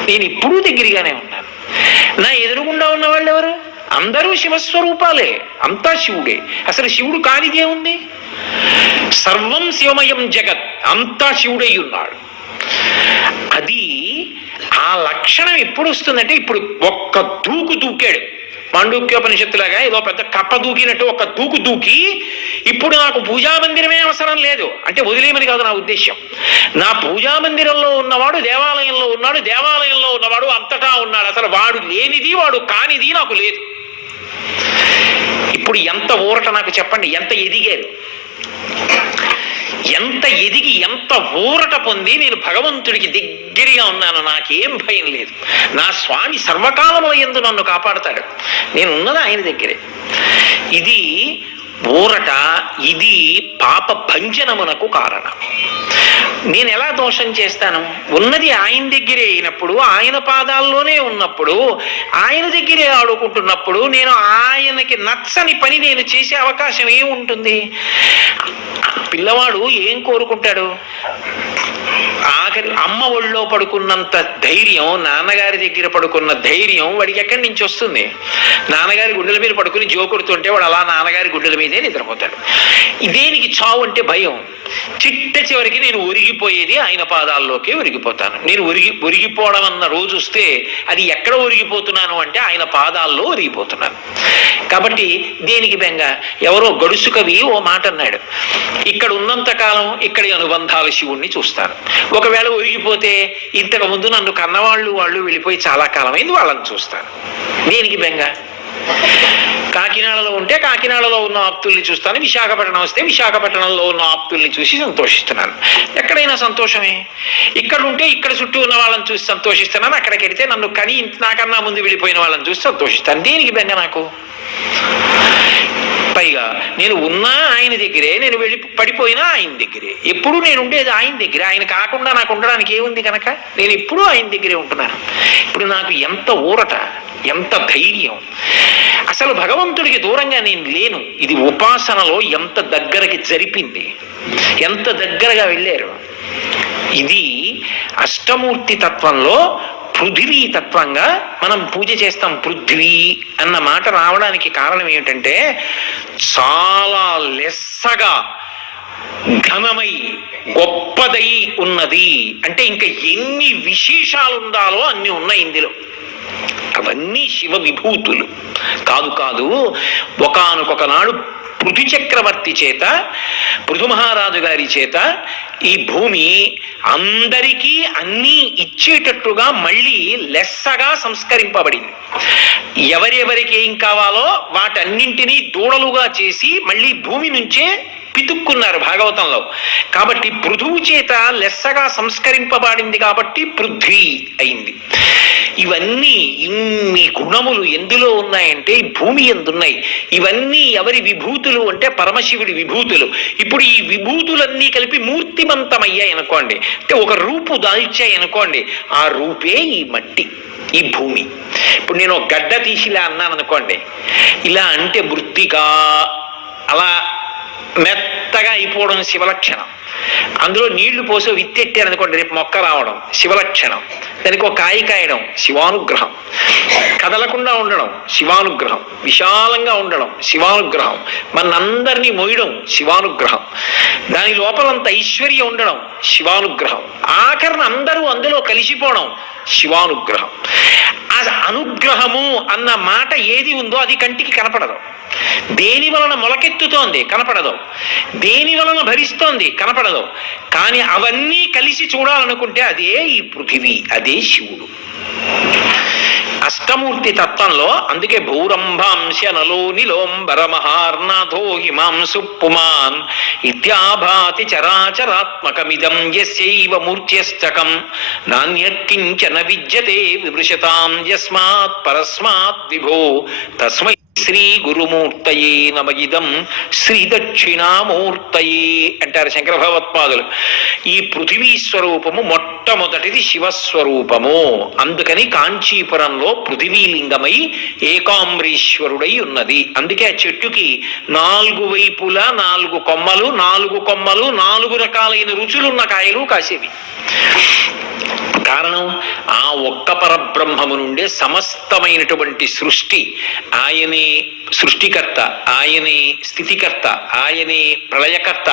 నేను ఇప్పుడు దగ్గరగానే ఉన్నాను. నా ఎదురుగుండా ఉన్న వాళ్ళు ఎవరు? అందరూ శివస్వరూపాలే, అంతా శివుడే. అసలు శివుడు కానిదే ఉంది? సర్వం శివమయం జగత్, అంతా శివుడై ఉన్నాడు. అది ఆ లక్షణం ఎప్పుడు వస్తుందంటే, ఇప్పుడు ఒక్క దూకు దూకాడు, మాండూక్యోపనిషత్తులాగా ఏదో పెద్ద కప్ప దూకినట్టు ఒక్క దూకు దూకి, ఇప్పుడు నాకు పూజామందిరమే అవసరం లేదు అంటే వదిలేయమని కాదు నా ఉద్దేశ్యం. నా పూజామందిరంలో ఉన్నవాడు దేవాలయంలో ఉన్నాడు, దేవాలయంలో ఉన్నవాడు అంతటా ఉన్నాడు. అసలు వాడు లేనిది, వాడు కానిది నాకు లేదు. ఇప్పుడు ఎంత ఊరట నాకు చెప్పండి, ఎంత ఎదిగారు, ఎంత ఎదిగి ఎంత ఊరట పొంది నేను భగవంతుడికి దగ్గరగా ఉన్నాను. నాకేం భయం లేదు. నా స్వామి సర్వకాలముల యందు నన్ను కాపాడతాడు. నేను ఉన్నది ఆయన దగ్గరే. ఇది ఊరట, ఇది పాప భంజనమునకు కారణం. నేను ఎలా దోషం చేస్తాను? ఉన్నది ఆయన దగ్గరే అయినప్పుడు, ఆయన పాదాల్లోనే ఉన్నప్పుడు, ఆయన దగ్గరే ఆడుకుంటున్నప్పుడు నేను ఆయనకి నచ్చని పని నేను చేసే అవకాశం ఏముంటుంది? పిల్లవాడు ఏం కోరుకుంటాడు? ఆఖరి అమ్మ ఒళ్ళో పడుకున్నంత ధైర్యం, నాన్నగారి దగ్గర పడుకున్న ధైర్యం వాడికి ఎక్కడి నుంచి వస్తుంది? నాన్నగారి గుండెల మీద పడుకుని జోకొడుతుంటే వాడు అలా నాన్నగారి గుండెల మీదే నిద్రపోతాడు. దేనికి చావు అంటే భయం. చిట్ట చివరికి నేను ఒరిగిపోయేది ఆయన పాదాల్లోకి ఒరిగిపోతాను. నేను ఒరిగిపోవడం అన్న రోజు వస్తే అది ఎక్కడ ఒరిగిపోతున్నాను అంటే ఆయన పాదాల్లో ఒరిగిపోతున్నాను. కాబట్టి దేనికి బెంగ? ఎవరో గడుసు కవి ఓ మాట అన్నాడు, ఇక్కడ ఉన్నంత కాలం ఇక్కడి అనుబంధాలు శివుణ్ణి చూస్తాను, ఒకవేళ ఒరిగిపోతే ఇంతకు ముందు నన్ను కన్నవాళ్ళు వాళ్ళు వెళ్ళిపోయి చాలా కాలమైంది, వాళ్ళని చూస్తాను. దేనికి బెంగ? కాకినాడలో ఉంటే కాకినాడలో ఉన్న ఆప్తుల్ని చూస్తాను, విశాఖపట్నం వస్తే విశాఖపట్నంలో ఉన్న ఆప్తుల్ని చూసి సంతోషిస్తున్నాను. ఎక్కడైనా సంతోషమే. ఇక్కడ ఉంటే ఇక్కడ చుట్టూ ఉన్న వాళ్ళని చూసి సంతోషిస్తున్నాను, అక్కడికి వెళితే నన్ను కని నాకన్నా ముందు వెళ్ళిపోయిన వాళ్ళని చూసి సంతోషిస్తాను. దేనికి బెంగ నాకు? పైగా నేను ఉన్నా ఆయన దగ్గరే, నేను వెళ్ళి పడిపోయినా ఆయన దగ్గరే. ఎప్పుడు నేను ఉండేది ఆయన దగ్గర. ఆయన కాకుండా నాకు ఉండడానికి ఏముంది కనుక నేను ఎప్పుడూ ఆయన దగ్గరే ఉంటున్నాను. ఇప్పుడు నాకు ఎంత ఊరట, ఎంత ధైర్యం. అసలు భగవంతుడికి దూరంగా నేను లేను. ఇది ఉపాసనలో ఎంత దగ్గరకి జరిపింది, ఎంత దగ్గరగా వెళ్ళారు. ఇది అష్టమూర్తి తత్వంలో పృథివీ తత్వంగా మనం పూజ చేస్తాం. పృథ్వీ అన్న మాట రావడానికి కారణం ఏమిటంటే, చాలా లెస్సగా ఘనమై గొప్పదై ఉన్నది అంటే ఇంకా ఎన్ని విశేషాలు ఉండాలో అన్ని ఉన్నాయి ఇందులో. అవన్నీ శివ విభూతులు కాదు. ఒకానొక నాడు పృథు చక్రవర్తి చేత, పృథు మహారాజు గారి చేత ఈ భూమి అందరికీ అన్నీ ఇచ్చేటట్టుగా మళ్ళీ లెస్సగా సంస్కరింపబడింది. ఎవరెవరికి ఏం కావాలో వాటన్నింటినీ దూడలుగా చేసి మళ్ళీ భూమి నుంచే పితుక్కున్నారు భాగవతంలో. కాబట్టి పృథువు చేత లెస్సగా సంస్కరింపబడింది కాబట్టి పృథ్వీ అయింది. ఇవన్నీ ఇన్ని గుణములు ఎందులో ఉన్నాయంటే ఈ భూమి ఎందున్నాయి. ఇవన్నీ ఎవరి విభూతులు అంటే పరమశివుడి విభూతులు. ఇప్పుడు ఈ విభూతులన్నీ కలిపి మూర్తిమంతమయ్యాయి అనుకోండి, అంటే ఒక రూపు దాల్చాయి అనుకోండి. ఆ రూపే ఈ మట్టి, ఈ భూమి. ఇప్పుడు నేను ఒక గడ్డ తీసి ఇలా అన్నాను అనుకోండి, ఇలా అంటే మృత్తికా అలా మెత్తగా అయిపోవడం శివలక్షణం. అందులో నీళ్లు పోసి విత్తెట్టారు అనుకోండి, రేపు మొక్క రావడం శివలక్షణం. దానికి ఒక కాయ కాయడం శివానుగ్రహం. కదలకుండా ఉండడం శివానుగ్రహం. విశాలంగా ఉండడం శివానుగ్రహం. మనందరినీ మోయడం శివానుగ్రహం. దాని లోపలంత ఐశ్వర్యం ఉండడం శివానుగ్రహం. ఆఖరణ అందరూ అందులో కలిసిపోవడం శివానుగ్రహం. ఆ అనుగ్రహము అన్న మాట ఏది ఉందో అది కంటికి కనపడదు. దేని వలన మొలకెత్తుతోంది కనపడదు, దేని వలన భరిస్తోంది కనపడదు. కానీ అవన్నీ కలిసి చూడాలనుకుంటే అదే ఈ పృథివీ, అదే శివుడు. అష్టమూర్తి తత్వంలో అందుకే భూరంభాంశ నలో నిలోంబర మహార్నాథో హిమాంసు పుమాన్ ఇత్యాభాతి చరాచరాత్మకమిదం యస్యైవ మూర్త్యష్టకం నాన్యత్కించన విద్యతే విమృశతాం యస్మాత్ పరస్మాత్ విభో తస్మై శ్రీ గురుమూర్తయే నమయిదం శ్రీ దక్షిణామూర్తయే అంటారు శంకర భగవత్పాదులు. ఈ పృథివీ స్వరూపము మొట్టమొదటిది శివస్వరూపము. అందుకని కాంచీపురంలో పృథివీలింగమై ఏకాంబరీశ్వరుడై ఉన్నది. అందుకే ఆ చెట్టుకి 4 వైపులా 4 కొమ్మలు, 4 కొమ్మలు 4 రకాలైన రుచులున్న కాయలు కాసేవి. కారణం, ఆ ఒక్క పరబ్రహ్మము నుండే సమస్తమైనటువంటి సృష్టి. ఆయనే సృష్టికర్త, ఆయనే స్థితికర్త, ఆయనే ప్రళయకర్త,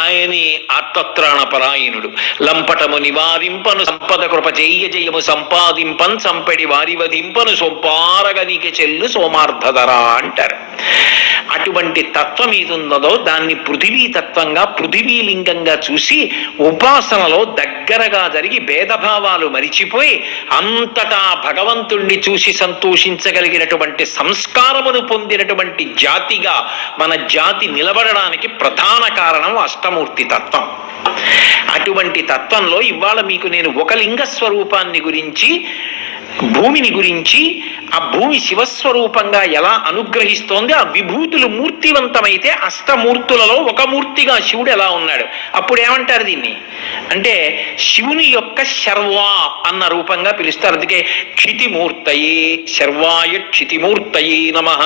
ఆయనే ఆత్మత్రాణపరాయణుడు. లంపటము నివారింపను సంపద కృప చెయ్య జయము సంపాదింపన్ సంపెడి వారివధింపను సొంపారగనికి చెల్లు సోమార్థధర అంటారు. అటువంటి తత్వం ఏదున్నదో దాన్ని పృథివీ తత్వంగా, పృథివీలింగంగా చూసి ఉపాసనలో దగ్గరగా జరిగి భేదభావాలు మరిచిపోయి అంతటా భగవంతుణ్ణి చూసి సంతోషించగలిగినటువంటి సంస్కారమును పొందినటువంటి జాతిగా మన జాతి నిలబడడానికి ప్రధాన కారణం అష్టమూర్తి తత్వం. అటువంటి తత్వంలో ఇవాళ మీకు నేను ఒక లింగ స్వరూపాన్ని గురించి, భూమిని గురించి, ఆ భూమి శివస్వరూపంగా ఎలా అనుగ్రహిస్తోంది, ఆ విభూతులు మూర్తివంతమైతే అష్టమూర్తులలో ఒక మూర్తిగా శివుడు ఎలా ఉన్నాడు. అప్పుడు ఏమంటారు దీన్ని అంటే శివుని యొక్క శర్వా అన్న రూపంగా పిలుస్తారు. అందుకే క్షితిమూర్తయే శర్వాయ క్షితిమూర్తయే నమః.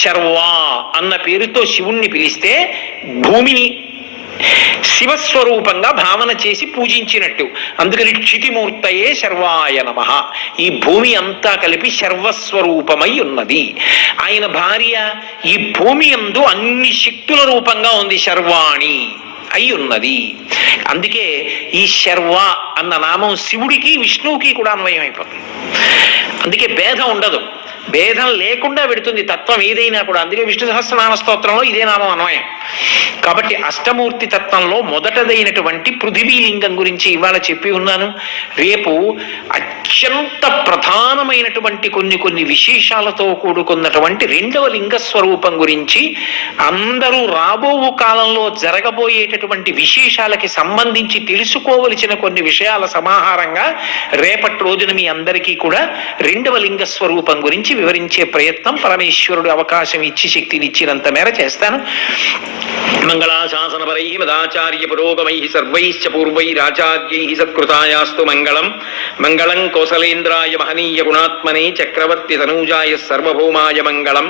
శర్వా అన్న పేరుతో శివుణ్ణి పిలిస్తే భూమిని శివస్వరూపంగా భావన చేసి పూజించినట్టు. అందుకని క్షితిమూర్తయే శర్వాయ నమః. ఈ భూమి అంతా కలిపి శర్వస్వరూపమై ఉన్నది. ఆయన భార్య ఈ భూమి యందు అన్ని శక్తుల రూపంగా ఉంది, శర్వాణి అయి ఉన్నది. అందుకే ఈ శర్వ అన్న నామం శివుడికి విష్ణువుకి కూడా అన్వయం అయిపోతుంది. అందుకే భేదం ఉండదు, భేదం లేకుండా పెడుతుంది తత్వం ఏదైనా కూడా. అందుకే విష్ణు సహస్రనామ స్తోత్రంలో ఇదే నామం అన్వయం. కాబట్టి అష్టమూర్తి తత్వంలో మొదటదైనటువంటి పృథివీలింగం గురించి ఇవాళ చెప్పి ఉన్నాను. రేపు అత్యంత ప్రధానమైనటువంటి కొన్ని విశేషాలతో కూడుకున్నటువంటి రెండవ లింగ స్వరూపం గురించి, అందరూ రాబో కాలంలో జరగబోయేటటువంటి విశేషాలకి సంబంధించి తెలుసుకోవలసిన కొన్ని విషయాల సమాహారంగా రేపటి రోజున మీ అందరికీ కూడా రెండవ లింగ స్వరూపం గురించి వివరించే ప్రయత్నం పరమేశ్వరుడు అవకాశం ఇచ్చి శక్తినిచ్చినంత మేర చేస్తాను. మంగళాశాసనపరై మదాచార్య పురోగమై సర్వైశ్చ పూర్వైరాచార్యై సత్కృతాయాస్తు మంగళం. మంగళం కోసలేంద్రాయ మహనీయ గుణాత్మనే చక్రవర్తి తనూజాయ సర్వభౌమాయ మంగళం.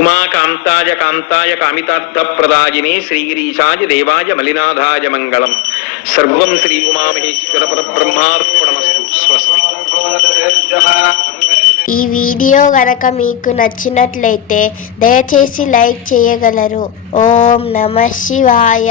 ఉమాకాంతాయ కాంతాయ కామితార్థప్రదాయినే శ్రీగిరీశాయ దేవాయ మలినాథాయ మంగళం. సర్వం శ్రీ ఉమామహేశ్వర పరబ్రహ్మార్పణమస్తు. స్వస్తి. ఈ వీడియో గనక మీకు నచ్చినట్లయితే దయచేసి లైక్ చేయగలరు. ఓం నమః శివాయ.